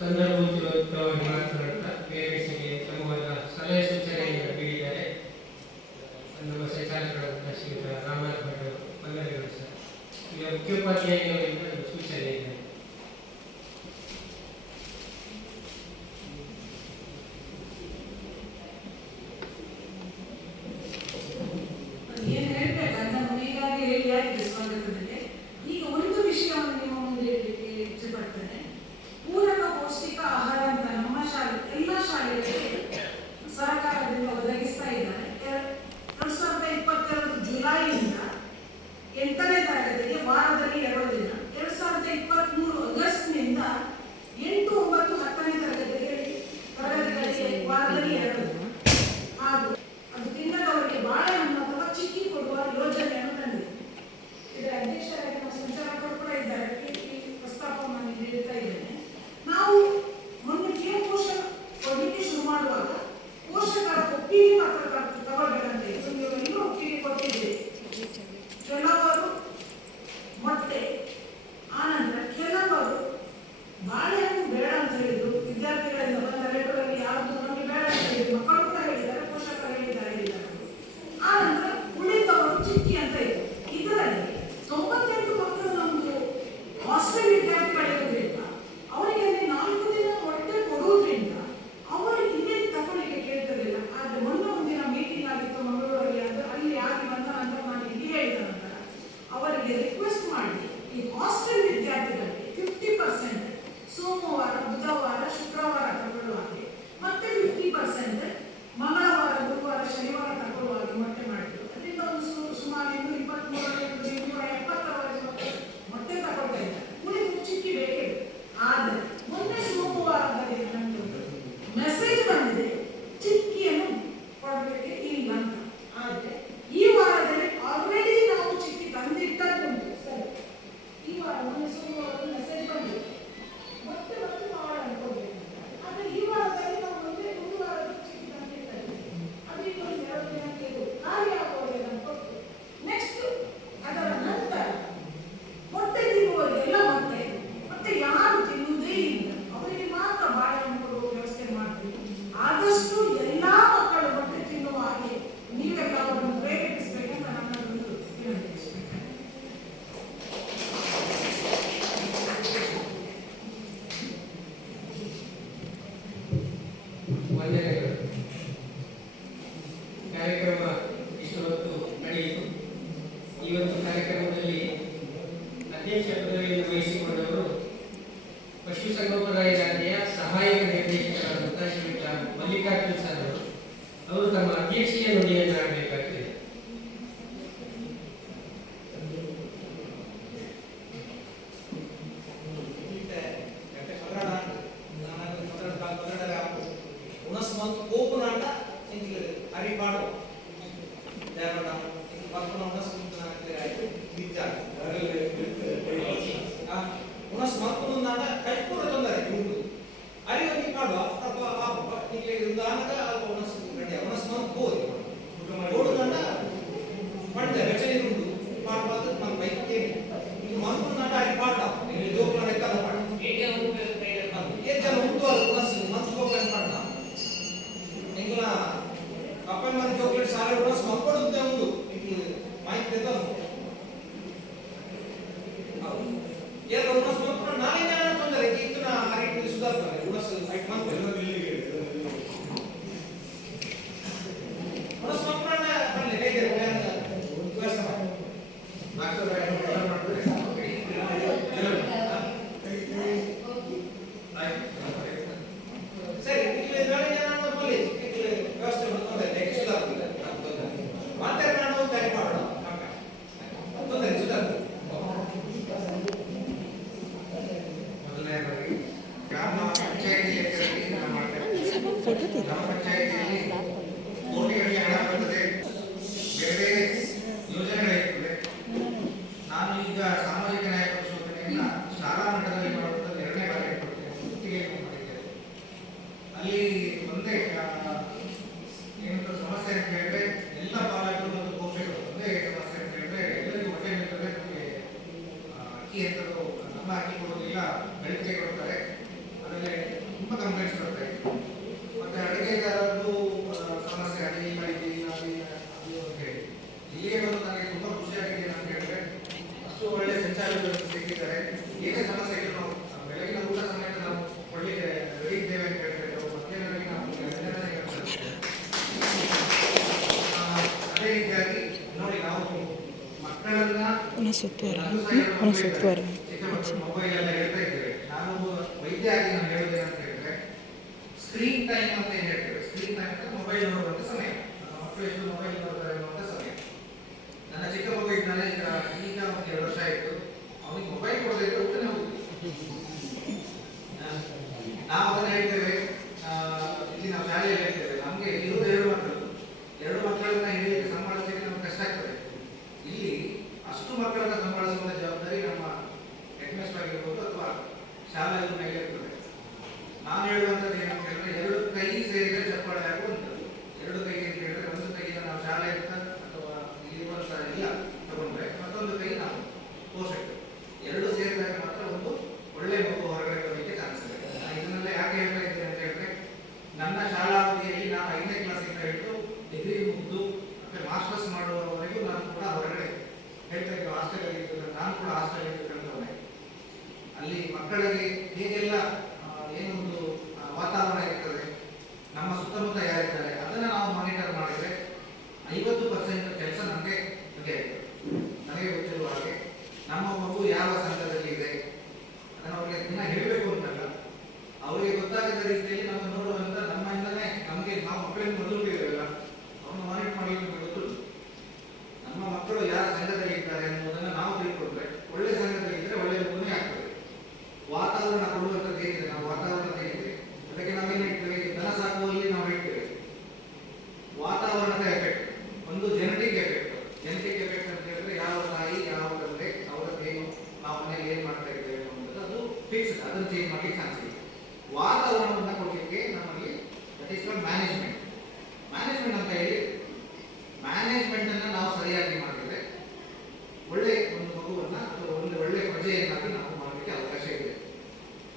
ಸಂದರ್ಭೋಚಿತವಾಗಿ ಮಾತನಾಡ್ತಾ ಬೇರೆ ವಿಷಯಕ್ಕೆ ತಮ್ಮವಾದ ಸಲಹೆ ಸೂಚನೆಯನ್ನು ನೀಡಿದ್ದಾರೆ. ನಮ್ಮ ಸಂಚಾಲಕರಾದ ಶ್ರೀಯುತ ರಾಮನಾಥ್ ಭಟ್ ಅವರು ವಂದನೆಗಳು ಸರ್. ಈಗ ಮುಖ್ಯೋಪಾಧ್ಯಾಯರಿಂದ ಸೂಚನೆ ಇದೆ. ಏನು ಹೇಳ್ಬೇಕಂತ ನಾನು ಈಗಾಗಲೇ ಹೇಳಿ ಆಗಿದೆ ಸ್ವಾಗತದಲ್ಲಿ. ಈಗ ಒಂದು ವಿಷಯವನ್ನು ನಿಮ್ಮ ಮುಂದೆ ಹೇಳಲಿಕ್ಕೆ ಇಚ್ಛೆಪಡ್ತೇನೆ. ಪೂರಕ ಪೌಷ್ಟಿಕ ಆಹಾರ ಅಂತ ನಮ್ಮ ಶಾಲೆ ಎಲ್ಲ ಶಾಲೆಗಳಿಗೆ ಸರ್ಕಾರದಿಂದ ಒದಗಿಸ್ತಾ ಇದ್ದಾರೆ. 2022 ಜುಲೈಯಿಂದ 8ನೇ ತರಗತಿಗೆ ವಾರದಲ್ಲಿ 2 ದಿನ, 2023 ಆಗಸ್ಟ್ನಿಂದ 8, 9, 10ನೇ ತರಗತಿಗಳಿಗೆ ವಾರದಲ್ಲಿ 2 ದಿನ ಹಾಗೂ ಅದು ತಿನ್ನದವರಿಗೆ ಬಾಳೆಹಣ್ಣು ಅಥವಾ ಚಿಕ್ಕಿ ಕೊಡುವ ಯೋಜನೆಯನ್ನು ತಂದಿದೆ. ಇದರ ಅಧ್ಯಕ್ಷರಾಗಿ ನಮ್ಮ ಸಂಚಾಲಕರು ಕೂಡ ಇದ್ದಾರೆ. ಈ ಪ್ರಸ್ತಾಪವನ್ನು ನಾನು ನೀಡುತ್ತಾ ಇದ್ದೇನೆ. ನಾವು ಮೊನ್ನೆ ಪಿಎಂ ಪೋಷಣ ಕೊಡಲಿಕ್ಕೆ ಶುರು ಮಾಡುವಾಗ ಪೋಷಕರ ಒಪ್ಪಿಗೆ ಪತ್ರ ತಗೊಳ್ಬೇಕಂತ ಇತ್ತು. ನೀವೆಲ್ಲರೂ ಒಪ್ಪಿಗೆ ಕೊಟ್ಟಿದ್ದೀರಿ. ಕೆಲವರು ಮೊಟ್ಟೆ, ಆನಂತರ ಕೆಲವರು ಬಾಳೆಹಣ್ಣು ಬೇಡ ಅಂತ ಹೇಳಿದ್ರು. ವಿದ್ಯಾರ್ಥಿಗಳಿಂದ ಬಂದ ಲೆಟರಲ್ಲಿ ಯಾವುದು ನಮಗೆ ಬೇಡ ಅಂತ ಹೇಳಿದ್ರು. ಮಕ್ಕಳು ಕೂಡ ಹೇಳಿದ್ದಾರೆ, ಪೋಷಕರು ಹೇಳಿದ್ದಾರೆ. ಆನಂತರ ಉಳಿದವರು ಚಿಕ್ಕಿ ಅಂತ ಇತ್ತು. ಇದರಲ್ಲಿ 98 ಮಕ್ಕಳು ನಮ್ಮದು ಹಾಸ್ಟೆಲ್ ವಿದ್ಯಾರ್ಥಿಗಳಿರೋದ್ರಿಂದ ಅವರಿಗೆ ಅಲ್ಲಿ 4 ದಿನ ಹೊಟ್ಟೆ ಕೊಡುವುದರಿಂದ ಅವರು ಇಲ್ಲಿ ತಗೊಳ್ಳಿಕ್ಕೆ ಕೇಳ್ತಿರಲಿಲ್ಲ. ಆದರೆ ಮೊನ್ನೆ ಒಂದಿನ ಮೀಟಿಂಗ್ ಆಗಿತ್ತು ಮಂಗಳೂರಲ್ಲಿ. ಅದು ಅಲ್ಲಿ ಆಗಿ ಬಂದ ನಂತರ ನಾನು ಇಲ್ಲಿ ಹೇಳಿದ ನಂತರ ಅವರಿಗೆ ರಿಕ್ವೆಸ್ಟ್ ಮಾಡಿ ಈ ಹಾಸ್ಟೆಲ್ ವಿದ್ಯಾರ್ಥಿಗಳಿಗೆ 50% ಸೋಮವಾರ, ಬುಧವಾರ, ಶುಕ್ರವಾರ ತಗೊಳ್ಳುವಾಗೆ ಮತ್ತೆ 50% ಮಂಗಳವಾರ, ಗುರುವಾರ, ಶನಿವಾರ ತಗೊಳ್ಳುವಾಗೆ ಮೊಟ್ಟೆ ಮಾಡಿದ್ರು. ಅದರಿಂದ ಒಂದು ಸುಮಾರು 270 ಮೊಟ್ಟೆ ತಗೊಳ್ತಾ ಇದ್ದಾರೆ. ಉಳಿದು ಚಿಕ್ಕಿ ಬೇಕೇ. ಆದರೆ ಮೊನ್ನೆ ಸೋಮವಾರದಲ್ಲಿ ನಮಗೆ ಮೆಸೇಜ್ ಬಂದಿದೆ, ಚಿಕ್ಕಿಯನ್ನು ಕೊಡಲಿಕ್ಕೆ ಇಲ್ಲ ಅಂತ. ಆದರೆ ಈ ವಾರದಲ್ಲಿ ಆಲ್ರೆಡಿ ನಾವು ಚಿಕ್ಕಿ ತಂದಿಟ್ಟದ್ದುಂಟು. ಸರಿ, ಈ ವಾರ ಮೊನ್ನೆ ಸೋಮವಾರ ಮೆಸೇಜ್ ಬಂದಿದೆ, ಮತ್ತೆ ಬಾಳೆಹಣ್ಣು ಕೊಡಬೇಕಂತ. ಆದರೆ ಈ ವಾರದಲ್ಲಿ ನಾವು ಒಂದು ವಾರದ ಚಿಕ್ಕಿ ತಂದಿಟ್ಟದ್ದು. ಅದಕ್ಕೆ ಒಂದು 2 ದಿನಕ್ಕೆ ಇದು ಖಾಲಿ ಆಗುವವರೆಗೆ ಅದನ್ನು ಕೊಟ್ಟು ನೆಕ್ಸ್ಟ್ ಅದರ ನಂತರ ಮೊಟ್ಟೆ ತಿನ್ನುವವರಿಗೆಲ್ಲ ಮತ್ತೆ ಯಾರು ತಿನ್ನುವುದೇ ಇಲ್ಲ ಅವರಿಗೆ ಮಾತ್ರ ಬಾಳೆಹಣ್ಣು ಕೊಡುವ ವ್ಯವಸ್ಥೆ ಮಾಡ್ತೀವಿ. ಆದಷ್ಟು ಎಲ್ಲಾ ಮಕ್ಕಳು ಮೊಟ್ಟೆ ತಿನ್ನುವ ಹಾಗೆ ನೀವೆಲ್ಲ ಅವರನ್ನು ಪ್ರೇರೇಪಿಸಬೇಕಂತ ನನ್ನದೊಂದು ವಿನಂತಿ. ವಂದನೆಗಳು. ಕಾರ್ಯಕ್ರಮ ಇಷ್ಟು ಹೊತ್ತು ನಡೆಯಿತು. ಇವತ್ತು ಕಾರ್ಯಕ್ರಮದಲ್ಲಿ ಅಧ್ಯಕ್ಷ ಪದವಿಯನ್ನು ವಹಿಸಿಕೊಂಡವರು ಪಶುಸಂಗೋಪನಾ ಇಲಾಖೆಯ ಸಹಾಯಕ ನಿರ್ದೇಶಕರಾದಂತಹ ಶ್ರೀಯುತ ಮಲ್ಲಿಕಾರ್ಜುನ್ ಸರ್ ಅವರು ತಮ್ಮ ಅಧ್ಯಕ್ಷೀಯ ನುಡಿಯನ್ನು ಆಡಬೇಕಾಗ್ತದೆ. ಮಕ್ಕಳನ್ನ ಚಿಕ್ಕ ಮಕ್ಕಳು ಮೊಬೈಲ್ ಎಲ್ಲ ಹೇಳ್ತಾ ಇದ್ದೇವೆ. ನಾನು ವೈದ್ಯ ಆಗಿ ನಾನು ಹೇಳೋದೇನಂತ ಹೇಳಿದ್ರೆ ಸ್ಕ್ರೀನ್ ಟೈಮ್ ಅಂತ ಏನು ಹೇಳ್ತೇವೆ, ಸ್ಕ್ರೀನ್ ಟೈಮ್ ಅಂತ ಮೊಬೈಲ್ ನೋಡುವಂಥ ಸಮಯ, ಮಕ್ಕಳು ಎಷ್ಟು ಮೊಬೈಲ್ ನೋಡ್ತಾರೆ ಅನ್ನುವಂಥ ಸಮಯ. ನನ್ನ ಚಿಕ್ಕ ಮಗು ಇದ್ದಾನೆ, ಈಗ ಒಂದು 2 ವರ್ಷ ಆಯಿತು, ಅವನಿಗೆ ಮೊಬೈಲ್ ಕೊಡದೇ ಇದ್ರೆ ಊಟನೇ ಹೋಗುದು. ನಾವು ಅದನ್ನು ಹೇಳ್ತೇವೆ, ಇಲ್ಲಿ ನಾವು ಶಾಲೆಯಲ್ಲಿ ಹೇಳ್ತೇವೆ, ನಮಗೆ ಇರುವುದು 2 ಮಕ್ಕಳು, 2 ಮಕ್ಕಳನ್ನ ಹೇಳಲಿಕ್ಕೆ ಸಂಭಾಳಿಸಲಿಕ್ಕೆ ನಮ್ಗೆ ಕಷ್ಟ ಆಗ್ತದೆ. ಇಲ್ಲಿ ಅಷ್ಟು ಮಕ್ಕಳನ್ನ ಸಂಭಾಳಿಸುವ ಜವಾಬ್ದಾರಿ ನಮ್ಮ ಹೆಡ್ ಮಾಸ್ಟರ್ ಆಗಿರ್ಬೋದು ಅಥವಾ ಶಾಲಾ ಮೇಲೆ ಇರ್ತದೆ. ನಾನು ಹೇಳುವಂಥದ್ದು ಏನಂತ ಹೇಳಿದ್ರೆ 2 ಕೈ ಸೇರಿದ್ರೆ ಚಪ್ಪಾಳೆ ಆಗುವಂಥದ್ದು. 2 ಕೈ ಅಂತ ಹೇಳಿದ್ರೆ ಒಂದು ಕೈಯಿಂದ ನಾವು ಶಾಲೆ ಅಂತ ಅಥವಾ ಇರುವಂಥ ಎಲ್ಲ ತಗೊಂಡ್ರೆ ಮತ್ತೊಂದು ಕೈ ನಾವು ಪೋಷಕರು, 2 ಸೇರಿದಾಗ ಮಾತ್ರ ಒಂದು ಒಳ್ಳೆ ಮಗು ಹೊರಗಡೆ ಬರಲಿಕ್ಕೆ ಚಾನ್ಸ್ ಇದೆ. ಇದನ್ನೆಲ್ಲ ಯಾಕೆ ಹೇಳ್ತಾ ಇದ್ದೇನೆ ಅಂತ ಹೇಳಿದ್ರೆ ನನ್ನ ಶಾಲಾ ಅವಧಿಯಲ್ಲಿ ನಾನು 5ನೇ ಕ್ಲಾಸಿಂದ ಹಿಡಿದು ಡಿಗ್ರಿ ಮುಗಿದು ಮತ್ತೆ ಮಾಸ್ಟರ್ಸ್ ಮಾಡುವವರೆಗೂ ನಾನು ಕೂಡ ಹೊರಗಡೆ ಹೇಳ್ತಾ ಇದ್ದೆ, ಹಾಸ್ಟೆಲಲ್ಲಿ ಇದ್ದು ನಾನು ಕೂಡ ಹಾಸ್ಟೆಲಲ್ಲಿ ಕಳೆದವನೇ. ಅಲ್ಲಿ ಮಕ್ಕಳಿಗೆ ಹೇಗೆಲ್ಲ ಏನೊಂದು ವಾತಾವರಣ ಇರ್ತದೆ, ನಮ್ಮ ಸುತ್ತಮುತ್ತ ಯಾರಿದ್ದಾರೆ ಅದನ್ನು ನಾವು ಮಾನಿಟರ್ ಮಾಡಿದರೆ 50% ಕೆಲಸ ನನಗೆ ಗೊತ್ತಿರುವ ಹಾಗೆ ನಮ್ಮ ಮಗು ಯಾವ ಸಂಘದಲ್ಲಿ ಇದೆ ಅದನ್ನು ಅವರಿಗೆ ದಿನ ಹೇಳಬೇಕು ಅಂತಲ್ಲ, ಅವರಿಗೆ ಗೊತ್ತಾಗದ ರೀತಿಯಲ್ಲಿ ನಾವು ನೋಡುವಂಥ ನಮ್ಮಿಂದಲೇ ನಾವು ಮಕ್ಕಳಿಂದ ಮೊದಲುಗಳಿರಲ್ಲ ಅವನು ಮಾನಿಟರ್ ಮಾಡಲಿಕ್ಕೆ ಗೊತ್ತುಂಟು. ನಮ್ಮ ಮಕ್ಕಳು ಯಾರ ಸಂಘದಲ್ಲಿ ಇದ್ದಾರೆ ಅನ್ನೋದನ್ನು ನಾವು ತಿಳ್ಕೊಂಡ್ರೆ ಒಳ್ಳೆ ಸಂಘದಲ್ಲಿ ಇದ್ದರೆ ಒಳ್ಳೆಯ ಮಗುನೇ ಆಗ್ತದೆ. ವಾತಾವರಣ ಕೊಡುವಂಥದ್ದು ಏನಿದೆ, ನಾವು ವಾತಾವರಣ ಏನಿದೆ ಅದಕ್ಕೆ ನಾವೇನು ಹೇಳ್ತೇವೆ, ದನ ಸಾಕುವಲ್ಲಿ ನಾವು ಹೇಳ್ತೇವೆ ವಾತಾವರಣದ ಎಫೆಕ್ಟ್, ಒಂದು ಜೆನೆಟಿಕ್ ಎಫೆಕ್ಟ್ ಅಂತ ಹೇಳಿದ್ರೆ ಯಾವ ತಾಯಿ ಯಾವ ತಂದೆ ಅವರದ್ದೇನು ನಾವು ಮನೆಯಲ್ಲಿ ಏನು ಮಾಡ್ತಾ ಇದ್ದೇವೆ ಅನ್ನೋದು ಅದು ಫಿಕ್ಸ್ಡ್, ಅದನ್ನು ಚೇಂಜ್ ಮಾಡಲಿಕ್ಕೆ ಚಾನ್ಸ್ ಇದೆ. ವಾತಾವರಣವನ್ನು ಕೊಡಲಿಕ್ಕೆ ನಮ್ಮಲ್ಲಿ ದಟ್ ಈಸ್ ಕಾಲ್ಡ್ ಮ್ಯಾನೇಜ್ಮೆಂಟ್ ಅಂತ ಹೇಳಿ ಮ್ಯಾನೇಜ್ಮೆಂಟ್ ಅನ್ನು ನಾವು ಸರಿಯಾಗಿ ಮಾಡಿದ್ರೆ ಒಳ್ಳೆ ಒಂದು ಮಗುವನ್ನ ಅಥವಾ ಒಂದು ಒಳ್ಳೆ ಪ್ರಜೆಯನ್ನಾಗಿ ನಾವು ಮಾಡಲಿಕ್ಕೆ ಅವಕಾಶ ಇದೆ.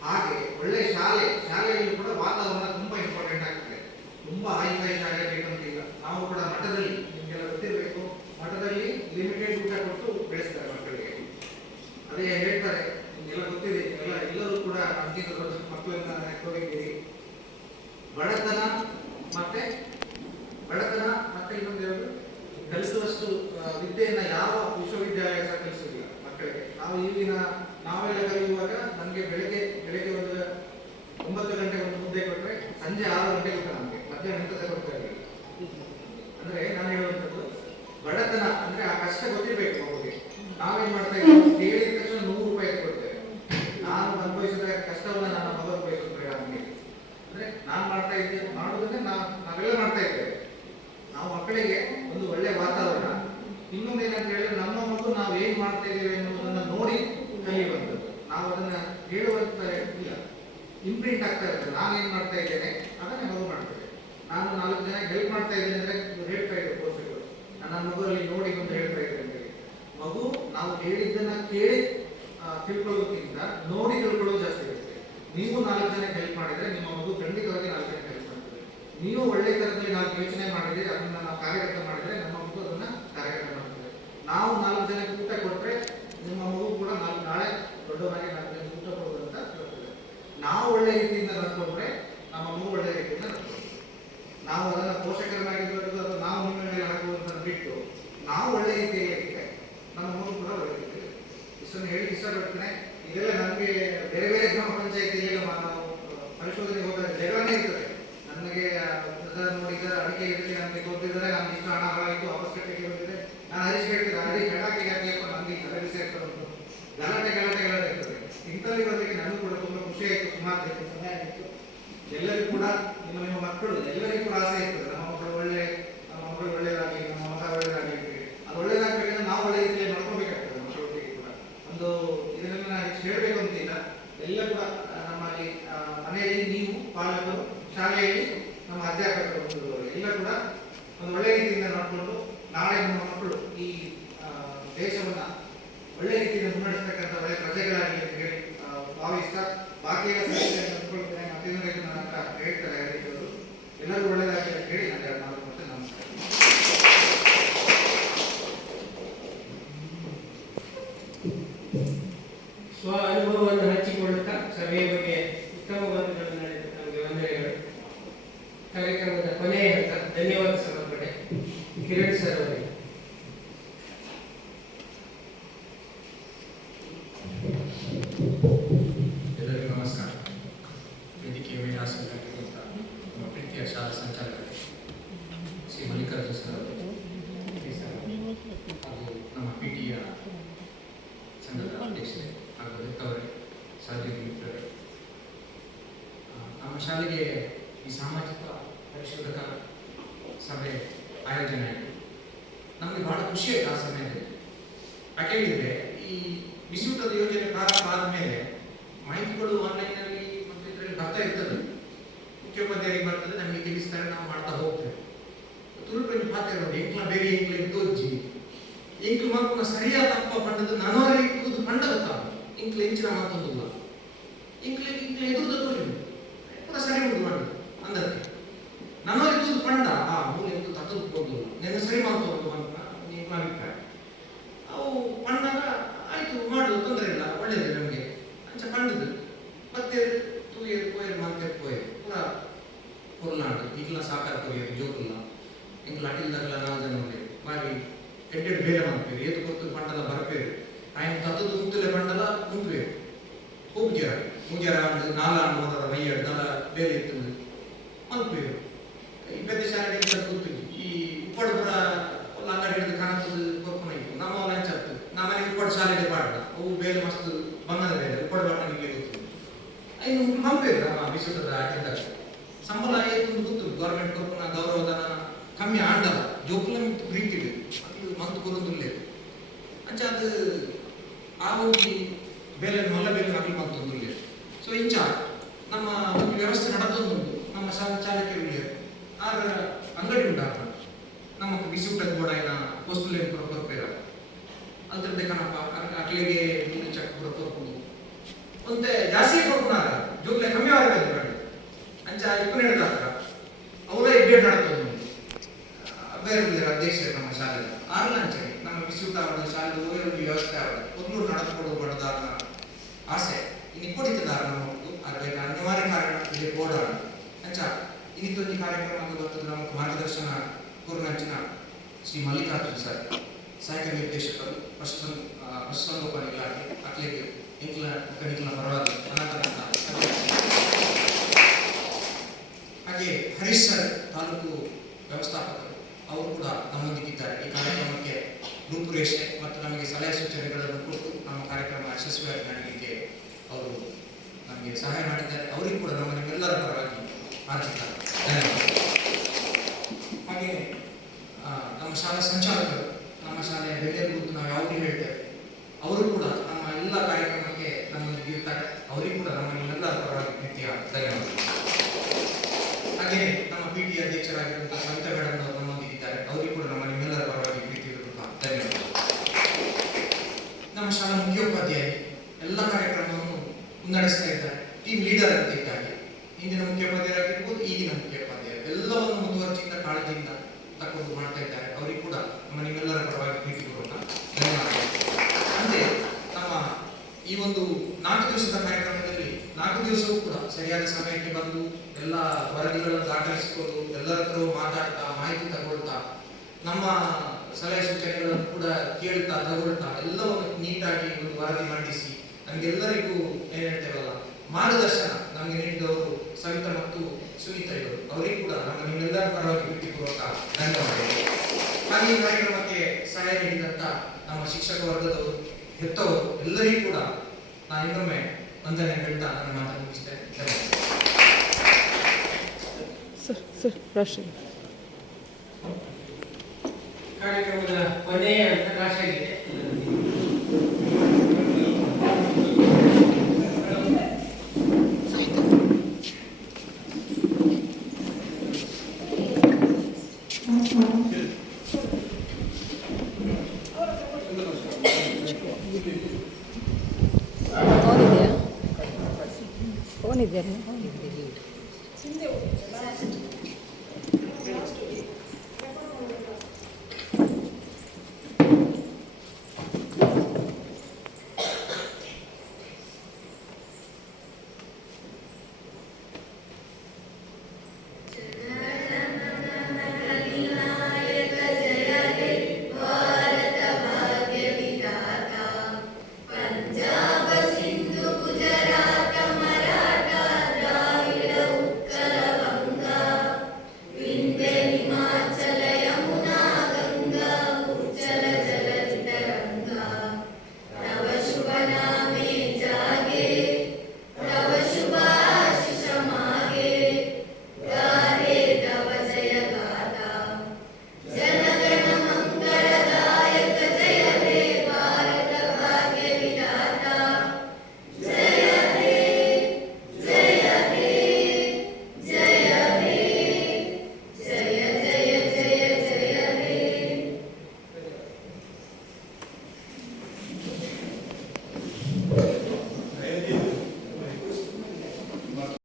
ಹಾಗೆ ಒಳ್ಳೆ ಶಾಲೆಯಲ್ಲೂ ಕೂಡ ವಾತಾವರಣ ತುಂಬಾ ಇಂಪಾರ್ಟೆಂಟ್ ಆಗ್ತದೆ. ತುಂಬಾ ಹೈಫೈ ಶಾಲೆ ಬೇಕಂತಿಲ್ಲ, ನಾವು ಕೂಡ ಮಠದಲ್ಲಿ ನಿಮಗೆಲ್ಲ ಗೊತ್ತಿರಬೇಕು, ಮಠದಲ್ಲಿ ಲಿಮಿಟೆಡ್ ಊಟ ಕೊಟ್ಟು ಬೆಳೆಸ್ತಾರೆ ಮಕ್ಕಳಿಗೆ. ಅದೇ ಹೇಳ್ತಾರೆ ನಿಮಗೆಲ್ಲ ಗೊತ್ತಿದೆ, ಎಲ್ಲರೂ ಕೂಡ ಅಂತಿಮ ದೊಡ್ಡ ಮಕ್ಕಳನ್ನ ನೆಟ್ಕೊಂಡಿದ್ದೀರಿ. ಬಡತನ ಮತ್ತೆ ಇನ್ನೊಂದು ಹೇಳೋದು ಕಲಿಸುವಷ್ಟು ವಿದ್ಯೆಯನ್ನ ಯಾವ ವಿಶ್ವವಿದ್ಯಾಲಯ ಸಹ ಕಲಿಸುವುದಿಲ್ಲ ಮಕ್ಕಳಿಗೆ. ನಾವೆಲ್ಲ ಕಲಿಯುವಾಗ ನಮಗೆ ಬೆಳಗ್ಗೆ ಒಂದು 9 ಗಂಟೆಗೆ ಒಂದು ಮುದ್ದೆ ಕೊಟ್ಟರೆ ಸಂಜೆ 6 ಗಂಟೆಗೆ ಊಟ, ನಮಗೆ ಮಧ್ಯಾಹ್ನ ಸಹ ಕೊಡ್ತಾ ಇರಲಿಲ್ಲ. ಅಂದ್ರೆ ನಾನು ಹೇಳುವಂಥದ್ದು ಬಡತನ ಅಂದ್ರೆ ಆ ಕಷ್ಟ ಗೊತ್ತಿರಬೇಕು ಮಗುಗೆ. ನಾವೇನ್ ಮಾಡ್ತಾ ಇದ್ದೀವಿ, ಹೇಳಿದ ತಕ್ಷಣ 100 ರೂಪಾಯಿ ಕೊಡ್ತೇವೆ. ನಾನು ಅನುಭವಿಸಿದ ಕಷ್ಟವನ್ನ ನನ್ನ ಮಗ ಅನುಭವಿಸೋದು ಬೇಡ ನಮಗೆ. ಅಂದ್ರೆ ನಾನು ಮಾಡುವುದನ್ನೇ ನಾವೆಲ್ಲ ಮಾಡ್ತಾ ಇದ್ದೇವೆ. ನಾವು ಮಕ್ಕಳಿಗೆ ಒಂದು ಒಳ್ಳೆ ವಾತಾವರಣ, ಇನ್ನೊಂದು ಏನಂತ ಹೇಳಿದ್ರೆ ನಮ್ಮ ಮಗು ನಾವು ಏನ್ ಮಾಡ್ತಾ ಇದ್ದೇವೆ ಎನ್ನುವುದನ್ನು ನೋಡಿ ಕಲಿಯುವಂಥದ್ದು. ನಾವು ಅದನ್ನ ಹೇಳುವಂತ ಇಲ್ಲ, ಇಂಪ್ರಿಂಟ್ ಆಗ್ತಾ ಇರ್ತದೆ. ನಾನೇನ್ ಮಾಡ್ತಾ ಇದ್ದೇನೆ ಅದನ್ನೇ ಮಗು ಮಾಡ್ತೇವೆ. ನಾನು 4 ಜನ ಹೆಲ್ಪ್ ಮಾಡ್ತಾ ಇದ್ದೇನೆ ಅಂದ್ರೆ ಹೇಳ್ತಾ ಇದ್ದೆ ಪೋಷಕರು, ನನ್ನ ಮಗುವಲ್ಲಿ ನೋಡಿ ಒಂದು ಹೇಳ್ತಾ ಇದ್ದೇನೆ. ಮಗು ನಾವು ಹೇಳಿದ್ದನ್ನ ಕೇಳಿ ತಿಳ್ಕೊಳ್ಳೋದಕ್ಕಿಂತ ನೋಡಿ ತಿಳ್ಕೊಳ್ಳೋದು ಜಾಸ್ತಿ ಇರುತ್ತೆ. ನೀವು 4 ಜನಕ್ಕೆ ಹೆಲ್ಪ್ ಮಾಡಿದ್ರೆ ನಿಮ್ಮ ಮಗು ಖಂಡಿತವಾಗಿ 4 ಜನಕ್ಕೆ ಹೆಲ್ಪ್ ಮಾಡ್ತದೆ. ನೀವು ಒಳ್ಳೆ ತರದಲ್ಲಿ ನಾವು ಯೋಚನೆ ಮಾಡಿದ್ರೆ ಅದನ್ನ ನಾವು ಕಾರ್ಯಗತ ಮಾಡಿದ್ರೆ ನಮ್ಮ ಮಗು ಅದನ್ನ ಕಾರ್ಯಗತ ಮಾಡ್ತದೆ. ನಾವು 4 ಜನಕ್ಕೆ ಊಟ ಕೊಟ್ಟರೆ ನಿಮ್ಮ ಮಗು ಕೂಡ ನಾಳೆ ದೊಡ್ಡವರಾಗಿ 4 ಜನಕ್ಕೆ ಊಟ ಕೊಡೋದು ಅಂತ ಹೇಳ್ತದೆ. ನಾವು ಒಳ್ಳೆ ರೀತಿಯಿಂದ ನಡ್ಕೊಂಡ್ರೆ ನಮ್ಮ ಮಗು ಒಳ್ಳೆ ರೀತಿಯಿಂದ ನಡ್ಕೊಂಡು, ನಾವು ಅದನ್ನ ಪೋಷಕರನ್ನಾಗಿರ್ಬೋದು ಅಥವಾ ನಾವು ನಿಮ್ಮ ಮೇಲೆ ಹಾಕುವಂಥದ್ದು ಬಿಟ್ಟು ನಾವು ಒಳ್ಳೆ ರೀತಿಯಲ್ಲಿ ಇದ್ದರೆ ನಮ್ಮ ಮಗು ಕೂಡ ಒಳ್ಳೆ ರೀತಿಯಲ್ಲಿ. ಇಷ್ಟನ್ನು ಹೇಳಿ ಇಷ್ಟಪಡ್ತೇನೆ. ಇದೆಲ್ಲ ನನಗೆ ಬೇರೆ ಬೇರೆ ಗ್ರಾಮ ಪಂಚಾಯತಿಯಲ್ಲಿ ನಾವು ಪರಿಶೋಧನೆ ಹೋದಾಗ ಜಗಳನೇ ಇರ್ತದೆ. ನನಗೆ ನೋಡಿದ ಅಡಿಕೆ ಇದಕ್ಕೆ ನಮಗೆ ಗೊತ್ತಿದ್ದಾರೆ, ನಮ್ಗೆ ಇಷ್ಟು ಹಣ ಹಾಳಾಯಿತು, ವಾಪಸ್ ಕಟ್ಟಿಗೆ ಬಂದಿದೆ. ನಾನು ಹರೀಶ್ ಹೇಳ್ತಿದ್ದೆ, ಅಡಿ ಕಟಾಕಿಗೆ ಹಾಕಿಯಪ್ಪ ನಮಗೆ ತಲೆ ಸೇರ್ತಾರೆ ಉಂಟು, ಗಲಾಟೆ ಇರ್ತದೆ. ಇಂಥಲ್ಲಿ ಬರಲಿಕ್ಕೆ ನನಗೂ ಕೂಡ ತುಂಬ ಖುಷಿ ಆಯಿತು. ಸುಮಾರು ಸಮಯ ಆಗಿತ್ತು. ಎಲ್ಲರಿಗೂ ಕೂಡ ನಿಮ್ಮ ಮಕ್ಕಳು ಎಲ್ಲರಿಗೂ ಕೂಡ ಆಸೆ ಇರ್ತದೆ, ನಮ್ಮ ಮಕ್ಕಳು ಒಳ್ಳೆಯದಾಗಲಿ, ನಮ್ಮ ಮಗ ಒಳ್ಳೆಯದಾಗಲಿ. ಅದು ಒಳ್ಳೆಯದಾಗಬೇಕಂದ್ರೆ ನಾವು ಒಳ್ಳೆ ರೀತಿಯಲ್ಲಿ ನೋಡ್ಕೋಬೇಕಾಗ್ತದೆ. ಮಕ್ಕಳಿಗೆ ಕೂಡ ಒಂದು ಇದನ್ನೆಲ್ಲ ನಾನು ಹೇಳಬೇಕು ಅಂತಿಲ್ಲ. ಎಲ್ಲ ಕೂಡ ನಮ್ಮಲ್ಲಿ ಮನೆಯಲ್ಲಿ ನೀವು ಪಾಲಕರು, ಶಾಲೆಯಲ್ಲಿ ನಮ್ಮ ಅಧ್ಯಾಪಕರು ಎಲ್ಲ ಕೂಡ ಒಂದು ಒಳ್ಳೆ ರೀತಿಯಿಂದ ನೋಡಿಕೊಂಡು ನಾಳೆ ನಮ್ಮ ಮಕ್ಕಳು ಈ ದೇಶವನ್ನ ಒಳ್ಳೆ ರೀತಿಯಿಂದ ಮುನ್ನಡೆಸ್ತಕ್ಕಂಥ ಒಳ್ಳೆ ಪ್ರಜೆಗಳಾಗಲಿ ಅಂತ ಹೇಳಿ ಭಾವಿಸ್ತಾ ಬಾಕಿ ಎಲ್ಲ ನೋಡ್ಕೊಳ್ತೇನೆ. ಮತ್ತೇನು ನನ್ನ ಹತ್ರ ಹೇಳ್ತಾರೆ ಹೇಳಿದ್ರು, ಎಲ್ಲರೂ ಒಳ್ಳೆಯದಾಗಲಿ ಅಂತ ಹೇಳಿ ನಾನು 2 ಮಾತು ಮತ್ತೆ ನಮಸ್ಕಾರ. ಸ್ವ ಅನುಭವವನ್ನು ಹಂಚಿಕೊಳ್ಳುತ್ತಾ ಸಭೆಯ ಬಗ್ಗೆ ಉತ್ತಮವಾದಗಳನ್ನು ನಡೆದ ನಮಗೆ ವಂದನೆಗಳು. ಕಾರ್ಯಕ್ರಮದ ಕೊನೆಯ ಹಂತ ಧನ್ಯವಾದ ಸಮರ್ಪಣೆ ಕಿರಣ್ ಸರ್ ಅವರಿಗೆ. ಶಾಲಾ ಸಂಚಾಲಕರು ಶ್ರೀ ಮಲ್ಲಿಕಾರ್ಜುನ ಸರ್ ಅವರು, ಹಾಗೂ ನಮ್ಮ PTಯ ಸಂಘದ ಅಧ್ಯಕ್ಷರೇ ಹಾಗೂ ಹೆತ್ತವರೇ, ಸಹೋದ್ಯೋಗಿ ಮಿತ್ರರೇ, ನಮ್ಮ ಶಾಲೆಗೆ ಈ ಸಾಮಾಜಿಕ ಪರಿಶೋಧಕ ಸಭೆ ಆಯೋಜನೆ ಆಯಿತು. ನಮಗೆ ಬಹಳ ಖುಷಿ ಆಯಿತು ಆ ಸಮಯದಲ್ಲಿ. ಯಾಕೆಂದರೆ ಈ ಬಿಸಿಯೂಟದ ಯೋಜನೆ ಪ್ರಾರಂಭ ಆದಮೇಲೆ ಮಾಹಿತಿಗಳು ಆನ್ಲೈನಲ್ಲಿ ಮತ್ತು ಇದರಲ್ಲಿ ಬರ್ತಾ ಇರ್ತದೆ, ಮುಖ್ಯೋಪಾಧ್ಯಾಯರಿಗೆ ಬರ್ತದೆ, ನಮಗೆ ತಿಳಿಸ್ತಾರೆ, ನಾವು ಮಾಡ್ತಾ ಹೋಗ್ತೇವೆ. ತುಳುಪಲ್ಲಿ ಪಾತ್ರ ನೋಡಿ ಎಂಕ್ಲ ಬೇರೆ ಎಂಕ್ಲ ಇದ್ದೋಜ್ಜಿ ಎಂಕ್ಲು ಮಕ್ಕಳ ಸರಿಯಾದ ತಪ್ಪ ಪಂಡದು ನನವರಿಗೆ ತೂದು ಪಂಡ ಗೊತ್ತಾಗ ಎಂಕ್ಲ ಎಂಚಿನ ಮಾತೊಂದಿಲ್ಲ ಎಂಕ್ಲ ಎದುರ್ದ ತೋರಿ ಪೂರ ಸರಿ ಉಂಟು ಮಾಡಿ ಅಂದಕ್ಕೆ ನನವರಿಗೆ ತೂದು ಪಂಡ ಆ ಮೂಲ ಎಂತೂ ತತ್ತದು ಹೋಗಿಲ್ಲ ನೆನ್ನ ಸರಿ ಮಾತೋದು ಅಂತ ನಿಮ್ಮ ಅಭಿಪ್ರಾಯ. ಅವು ಪಂಡಾಗ ಆಯ್ತು ಮಾಡುದು ತೊಂದರೆ ಇಲ್ಲ, ಒಳ್ಳೇದು ನಮಗೆ ಅಂಚ ಪಂಡದು ಮತ್ತೆ ತೂಯರು ಪೋಯರು ಮತ್ತೆ ಪೋಯರು ಪೂರ ಹೊರನಾಡು ಈಗಲ ಸಾಕಾರ ಪೋಯರು ಜೋಗಿಲ್ಲ ಎಂಗ್ಲ ಅಟಿಲ್ದಾಗಲ ನಾವು ಜನ ಬಾರಿ ಎಡ್ಡೆಡ್ ಬೇರೆ ಮಾಡ್ತೀವಿ ಏತು ಕೊತ್ತು ಪಂಡಲ ಬರ್ಪೇರು ಆಯ್ತು ತತ್ತದು ಉಂತಲೆ ಪಂಡಲ ಉಂಟುವೆ ಹೋಗ್ಜಾರ ಮುಜಾರ ಅಂದು ನಾಲ ಹೋದ ವೈಯಡ್ ನಾಲ ಬೇರೆ ಇರ್ತದೆ ಮಲ್ಪೇರು ಈ ಪೆದ್ದ ಶಾಲೆ ಗೊತ್ತಿದ್ವಿ ಈ ಉಪ್ಪಡುಪುರ ಅಂಗಡಿ ಹಿಡಿದು ಕಾಣುತ್ತದೆ ಕೊರ್ಕೊಂಡು ಇತ್ತು ನಮ್ಮ ಲಂಚ ಆಗ್ತದೆ ನಮ್ಮನೆ ಉಪ್ಪಡು ಶಾಲೆಗೆ ಪಾಡ ಅವು ಬೇರೆ ಮಸ್ತ್ ಬಂಗದ ಬೇರೆ ಉಪ್ಪಡು ಬಾಟನಿಗೆ ಗೊತ್ತಿದೆ ಇನ್ನು ಮಲ್ಪೇರು ನಮ್ಮ ಬಿಸುಟದ ಅಟಿಲ್ದಾಗ ಸಂಬಳ ಏತು ಗೊತ್ತು ಗೌರ್ಮೆಂಟ್ ಕೊರ್ಪುನ ಗೌರವಧನ ಕಮ್ಮಿ ಆಂಡಲ್ಲ ಜೋಕುಲ ಪ್ರೀತಿ ಅದು ಮಂತ್ ಕೊರೊಂದುಲ್ಲೆ ಅಂಚ ಅದು ಆ ಹೋಗಿ ಬೇಲೆ ಮಲ್ಲ ಬೇಲೆ ಮಕ್ಕಳು ಮಂತೊಂದುಲ್ಲೆ. ಸೊ ಇಂಚ ನಮ್ಮ ಒಂದು ವ್ಯವಸ್ಥೆ ನಡೆದೊಂದುಂಟು ನಮ್ಮ ಚಾಲಕರಿಗೆ ಆರ ಅಂಗಡಿ ಉಂಟಾಗ ನಮ್ಮ ಬಿಸಿಯೂಟದ ಕೂಡ ಏನ ವಸ್ತುಲೆ ಪುರ ಕೊರಪೇರ ಅದ್ರದ್ದೇ ಕಣಪ್ಪ ಅಕ್ಲಿಗೆ ಚಕ್ ಪುರ ಕೊರ್ಕೊಂಡು ಒಂದೇ ಜಾಸ್ತಿ ಕೊರ್ಪುನಾರ ಜೋಕ್ಲೆ ಕಮ್ಮಿ ಆಗಬೇಕು ಅಂಚ ಇಪ್ಪು ನಡೆದಾಗ ಅವರೇ ಇಬ್ಬೇ ನಡತ್ತೊಂದು ಬೇರೆ ಅಧ್ಯಕ್ಷರು ನಮ್ಮ ಶಾಲೆ ಆರ್ಲಂಚೆ ನಮ್ಮ ಬಿಸಿಯೂಟ ಅವರ ಶಾಲೆ ಓಯೋ ವ್ಯವಸ್ಥೆ ಅವರ ಒಂದು ನಡೆದುಕೊಡುವ ಬಡದಾರನ ಆಸೆ ಇನ್ನು ಇಪ್ಪಡಿತದಾರ ನಮ್ಮದು ಅದಕ್ಕೆ ಅನಿವಾರ್ಯ ಕಾರಣ ಇಲ್ಲಿ ಬೋರ್ಡಾಡ ಅಂಚ ಇನ್ನಿತ್ತೊಂದು ಕಾರ್ಯಕ್ರಮ ಗೊತ್ತದ ನಮಗೆ ಮಾರ್ಗದರ್ಶನ ಕೋರ್ನಂಚಿನ ಶ್ರೀ ಮಲ್ಲಿಕಾರ್ಜುನ ಸರ್ ಸಹಾಯಕ ನಿರ್ದೇಶಕರು ಪಶುಸಂಗೋಪನಾ ಇಲಾಖೆ ಅಕ್ಲಿಗೆ ಎಂಕ್ಲ ಕಣಿಕಲ ಪರವಾಗಿ ಅನಂತರ ಹಾಗೆ ಹರೀಶ್ ಸರ್ ತಾಲೂಕು ವ್ಯವಸ್ಥಾಪಕರು ಅವರು ಕೂಡ ನಮ್ಮೊಂದಿಗಿದ್ದಾರೆ. ಈ ಕಾರ್ಯಕ್ರಮಕ್ಕೆ ರೂಪುರೇಷೆ ಮತ್ತು ನಮಗೆ ಸಲಹೆ ಸೂಚನೆಗಳನ್ನು ಕೊಟ್ಟು ನಮ್ಮ ಕಾರ್ಯಕ್ರಮ ಯಶಸ್ವಿಯಾಗಿ ನಡೆಯಲಿಕ್ಕೆ ಅವರು ನಮಗೆ ಸಹಾಯ ಮಾಡಿದ್ದಾರೆ. ಅವರಿಗೂ ಕೂಡ ನಮ್ಮ ನಿಮ್ಮೆಲ್ಲರ ಪರವಾಗಿ ಮಾಡ್ತಿದ್ದಾರೆ. ಹಾಗೆ ನಮ್ಮ ಶಾಲಾ ಸಂಚಾಲಕರು, ನಮ್ಮ ಶಾಲೆಯ ಬೆನ್ನೆಲುಬು ಅಂತ ನಾವು ಯಾವಾಗಲೂ ಹೇಳ್ತೇವೆ, ಅವರು ಕೂಡ ನಮ್ಮ ಎಲ್ಲ ಕಾರ್ಯಕ್ರಮಕ್ಕೆ ನಮ್ಮೊಂದಿಗೆ ಇರ್ತಾರೆ. ಅವರಿಗೂ ಕೂಡ ನಮ್ಮ ನಿಮ್ಮೆಲ್ಲರ ಪರವಾಗಿ ಪ್ರೀತಿಯ ಧನ್ಯವಾದ. ಹಾಗೆಯೇ ನಮ್ಮ PTಯ ಅಧ್ಯಕ್ಷರಾಗಿರುವಂತಹ ಸವಿತಾ ಮೇಡಮ್ ಅವರು ನಮ್ಮೊಂದಿಗಿದ್ದಾರೆ. ಅವರಿಗೂ ಕೂಡ ನಮ್ಮ ನಿಮ್ಮೆಲ್ಲರ ಪರವಾಗಿ ಪ್ರೀತಿಯ ಧನ್ಯವಾದ. ನಮ್ಮ ಶಾಲಾ ಮುಖ್ಯೋಪಾಧ್ಯಾಯರು ಎಲ್ಲ ಕಾರ್ಯಕ್ರಮವನ್ನು ಮುನ್ನಡೆಸ್ತಾ ಇದ್ದಾರೆ. ಟೀಮ್ ಲೀಡರ್ ಅಂತ ಇದ್ದಾರೆ. ಹಿಂದಿನ ಮುಖ್ಯೋಪಾಧ್ಯಾಯರಾಗಿರ್ಬೋದು, ಈಗಿನ ಮುಖ್ಯೋಪಾಧ್ಯಾಯರು ಎಲ್ಲವನ್ನು ಮುಂದುವರಿಸಿದ ಕಾಳಜಿಯಿಂದ ತಕೊಂಡು ಮಾಡ್ತಾ ಇದ್ದಾರೆ. ಅವರಿಗೂ ಕೂಡ ನಮ್ಮ ನಿಮ್ಮೆಲ್ಲರ ಪರವಾಗಿ ಪ್ರೀತಿಪೂರ್ವಕ ಧನ್ಯವಾದ. ಅಂತೆ ನಮ್ಮ ಈ ಒಂದು 4 ದಿವಸದ ಕಾರ್ಯಕ್ರಮದಲ್ಲಿ 4 ದಿವಸವೂ ಕೂಡ ಸರಿಯಾದ ಸಮಯಕ್ಕೆ ಬಂದು ಎಲ್ಲ ವರದಿಗಳನ್ನು ದಾಖಲಿಸಿಕೊಂಡು ಎಲ್ಲರ ಹತ್ರ ಮಾತಾಡ್ತಾ ಮಾಹಿತಿ ತಗೊಳ್ತಾ ನಮ್ಮ ಸಲಹೆ ಸೂಚನೆಗಳನ್ನು ಕೂಡ ಕೇಳ್ತಾ ತಗೊಳ್ತಾ ಎಲ್ಲವನ್ನು ನೀಟಾಗಿ ಒಂದು ವರದಿ ಮಂಡಿಸಿ ನಮಗೆಲ್ಲರಿಗೂ ಏನ್ ಹೇಳ್ತೇವಲ್ಲ ಮಾರ್ಗದರ್ಶನ ನಮಗೆ ನೀಡಿದವರು ಸವಿತಾ ಮತ್ತು ಸುನೀತಾ ಇವರು. ಅವರಿಗೂ ಕೂಡ ನಮ್ಮ ನಿಮ್ಮೆಲ್ಲರ ಪರವಾಗಿ ಪ್ರೀತಿಪೂರ್ವಕ ಧನ್ಯವಾದಗಳು. ಹಾಗೆ ಈ ಕಾರ್ಯಕ್ರಮಕ್ಕೆ ಸಹಾಯ ನೀಡಿದಂತ ನಮ್ಮ ಶಿಕ್ಷಕ ವರ್ಗದವರು, ಹೆತ್ತವರು ಎಲ್ಲರಿಗೂ ಕೂಡ ನಾನು ಇನ್ನೊಮ್ಮೆ ವಂದನೆ ಹೇಳ್ತಾ ನನ್ನ ಮಾತನ್ನು ಮುಗಿಸ್ತೇನೆ. ಕಾರ್ಯಕ್ರಮದ ಕೊನೆಯ ಅಂತಾರಾಷ್ಟ್ರೀಯ ಫೋನ್ ಇದೆಯಾ?